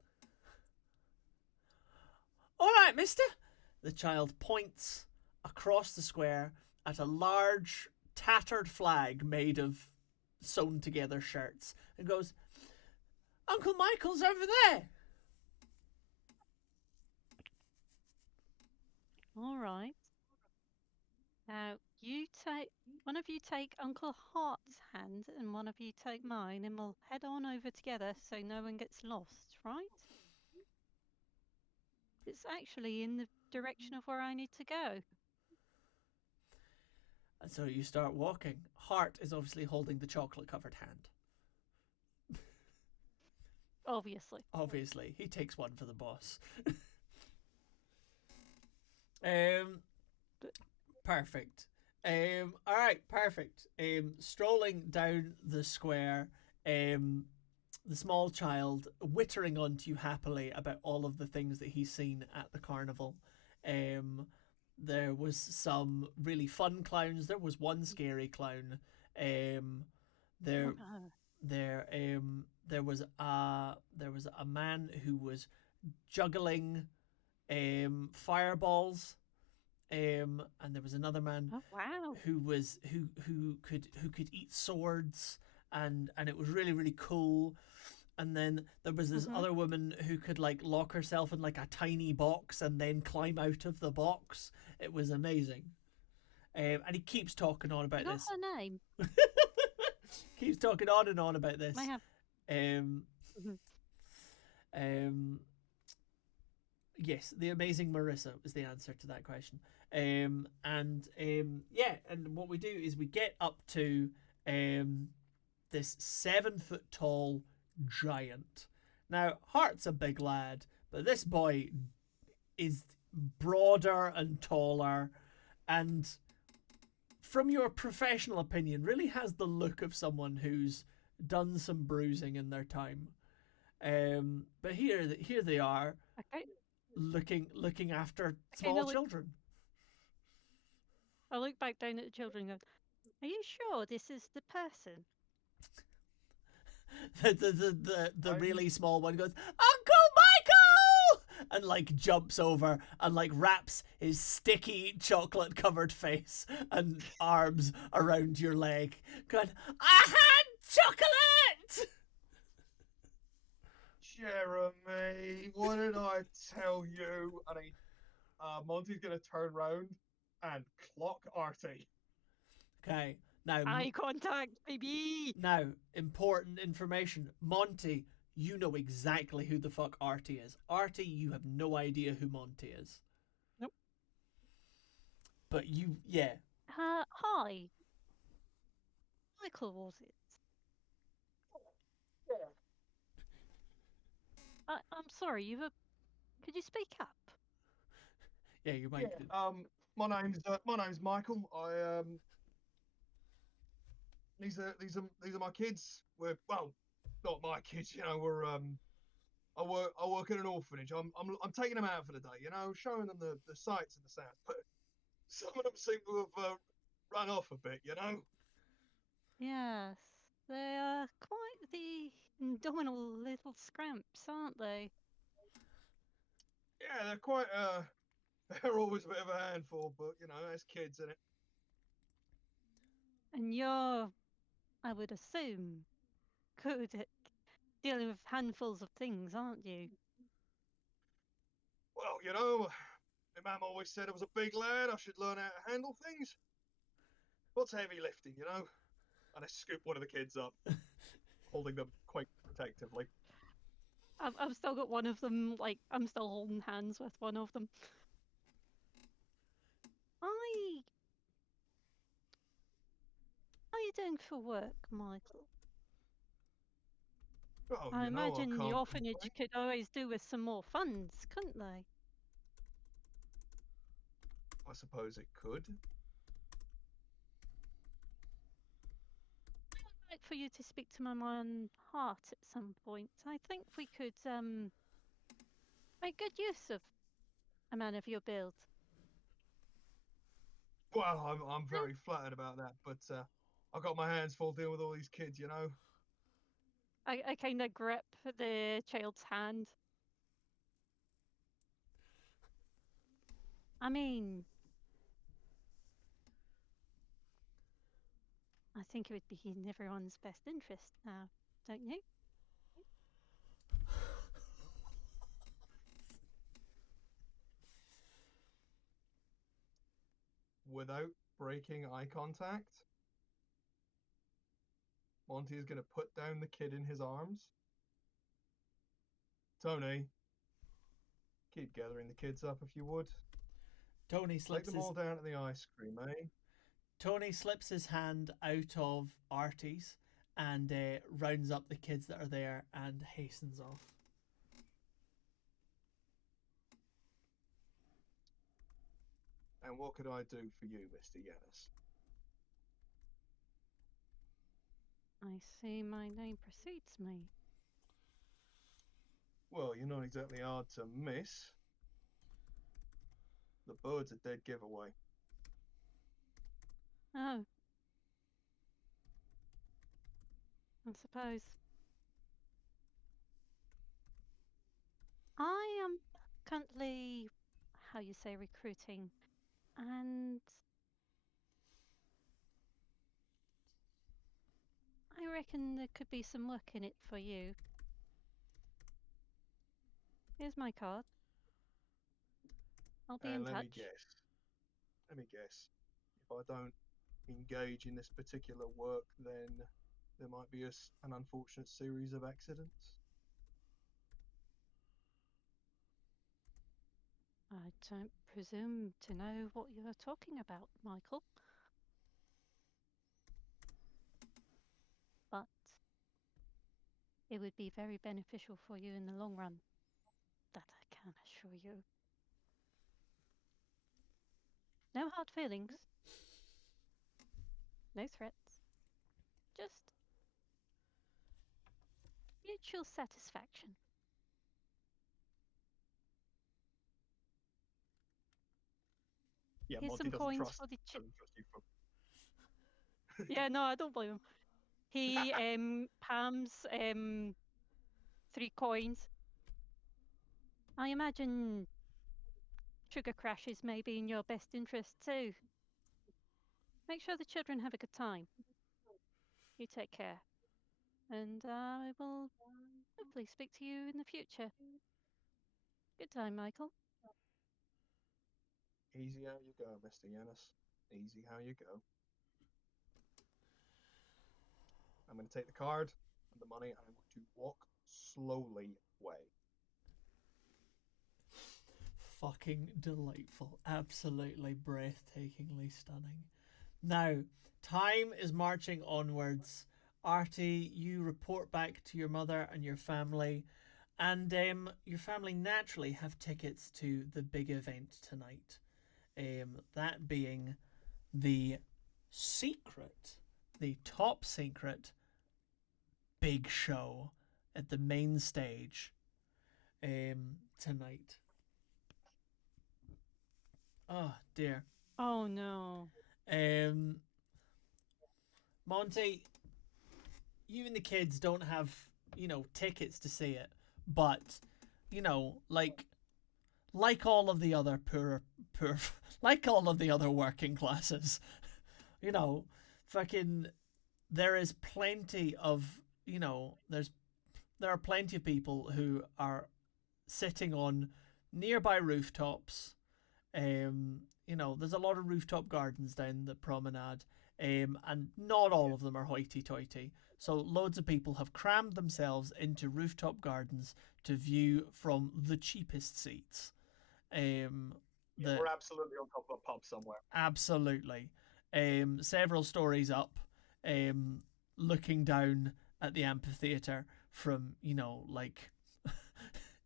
"All right, mister." The child points across the square at a large, tattered flag made of sewn together shirts and goes, "Uncle Michael's over there." All right. Now, one of you take Uncle Hart's hand and one of you take mine, and we'll head on over together so no one gets lost, right? It's actually in the direction of where I need to go. And so you start walking. Hart is obviously holding the chocolate-covered hand. Obviously. Obviously, he takes one for the boss. Perfect. All right, perfect. Strolling down the square, the small child wittering onto you happily about all of the things that he's seen at the carnival. There was some really fun clowns. There was one scary clown. There was a man who was juggling fireballs. And there was another man Oh, wow. who could eat swords, and it was really, really cool. And then there was this other woman who could like lock herself in like a tiny box and then climb out of the box. It was amazing. And he keeps talking on about What's this. her name? Keeps talking on and on about this. I have. Yes, the amazing Marissa was the answer to that question. And what we do is we get up to this 7-foot tall giant. Now, Hart's a big lad, but this boy is broader and taller, and from your professional opinion, really has the look of someone who's done some bruising in their time. But here they are, Okay. looking after Okay, small now children. I look back down at the children and go, "Are you sure this is the person?" The I'm- really small one goes, Uncle Michael, and like jumps over and like wraps his sticky chocolate covered face and arms around your leg, going, I had chocolate. Jeremy, what did I tell you? And Monty's gonna turn round and clock Artie. Okay, now Eye contact, baby. now important information, Monty. You know exactly who the fuck Artie is. Artie, you have no idea who Monty is. Nope. But yeah. Hi. Michael was it? I'm sorry. Could you speak up? Yeah, you might. My name's Michael. These are my kids. We're not my kids. We're I work in an orphanage. I'm taking them out for the day. Showing them the sights and the sounds. But some of them seem to have run off a bit. Yes. They are quite the indomitable little scramps, aren't they? Yeah, they're quite they're always a bit of a handful. But as kids, and And you're, I would assume, good at dealing with handfuls of things, aren't you? well, my mum always said I was a big lad. I should learn how to handle things. What's heavy lifting? And I scoop one of the kids up, holding them quite protectively. I've still got one of them, like, I'm still holding hands with one of them. How are you doing for work, Michael? Oh, I imagine the can't orphanage complain. could always do with some more funds, couldn't they? I suppose it could. I'd like for you to speak to my man Hart at some point. I think we could make good use of a man of your build. Well, I'm very flattered about that, but I've got my hands full dealing with all these kids. I kind of grip the child's hand. I mean, I think it would be in everyone's best interest now, don't you? Without breaking eye contact, Monty is going to put down the kid in his arms. Tony, keep gathering the kids up if you would. Tony Take slips them his all down to the ice cream, eh? Tony slips his hand out of Artie's and rounds up the kids that are there and hastens off. And what could I do for you, Mr. Yanis? I see my name precedes me. Well, you're not exactly hard to miss. The bird's a dead giveaway. Oh. I suppose. I am currently, how you say, recruiting, and I reckon there could be some work in it for you. Here's my card. I'll be in And touch. Let me guess. If I don't engage in this particular work, then there might be an unfortunate series of accidents. I don't presume to know what you're talking about, Michael. But it would be very beneficial for you in the long run. That I can assure you. No hard feelings. No threats. Just mutual satisfaction. Yeah, Here's Monty some doesn't coins trust, for the doesn't trust you. Yeah, no, I don't blame him. He palms 3 coins. I imagine sugar crashes may be in your best interest too. Make sure the children have a good time. You take care. And I will hopefully speak to you in the future. Good time, Michael. Easy how you go, Mr. Yanis. Easy how you go. I'm going to take the card and the money, and I'm going to walk slowly away. Fucking delightful. Absolutely breathtakingly stunning. Now, time is marching onwards. Artie, you report back to your mother and your family, and your family naturally have tickets to the big event tonight. That being the secret, the top secret big show at the main stage tonight. Oh dear. Oh no. Monty, you and the kids don't have, tickets to see it, but, like all of the other poor, like all of the other working classes, fucking, there is plenty of, there are plenty of people who are sitting on nearby rooftops. There's a lot of rooftop gardens down the promenade, and not all of them are hoity-toity. So loads of people have crammed themselves into rooftop gardens to view from the cheapest seats. We're absolutely on top of a pub somewhere. Absolutely. Several stories up, looking down at the amphitheatre from,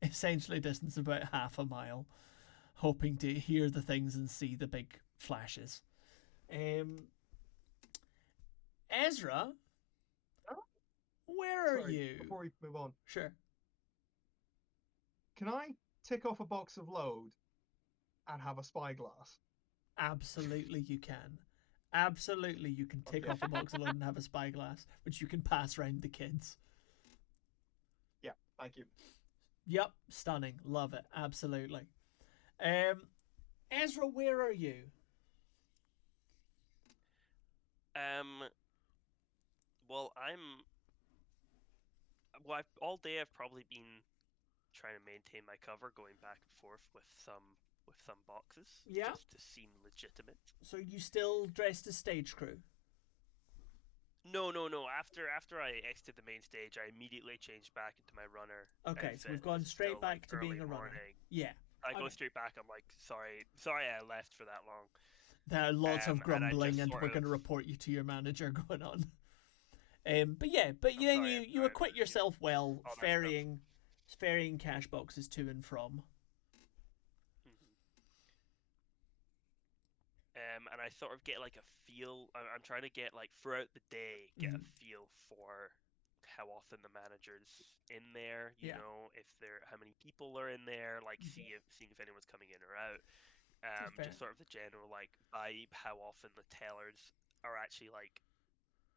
essentially distance about half a mile, hoping to hear the things and see the big flashes. Ezra, where are you? Before we move on, Sure. can I tick off a box of load and have a spyglass? Absolutely you can. Absolutely you can tick off a box of load and have a spyglass, which you can pass around the kids. Yeah, thank you. Yep, stunning. Love it. Absolutely. Ezra, where are you? Well, all day I've probably been trying to maintain my cover, going back and forth with some boxes, Yeah. just to seem legitimate. So you still dressed as stage crew? No. After I exited the main stage, I immediately changed back into my runner. Okay, outfit. so we've gone This is straight still, back to being early a runner. morning. Yeah. I go Okay. straight back. I'm like, sorry, I left for that long. There are lots of grumbling, and we're sort going to of- report you to your manager going on. But yeah, but I'm then sorry, you acquit yourself well, all that ferrying cash boxes to and from. And I sort of get like a feel. I'm trying to get like throughout the day, get a feel for how often the manager's in there. You Yeah. know, how many people are in there. Like seeing if anyone's coming in or out. Just sort of the general like vibe. How often the tellers are actually like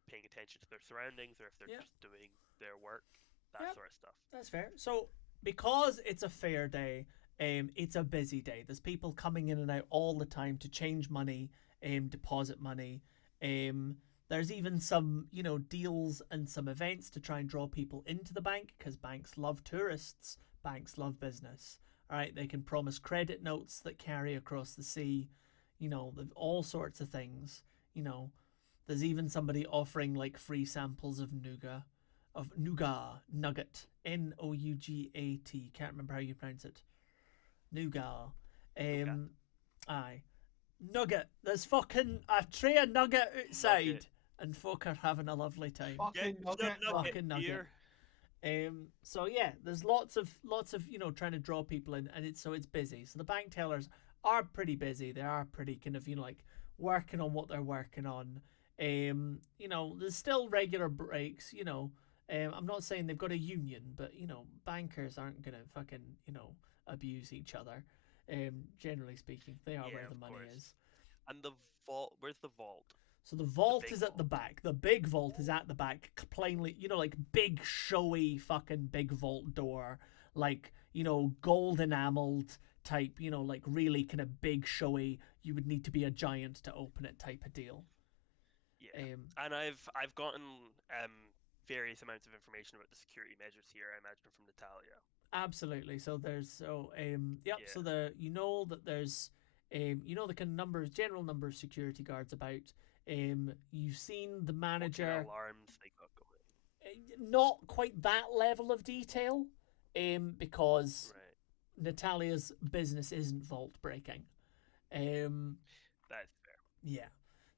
paying attention to their surroundings, or if they're just doing their work. That sort of stuff. That's fair. So because it's a fair day, it's a busy day. There's people coming in and out all the time to change money, deposit money. There's even some, deals and some events to try and draw people into the bank, because banks love tourists, banks love business. All right, they can promise credit notes that carry across the sea. All sorts of things. There's even somebody offering like free samples of nougat, nugget, Nougat. Can't remember how you pronounce it. Nougat. Aye. Nugget. There's fucking a tray of nugget outside, and folk are having a lovely time. Fucking nugget. Fucking nugget. So yeah, there's lots of trying to draw people in, and it's busy. So the bank tellers are pretty busy. They are pretty kind of, like working on what they're working on. There's still regular breaks. I'm not saying they've got a union, but bankers aren't gonna fucking abuse each other. Generally speaking, they are where of the money course. is. And the vault, where's the vault? So the vault big is at the vault. back. The big vault is at the back, plainly, like big showy fucking big vault door, like gold enameled type, like really kind of big showy. You would need to be a giant to open it type of deal. Yeah. And I've gotten various amounts of information about the security measures here. I imagine from Natalia. Absolutely. So there's Yeah. So that there's the kind of numbers, general number of security guards about. You've seen the What kind manager. of alarms they got going? Not quite that level of detail, because Right. Natalia's business isn't vault breaking. That's fair. Yeah.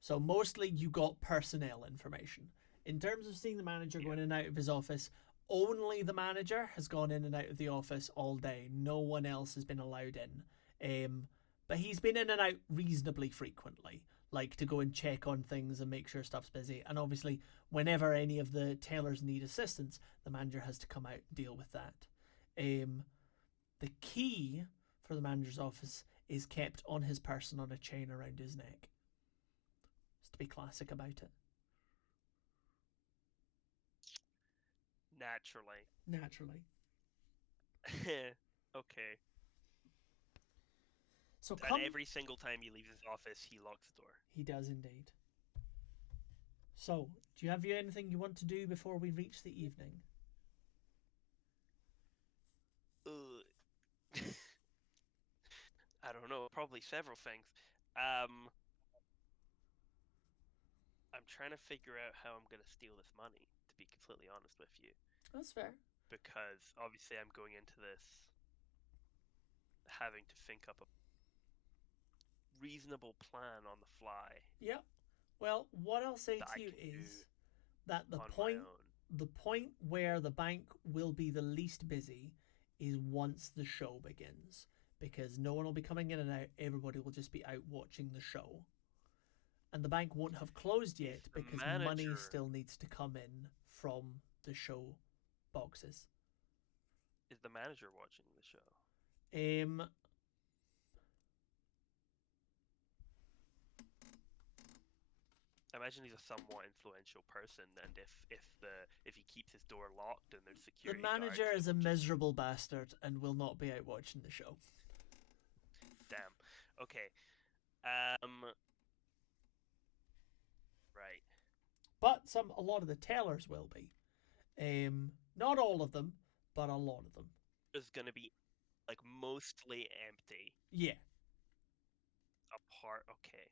So mostly you got personnel information. In terms of seeing the manager going in and out of his office, only the manager has gone in and out of the office all day. No one else has been allowed in. But he's been in and out reasonably frequently, like to go and check on things and make sure stuff's busy. And obviously, whenever any of the tailors need assistance, the manager has to come out and deal with that. The key for the manager's office is kept on his person on a chain around his neck. Just to be classic about it. Naturally. Okay. So And every single time he leaves his office, he locks the door. He does indeed. So, do you have anything you want to do before we reach the evening? I don't know. Probably several things. I'm trying to figure out how I'm gonna steal this money. To be completely honest with you. That's fair. Because obviously I'm going into this having to think up a reasonable plan on the fly. Yep. Well, what I'll say to you is that the point where the bank will be the least busy is once the show begins, because no one will be coming in and out. Everybody will just be out watching the show, and the bank won't have closed yet because money still needs to come in from the show boxes. Is the manager watching the show? I imagine he's a somewhat influential person, and if he keeps his door locked and there's security, the manager guards, is a miserable bastard and will not be out watching the show. Damn. Okay. Right. But a lot of the tailors will be. Not all of them, but a lot of them. It's gonna be like mostly empty. Yeah. Okay.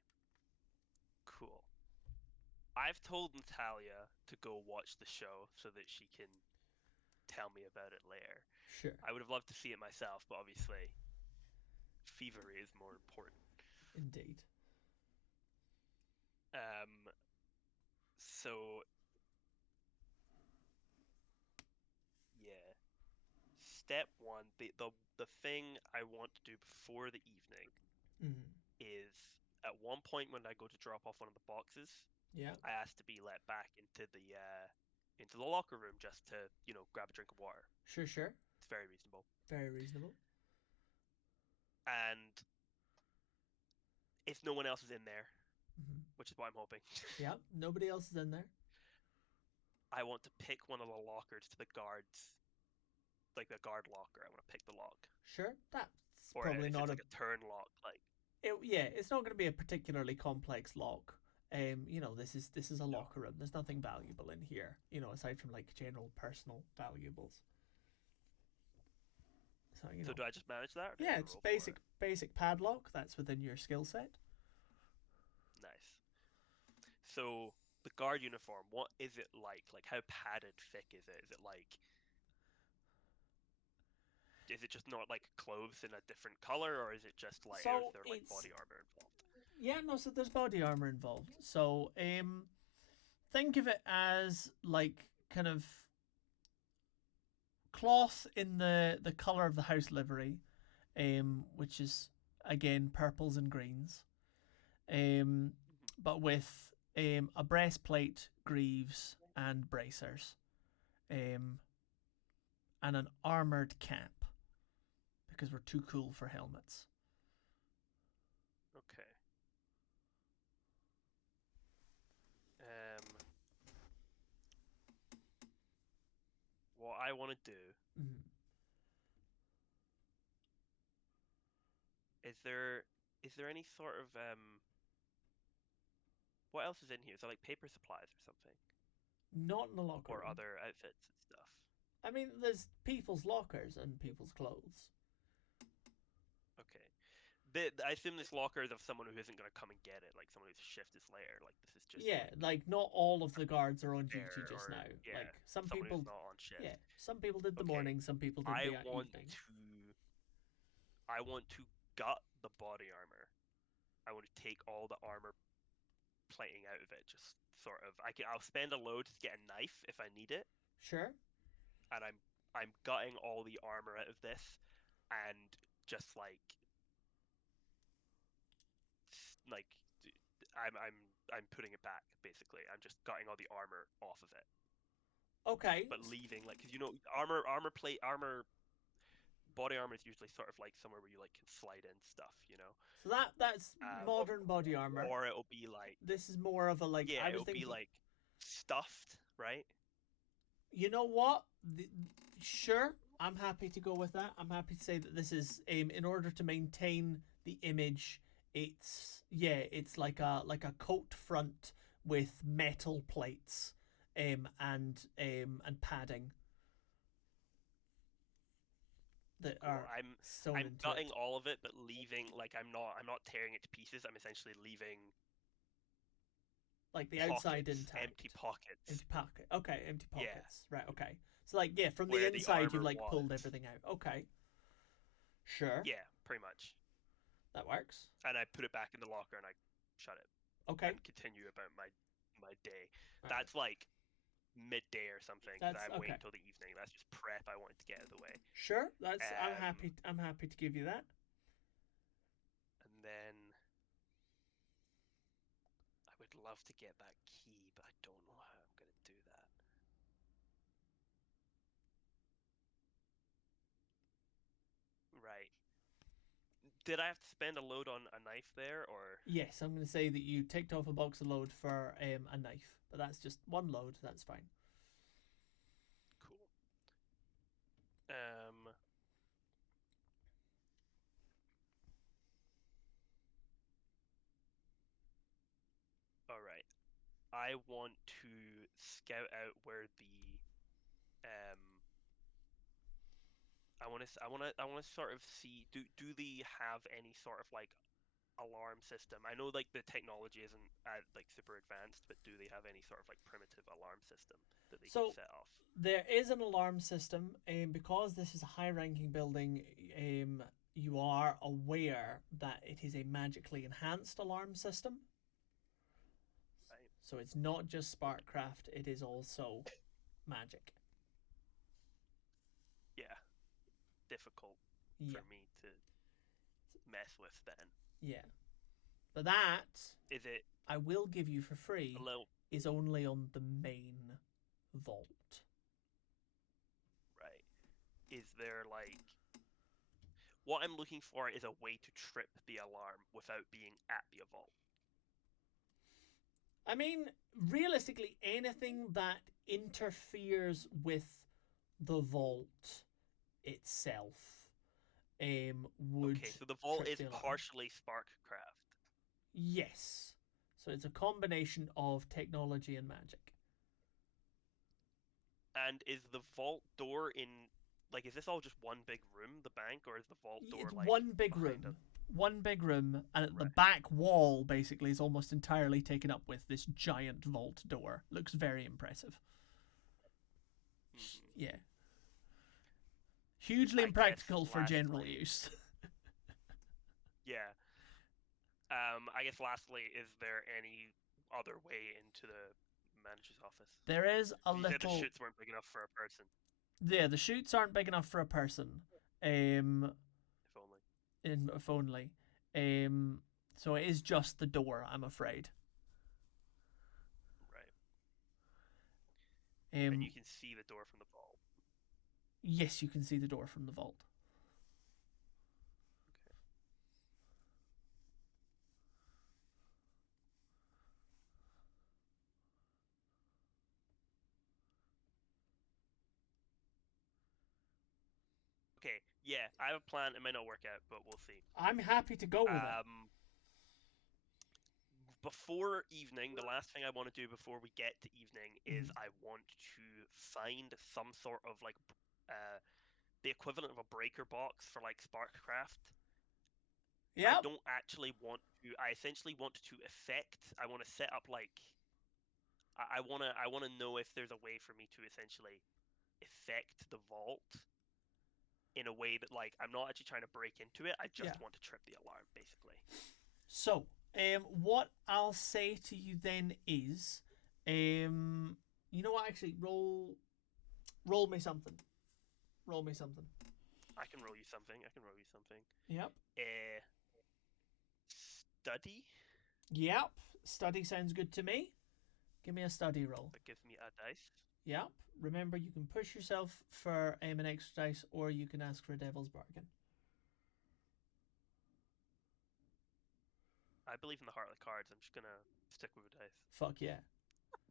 Cool. I've told Natalia to go watch the show so that she can tell me about it later. Sure. I would have loved to see it myself, but obviously, Faeyre is more important. Indeed. So yeah. Step one, the thing I want to do before the evening is at one point when I go to drop off one of the boxes. Yeah. I asked to be let back into the locker room just to, grab a drink of water. Sure. It's very reasonable. Very reasonable. And if no one else is in there, which is what I'm hoping. Yeah, nobody else is in there. I want to pick one of the lockers to the guards, like the guard locker. I want to pick the lock. Sure, that's or probably not like a turn lock, like. It's not going to be a particularly complex lock. This is a locker room. There's nothing valuable in here, aside from like general personal valuables. So do I just manage that? Yeah, it's basic padlock. That's within your skill set. Nice. So the guard uniform, what is it like? Like how padded thick is it? Is it just not like clothes in a different color, or is it just like is there like body armor involved? Yeah, no, so there's body armor involved. So think of it as like kind of cloth in the color of the house livery, which is again, purples and greens, but with a breastplate, greaves, and bracers, and an armored cap, because we're too cool for helmets. Okay. What I want to do Mhm. is there any sort of what else is in here? Is there like paper supplies or something, Not in the locker or room. other outfits and stuff? I mean, there's people's lockers and people's clothes. Okay. I assume this locker is of someone who isn't going to come and get it, like someone whose shift is later. Like this is just Yeah, like not all of the guards are on duty there, just or now. yeah, Like some someone people, who's not on shift. yeah, some people did the Okay. morning, some people did I the want evening. to gut the body armor. I want to take all the armor plating out of it. Just sort of, I'll spend a load to get a knife if I need it, Sure. and I'm gutting all the armor out of this, and just like I'm putting it back basically. I'm just gutting all the armor off of it, Okay. but leaving like, because body armor is usually sort of like somewhere where you like can slide in stuff, So that's modern body armor. or it'll be like, This is more of a like. yeah, I was it'll thinking. be like stuffed, right? You know what? Sure, I'm happy to go with that. I'm happy to say that this is in order to maintain the image. It's like a coat front with metal plates, and padding that Cool. are sewn I'm into gutting it. all of it, but leaving, like, I'm not tearing it to pieces. I'm essentially leaving Like the outside pockets, intact. empty pockets, Empty pocket. Okay, empty Yeah. pockets. Right. Okay. So like from the where the inside you've armor like pulled was. everything out. Okay. Sure. Yeah, pretty much. That works. And I put it back in the locker and I shut it Okay. and continue about my day. All That's like midday or something, because That's I'm waiting okay. till the evening. That's just prep I wanted to get out of the way. Sure. That's I'm Um, happy to give you that. And then I would love to get that key, but I don't know how I'm going to do that. Right. Did I have to spend a load on a knife there, or? Yes, I'm going to say that you ticked off a box of load for a knife, but that's just one load. That's fine. Cool. All right. I want to scout out where the I want to sort of see, do they have any sort of like alarm system? I know like the technology isn't like super advanced, but do they have any sort of like primitive alarm system that they can set off? There is an alarm system, and because this is a high-ranking building, you are aware that it is a magically enhanced alarm system. Right. So it's not just Sparkcraft; it is also magic. Yeah. Difficult Yeah. for me to mess with then. Yeah. But that Is it I will give you for free a little is only on the main vault. right? Is there like, what I'm looking for is a way to trip the alarm without being at the vault. I mean, realistically, anything that interferes with the vault itself would. Okay, so the vault trip is the alarm. partially Sparkcraft. Yes. So it's a combination of technology and magic. And is the vault door in, like, is this all just one big room, the bank, or is the vault door It's like one big behind room. One big room, and at the Right. back wall basically is almost entirely taken up with this giant vault door. Looks very impressive. Yeah. Hugely I guess impractical for general lastly- use. Yeah. I guess lastly, is there any other way into the manager's office? There is a You said the little. chutes weren't big enough for a person, Yeah, the chutes aren't big enough for a person. if only. If only. So it is just the door, I'm afraid. Right. And Um, you can see the door from the vault. yes, you can see the door from the vault. Okay, yeah, I have a plan. It might not work out, but we'll see. I'm happy to go with it. Before evening, the last thing I want to do before we get to evening is Mhm. I want to find some sort of like the equivalent of a breaker box for like Sparkcraft. I Yep. don't actually want to. I essentially want to effect. I want to set up like. I want to. I want to know if there's a way for me to essentially effect the vault in a way that like I'm not actually trying to break into it. I just Yeah. want to trip the alarm, basically. So, what I'll say to you then is, you know what? Actually, roll me something. Roll me something. I can roll you something. I can roll you something. Yep. Study. Yep. Study sounds good to me. Give me a study roll. That gives me a dice. Yep. Remember, you can push yourself for an extra dice, or you can ask for a devil's bargain. I believe in the heart of the cards. I'm just gonna stick with a dice. Fuck yeah.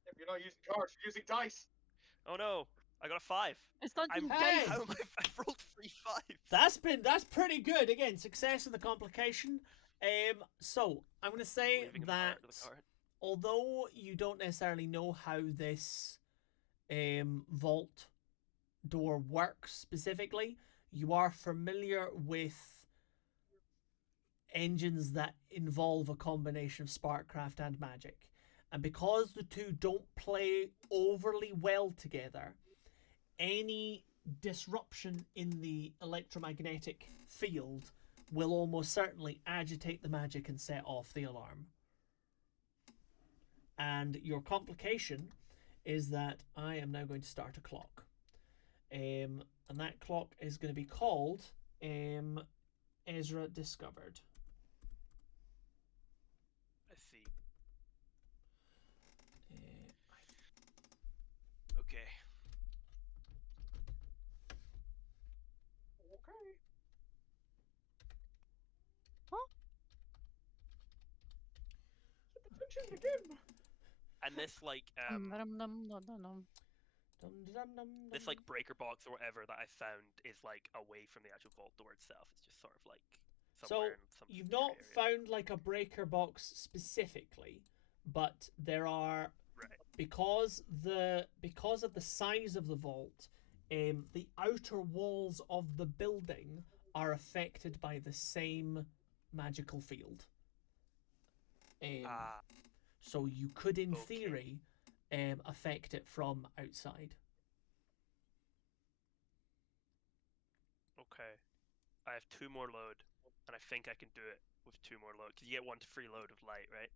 If you're not using cards, you're using dice. Oh no! I got a 5. It's not I'm Hey! How am I? I've rolled 3 5s. That's pretty good. Again, success of the complication. So I'm gonna say Believing in the that heart of the card. although you don't necessarily know how this vault door works specifically, you are familiar with engines that involve a combination of Sparkcraft and magic. And because the two don't play overly well together, any disruption in the electromagnetic field will almost certainly agitate the magic and set off the alarm. And your complication is that I am now going to start a clock. And that clock is going to be called Ezra Discovered. I see. Okay. Okay. Attention again. And this like this like breaker box or whatever that I found is like away from the actual vault door itself. It's just sort of like somewhere in some you've not area. found like a breaker box specifically, but there are Right. because of the size of the vault, the outer walls of the building are affected by the same magical field. So you could, in theory, affect it from outside. Okay. I have 2 more load, and I think I can do it with 2 more load. Because you get 1 free load of light, right?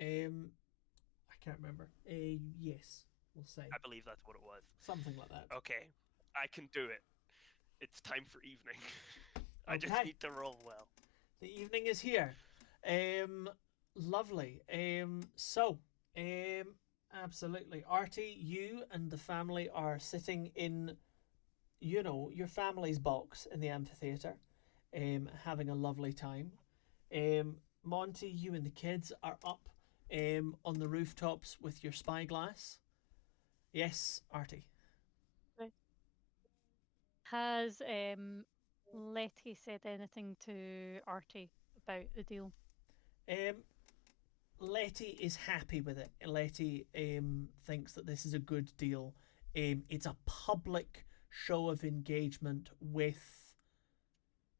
I can't remember. Yes, we'll say. I believe that's what it was. Something like that. Okay. I can do it. It's time for evening. I just Okay. need to roll well. The evening is here. Lovely. Absolutely. Artie, you and the family are sitting in, your family's box in the amphitheater, having a lovely time. Monty, you and the kids are up on the rooftops with your spyglass. Yes, Artie. Has Letty said anything to Artie about the deal? Letty is happy with it. Letty thinks that this is a good deal. It's a public show of engagement with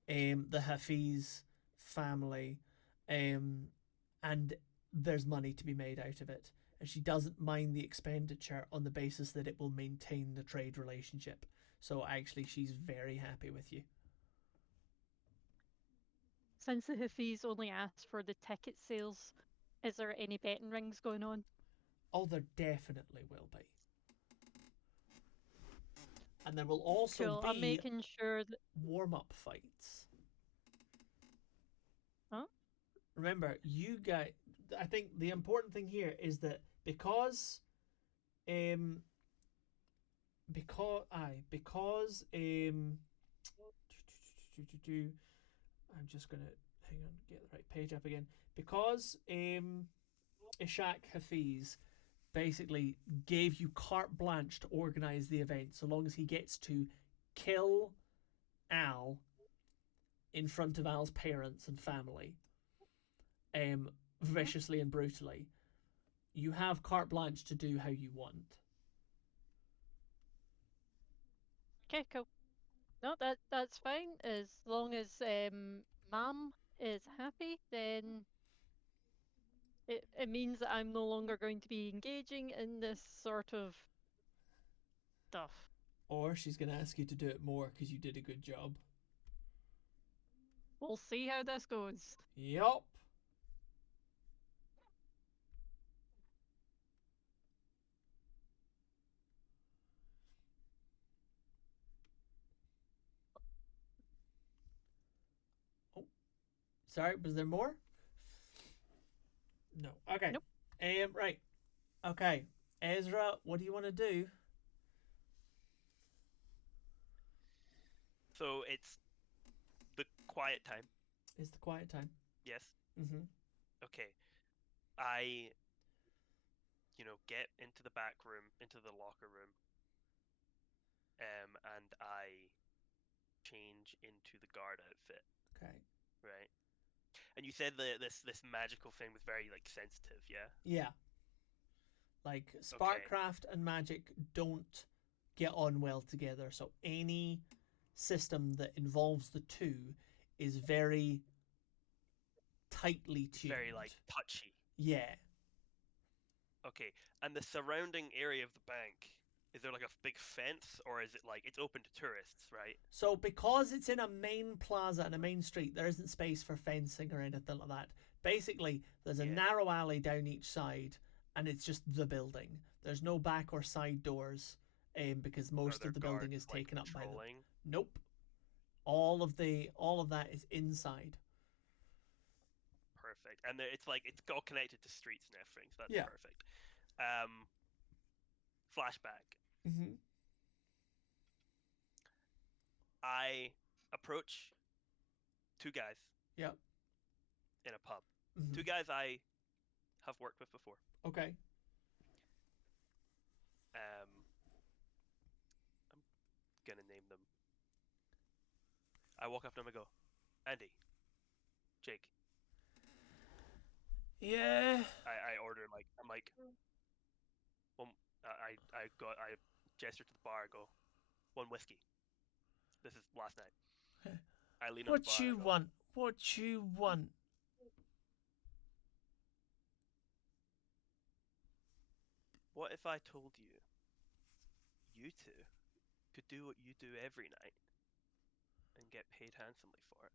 the Hafiz family, and there's money to be made out of it. And she doesn't mind the expenditure on the basis that it will maintain the trade relationship. So actually, she's very happy with you. Since the Hafiz only asked for the ticket sales, is there any betting rings going on? Oh, there definitely will be. And there will also cool. be I'm making sure that warm-up fights. Huh? remember, you guys. I think the important thing here is that because I'm just gonna hang on, get the right page up again. Because Ishak Hafiz basically gave you carte blanche to organize the event, so long as he gets to kill Al in front of Al's parents and family, viciously and brutally. You have carte blanche to do how you want. Okay, cool. No, that's fine. As long as Mom is happy, then it means that I'm no longer going to be engaging in this sort of stuff. Or she's going to ask you to do it more because you did a good job. We'll see how this goes. Yup. Oh, sorry, was there more? No. Okay. Nope. Right. Okay. Ezra, what do you want to do? So it's the quiet time. It's the quiet time. Yes. Mm-hmm. Okay. I, get into the back room, into the locker room, and I change into the guard outfit. Okay. Right. And you said this magical thing was very like sensitive, yeah? Yeah. Like Sparkcraft and magic don't get on well together, so any system that involves the two is very tightly tuned. Very like touchy. Yeah. Okay. And the surrounding area of the bank, is there like a big fence, or is it like it's open to tourists, right? So because it's in a main plaza and a main street, there isn't space for fencing or anything like that. Basically, there's a narrow alley down each side, and it's just the building. There's no back or side doors, because most of the building is taken up by them. Nope. All of that is inside. Perfect. And it's all connected to streets and everything, so that's perfect. Flashback. Mm-hmm. I approach two guys. Yep. In a pub. Mm-hmm. Two guys I have worked with before. Okay. I'm gonna name them. I walk up to them and go, Andy, Jake. Yeah. I order I'm like, one. I gesture to the bar. I go, one whiskey. This is last night. I lean on the bar. What you want? What you want? What if I told you, you two could do what you do every night and get paid handsomely for it?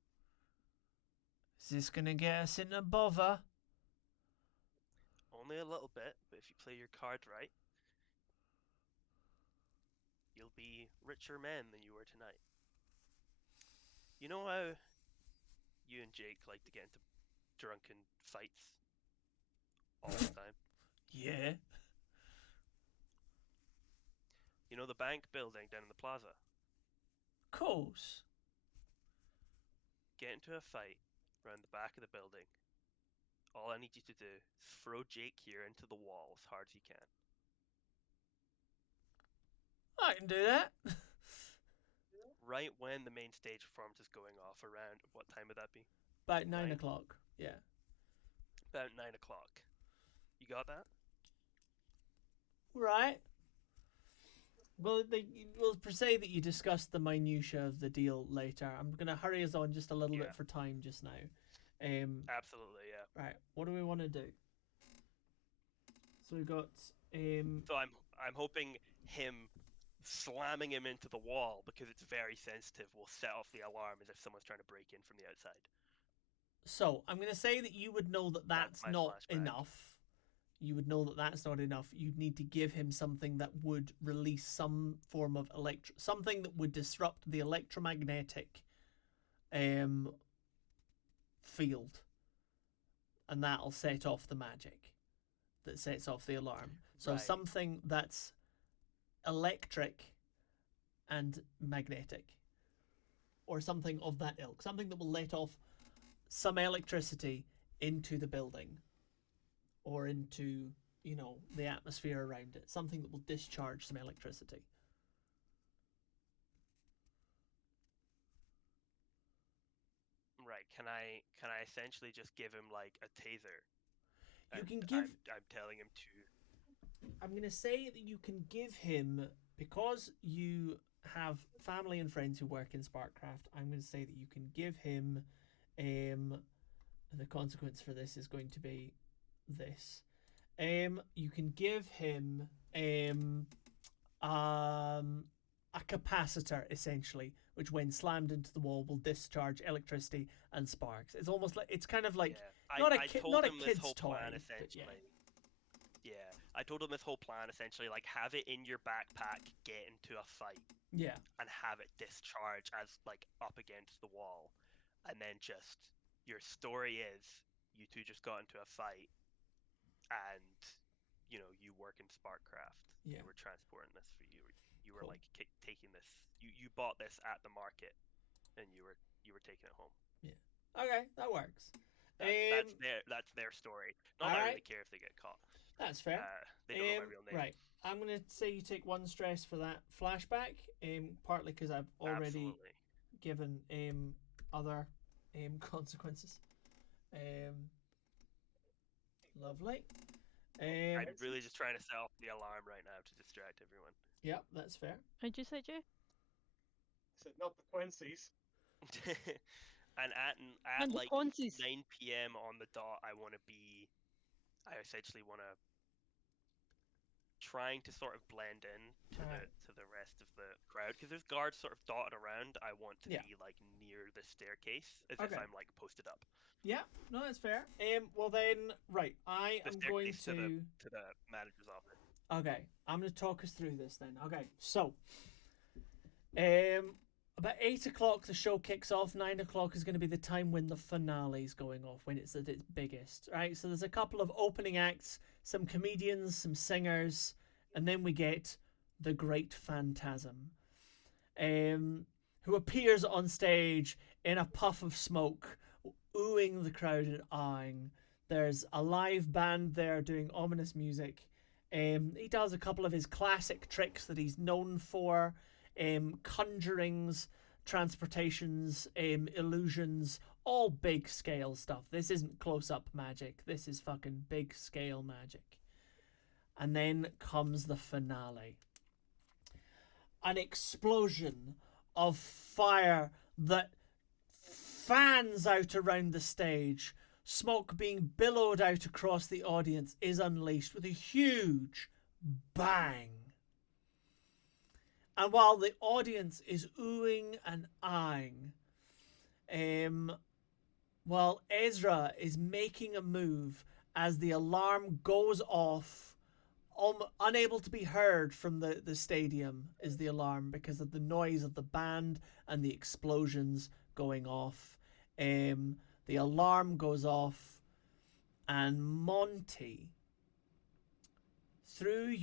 Is this gonna get us in a bother? Only a little bit, but if you play your cards right, you'll be richer men than you were tonight. You know how you and Jake like to get into drunken fights all the time? Yeah. You know the bank building down in the plaza? Of course. Get into a fight around the back of the building. All I need you to do is throw Jake here into the wall as hard as you can. I can do that. Right when the main stage performance is going off, around what time would that be? About 9 o'clock. Yeah. About 9 o'clock. You got that? Right. Well, we'll say that you discussed the minutiae of the deal later. I'm going to hurry us on just a little bit for time just now. Absolutely, yeah. Right. What do we want to do? So we've got. So I'm hoping him slamming him into the wall, because it's very sensitive, will set off the alarm as if someone's trying to break in from the outside. So I'm going to say that you would know that that's not enough. You would know that that's not enough. You'd need to give him something that would release some form of something that would disrupt the electromagnetic field and that'll set off the magic that sets off the alarm. So Right. something that's electric and magnetic, or something of that ilk, something that will let off some electricity into the building or into, you know, the atmosphere around it, something that will discharge some electricity. Right. Can I essentially just give him like a taser? You And can give I'm telling him to. I'm going to say that you can give him, because you have family and friends who work in Sparkcraft, I'm going to say that you can give him, the consequence for this is going to be this. You can give him a capacitor, essentially, which when slammed into the wall will discharge electricity and sparks. It's almost like, it's kind of like, Yeah. not a I kid, told not a him this kid's whole toy, plan but essentially. yeah. Yeah. I told him this whole plan essentially, like, have it in your backpack, get into a fight, Yeah. and have it discharge as like up against the wall, and then just your story is you two just got into a fight, and you know you work in Sparkcraft. Yeah. You were transporting this for you. You were Cool. like taking this. You bought this at the market, and you were taking it home. Okay, that works. That's their story. Not that I really alright. care if they get caught. That's fair. They don't know my real name. Right. I'm going to say you take 1 stress for that flashback, partly because I've already Absolutely. given other consequences. Lovely. I'm really just trying to set off the alarm right now to distract everyone. Yep, that's fair. What'd you say, Jay? So not the Quincy's. And at And the like Ponzi's. 9 p.m. on the dot, I essentially want to trying to sort of blend in to the rest of the crowd, because there's guards sort of dotted around. I want to be like near the staircase as if I'm like posted up. Yeah, no, that's fair. Well then, right, I am going to the manager's office. Okay, I'm going to talk us through this then. Okay, so about 8 o'clock the show kicks off. 9 o'clock is going to be the time when the finale is going off, when it's at its biggest, right? So there's a couple of opening acts, some comedians, some singers, and then we get the Great Phantasm, who appears on stage in a puff of smoke, oohing the crowd and eyeing. There's a live band there doing ominous music. He does a couple of his classic tricks that he's known for. Conjurings, transportations, illusions, all big scale stuff. This isn't close-up magic. This is fucking big scale magic. And then comes the finale. An explosion of fire that fans out around the stage. Smoke being billowed out across the audience is unleashed with a huge bang. And while the audience is oohing and eyeing, while Ezra is making a move as the alarm goes off, unable to be heard from the stadium is the alarm because of the noise of the band and the explosions going off. The alarm goes off, and Monty, through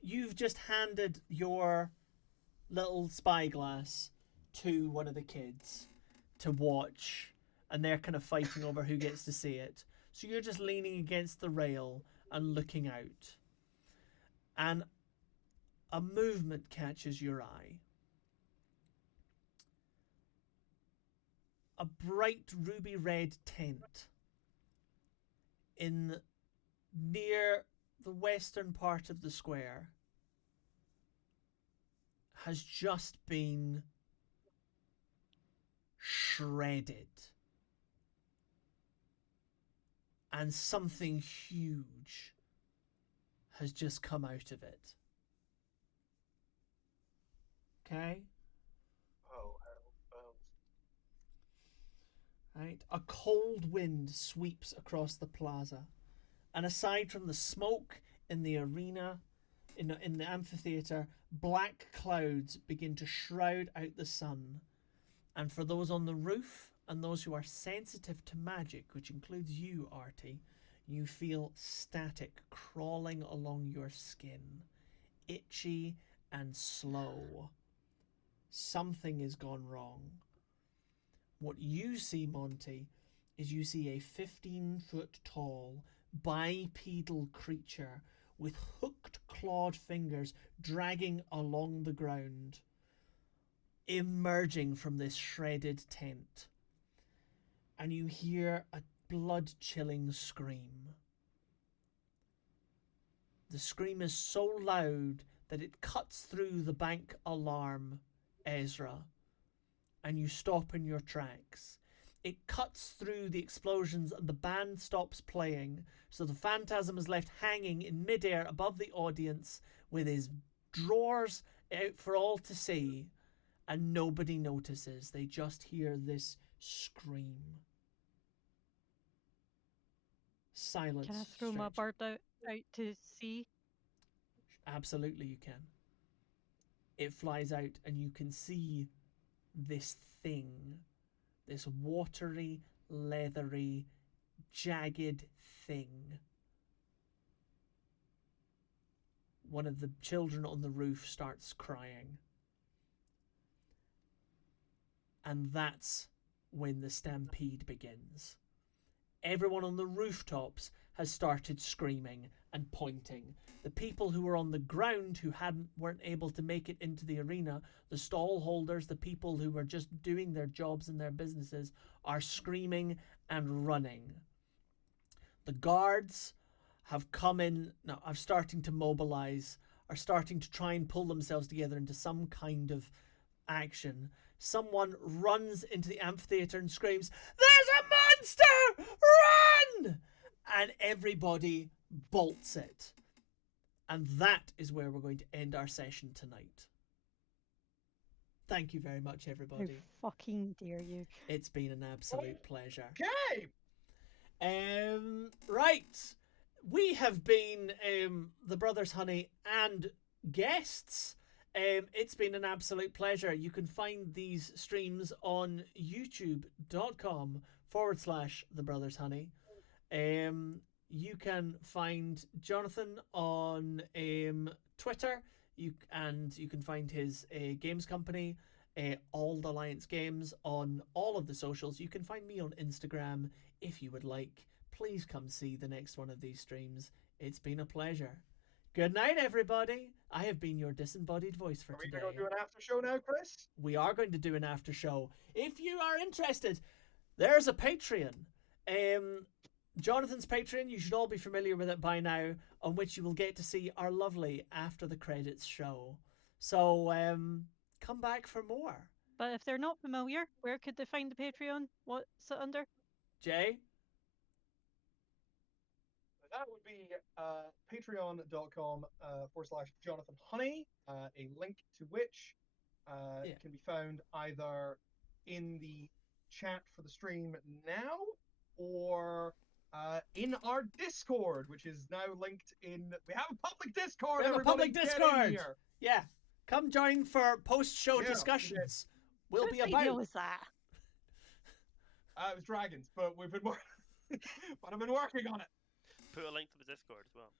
you've just handed your little spyglass to one of the kids to watch, and they're kind of fighting over who gets to see it. So you're just leaning against the rail and looking out, and a movement catches your eye. A bright ruby red tent in near the western part of the square has just been shredded, and something huge has just come out of it. Okay? Oh, Right? A cold wind sweeps across the plaza, and aside from the smoke in the arena, in the amphitheater, black clouds begin to shroud out the sun. And for those on the roof and those who are sensitive to magic, which includes you, Artie, you feel static crawling along your skin, itchy and slow. Something has gone wrong. What you see, Monty, is you see a 15-foot tall, bipedal creature with hooked clawed fingers dragging along the ground, emerging from this shredded tent. And you hear a blood-chilling scream. The scream is so loud that it cuts through the bank alarm, Ezra, and you stop in your tracks. It cuts through the explosions and the band stops playing, so the phantasm is left hanging in midair above the audience with his drawers out for all to see, and nobody notices. They just hear this scream. Silence. Can I throw my stretches. bird out to sea? Absolutely, you can. It flies out, and you can see this thing, this watery, leathery, jagged thing. One of the children on the roof starts crying. And that's when the stampede begins. Everyone on the rooftops has started screaming and pointing. The people who were on the ground who weren't able to make it into the arena, the stall holders, the people who were just doing their jobs and their businesses, are screaming and running. The guards have come in, now are starting to mobilize, are starting to try and pull themselves together into some kind of action. Someone runs into the amphitheater and screams, "There's a monster! Run!" And everybody bolts it. And that is where we're going to end our session tonight. Thank you very much, How everybody. fucking dare you? It's been an absolute pleasure. Okay. Right. We have been the Brothers Honey and guests. It's been an absolute pleasure. You can find these streams on youtube.com/The Brothers Honey. You can find Jonathan on Twitter. You can find his games company, All Alliance Games, on all of the socials. You can find me on Instagram if you would like. Please come see the next one of these streams. It's been a pleasure. Good night, everybody. I have been your disembodied voice for Are we today. going to do an after show now, Chris? We are going to do an after show. If you are interested, there's a Patreon. Jonathan's Patreon, you should all be familiar with it by now, on which you will get to see our lovely After the Credits show. So, come back for more. But if they're not familiar, where could they find the Patreon? What's it under? Jay? That would be patreon.com/Jonathan Honey, a link to which can be found either in the chat for the stream now or in our Discord, which is now linked in. We have a public Discord. We have a Everybody public get in Discord. here. Yeah. Come join for post-show Yeah, discussions. We'll Whose be idea about. was that? It was dragons, but we've been but I've been working on it. Put a link to the Discord as well.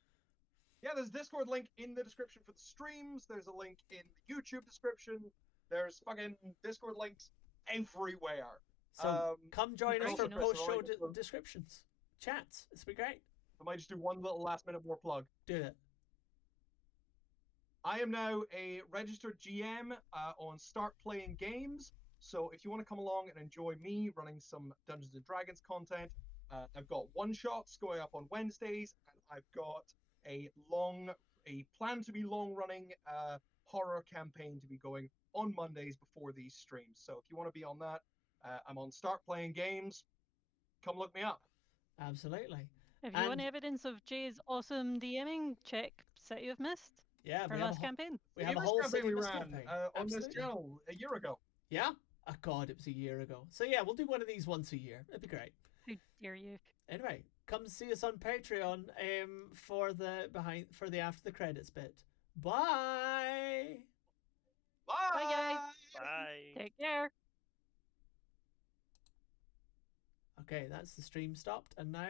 Yeah, there's a Discord link in the description for the streams. There's a link in the YouTube description. There's fucking Discord links everywhere. So come join us also for press the post-show right button. descriptions. Chats. It's been great. I might just do one little last minute more plug. Do it. I am now a registered GM on Start Playing Games. So if you want to come along and enjoy me running some Dungeons and Dragons content, I've got one-shots going up on Wednesdays, and I've got a plan to be long-running horror campaign to be going on Mondays before these streams. So if you want to be on that, I'm on Start Playing Games. Come look me up. Absolutely. If you want evidence of Jay's awesome DMing, check City of Mist, Yeah, her last campaign. we have a Gamers whole campaign City we Mist ran campaign. on this Absolutely. channel a year ago. Yeah? Oh God, it was a year ago. So yeah, we'll do one of these once a year. It'd be great. How dare you? Anyway, come see us on Patreon for the after the credits bit. Bye. Bye, Bye, guys. Bye. Take care. Okay, that's the stream stopped, and now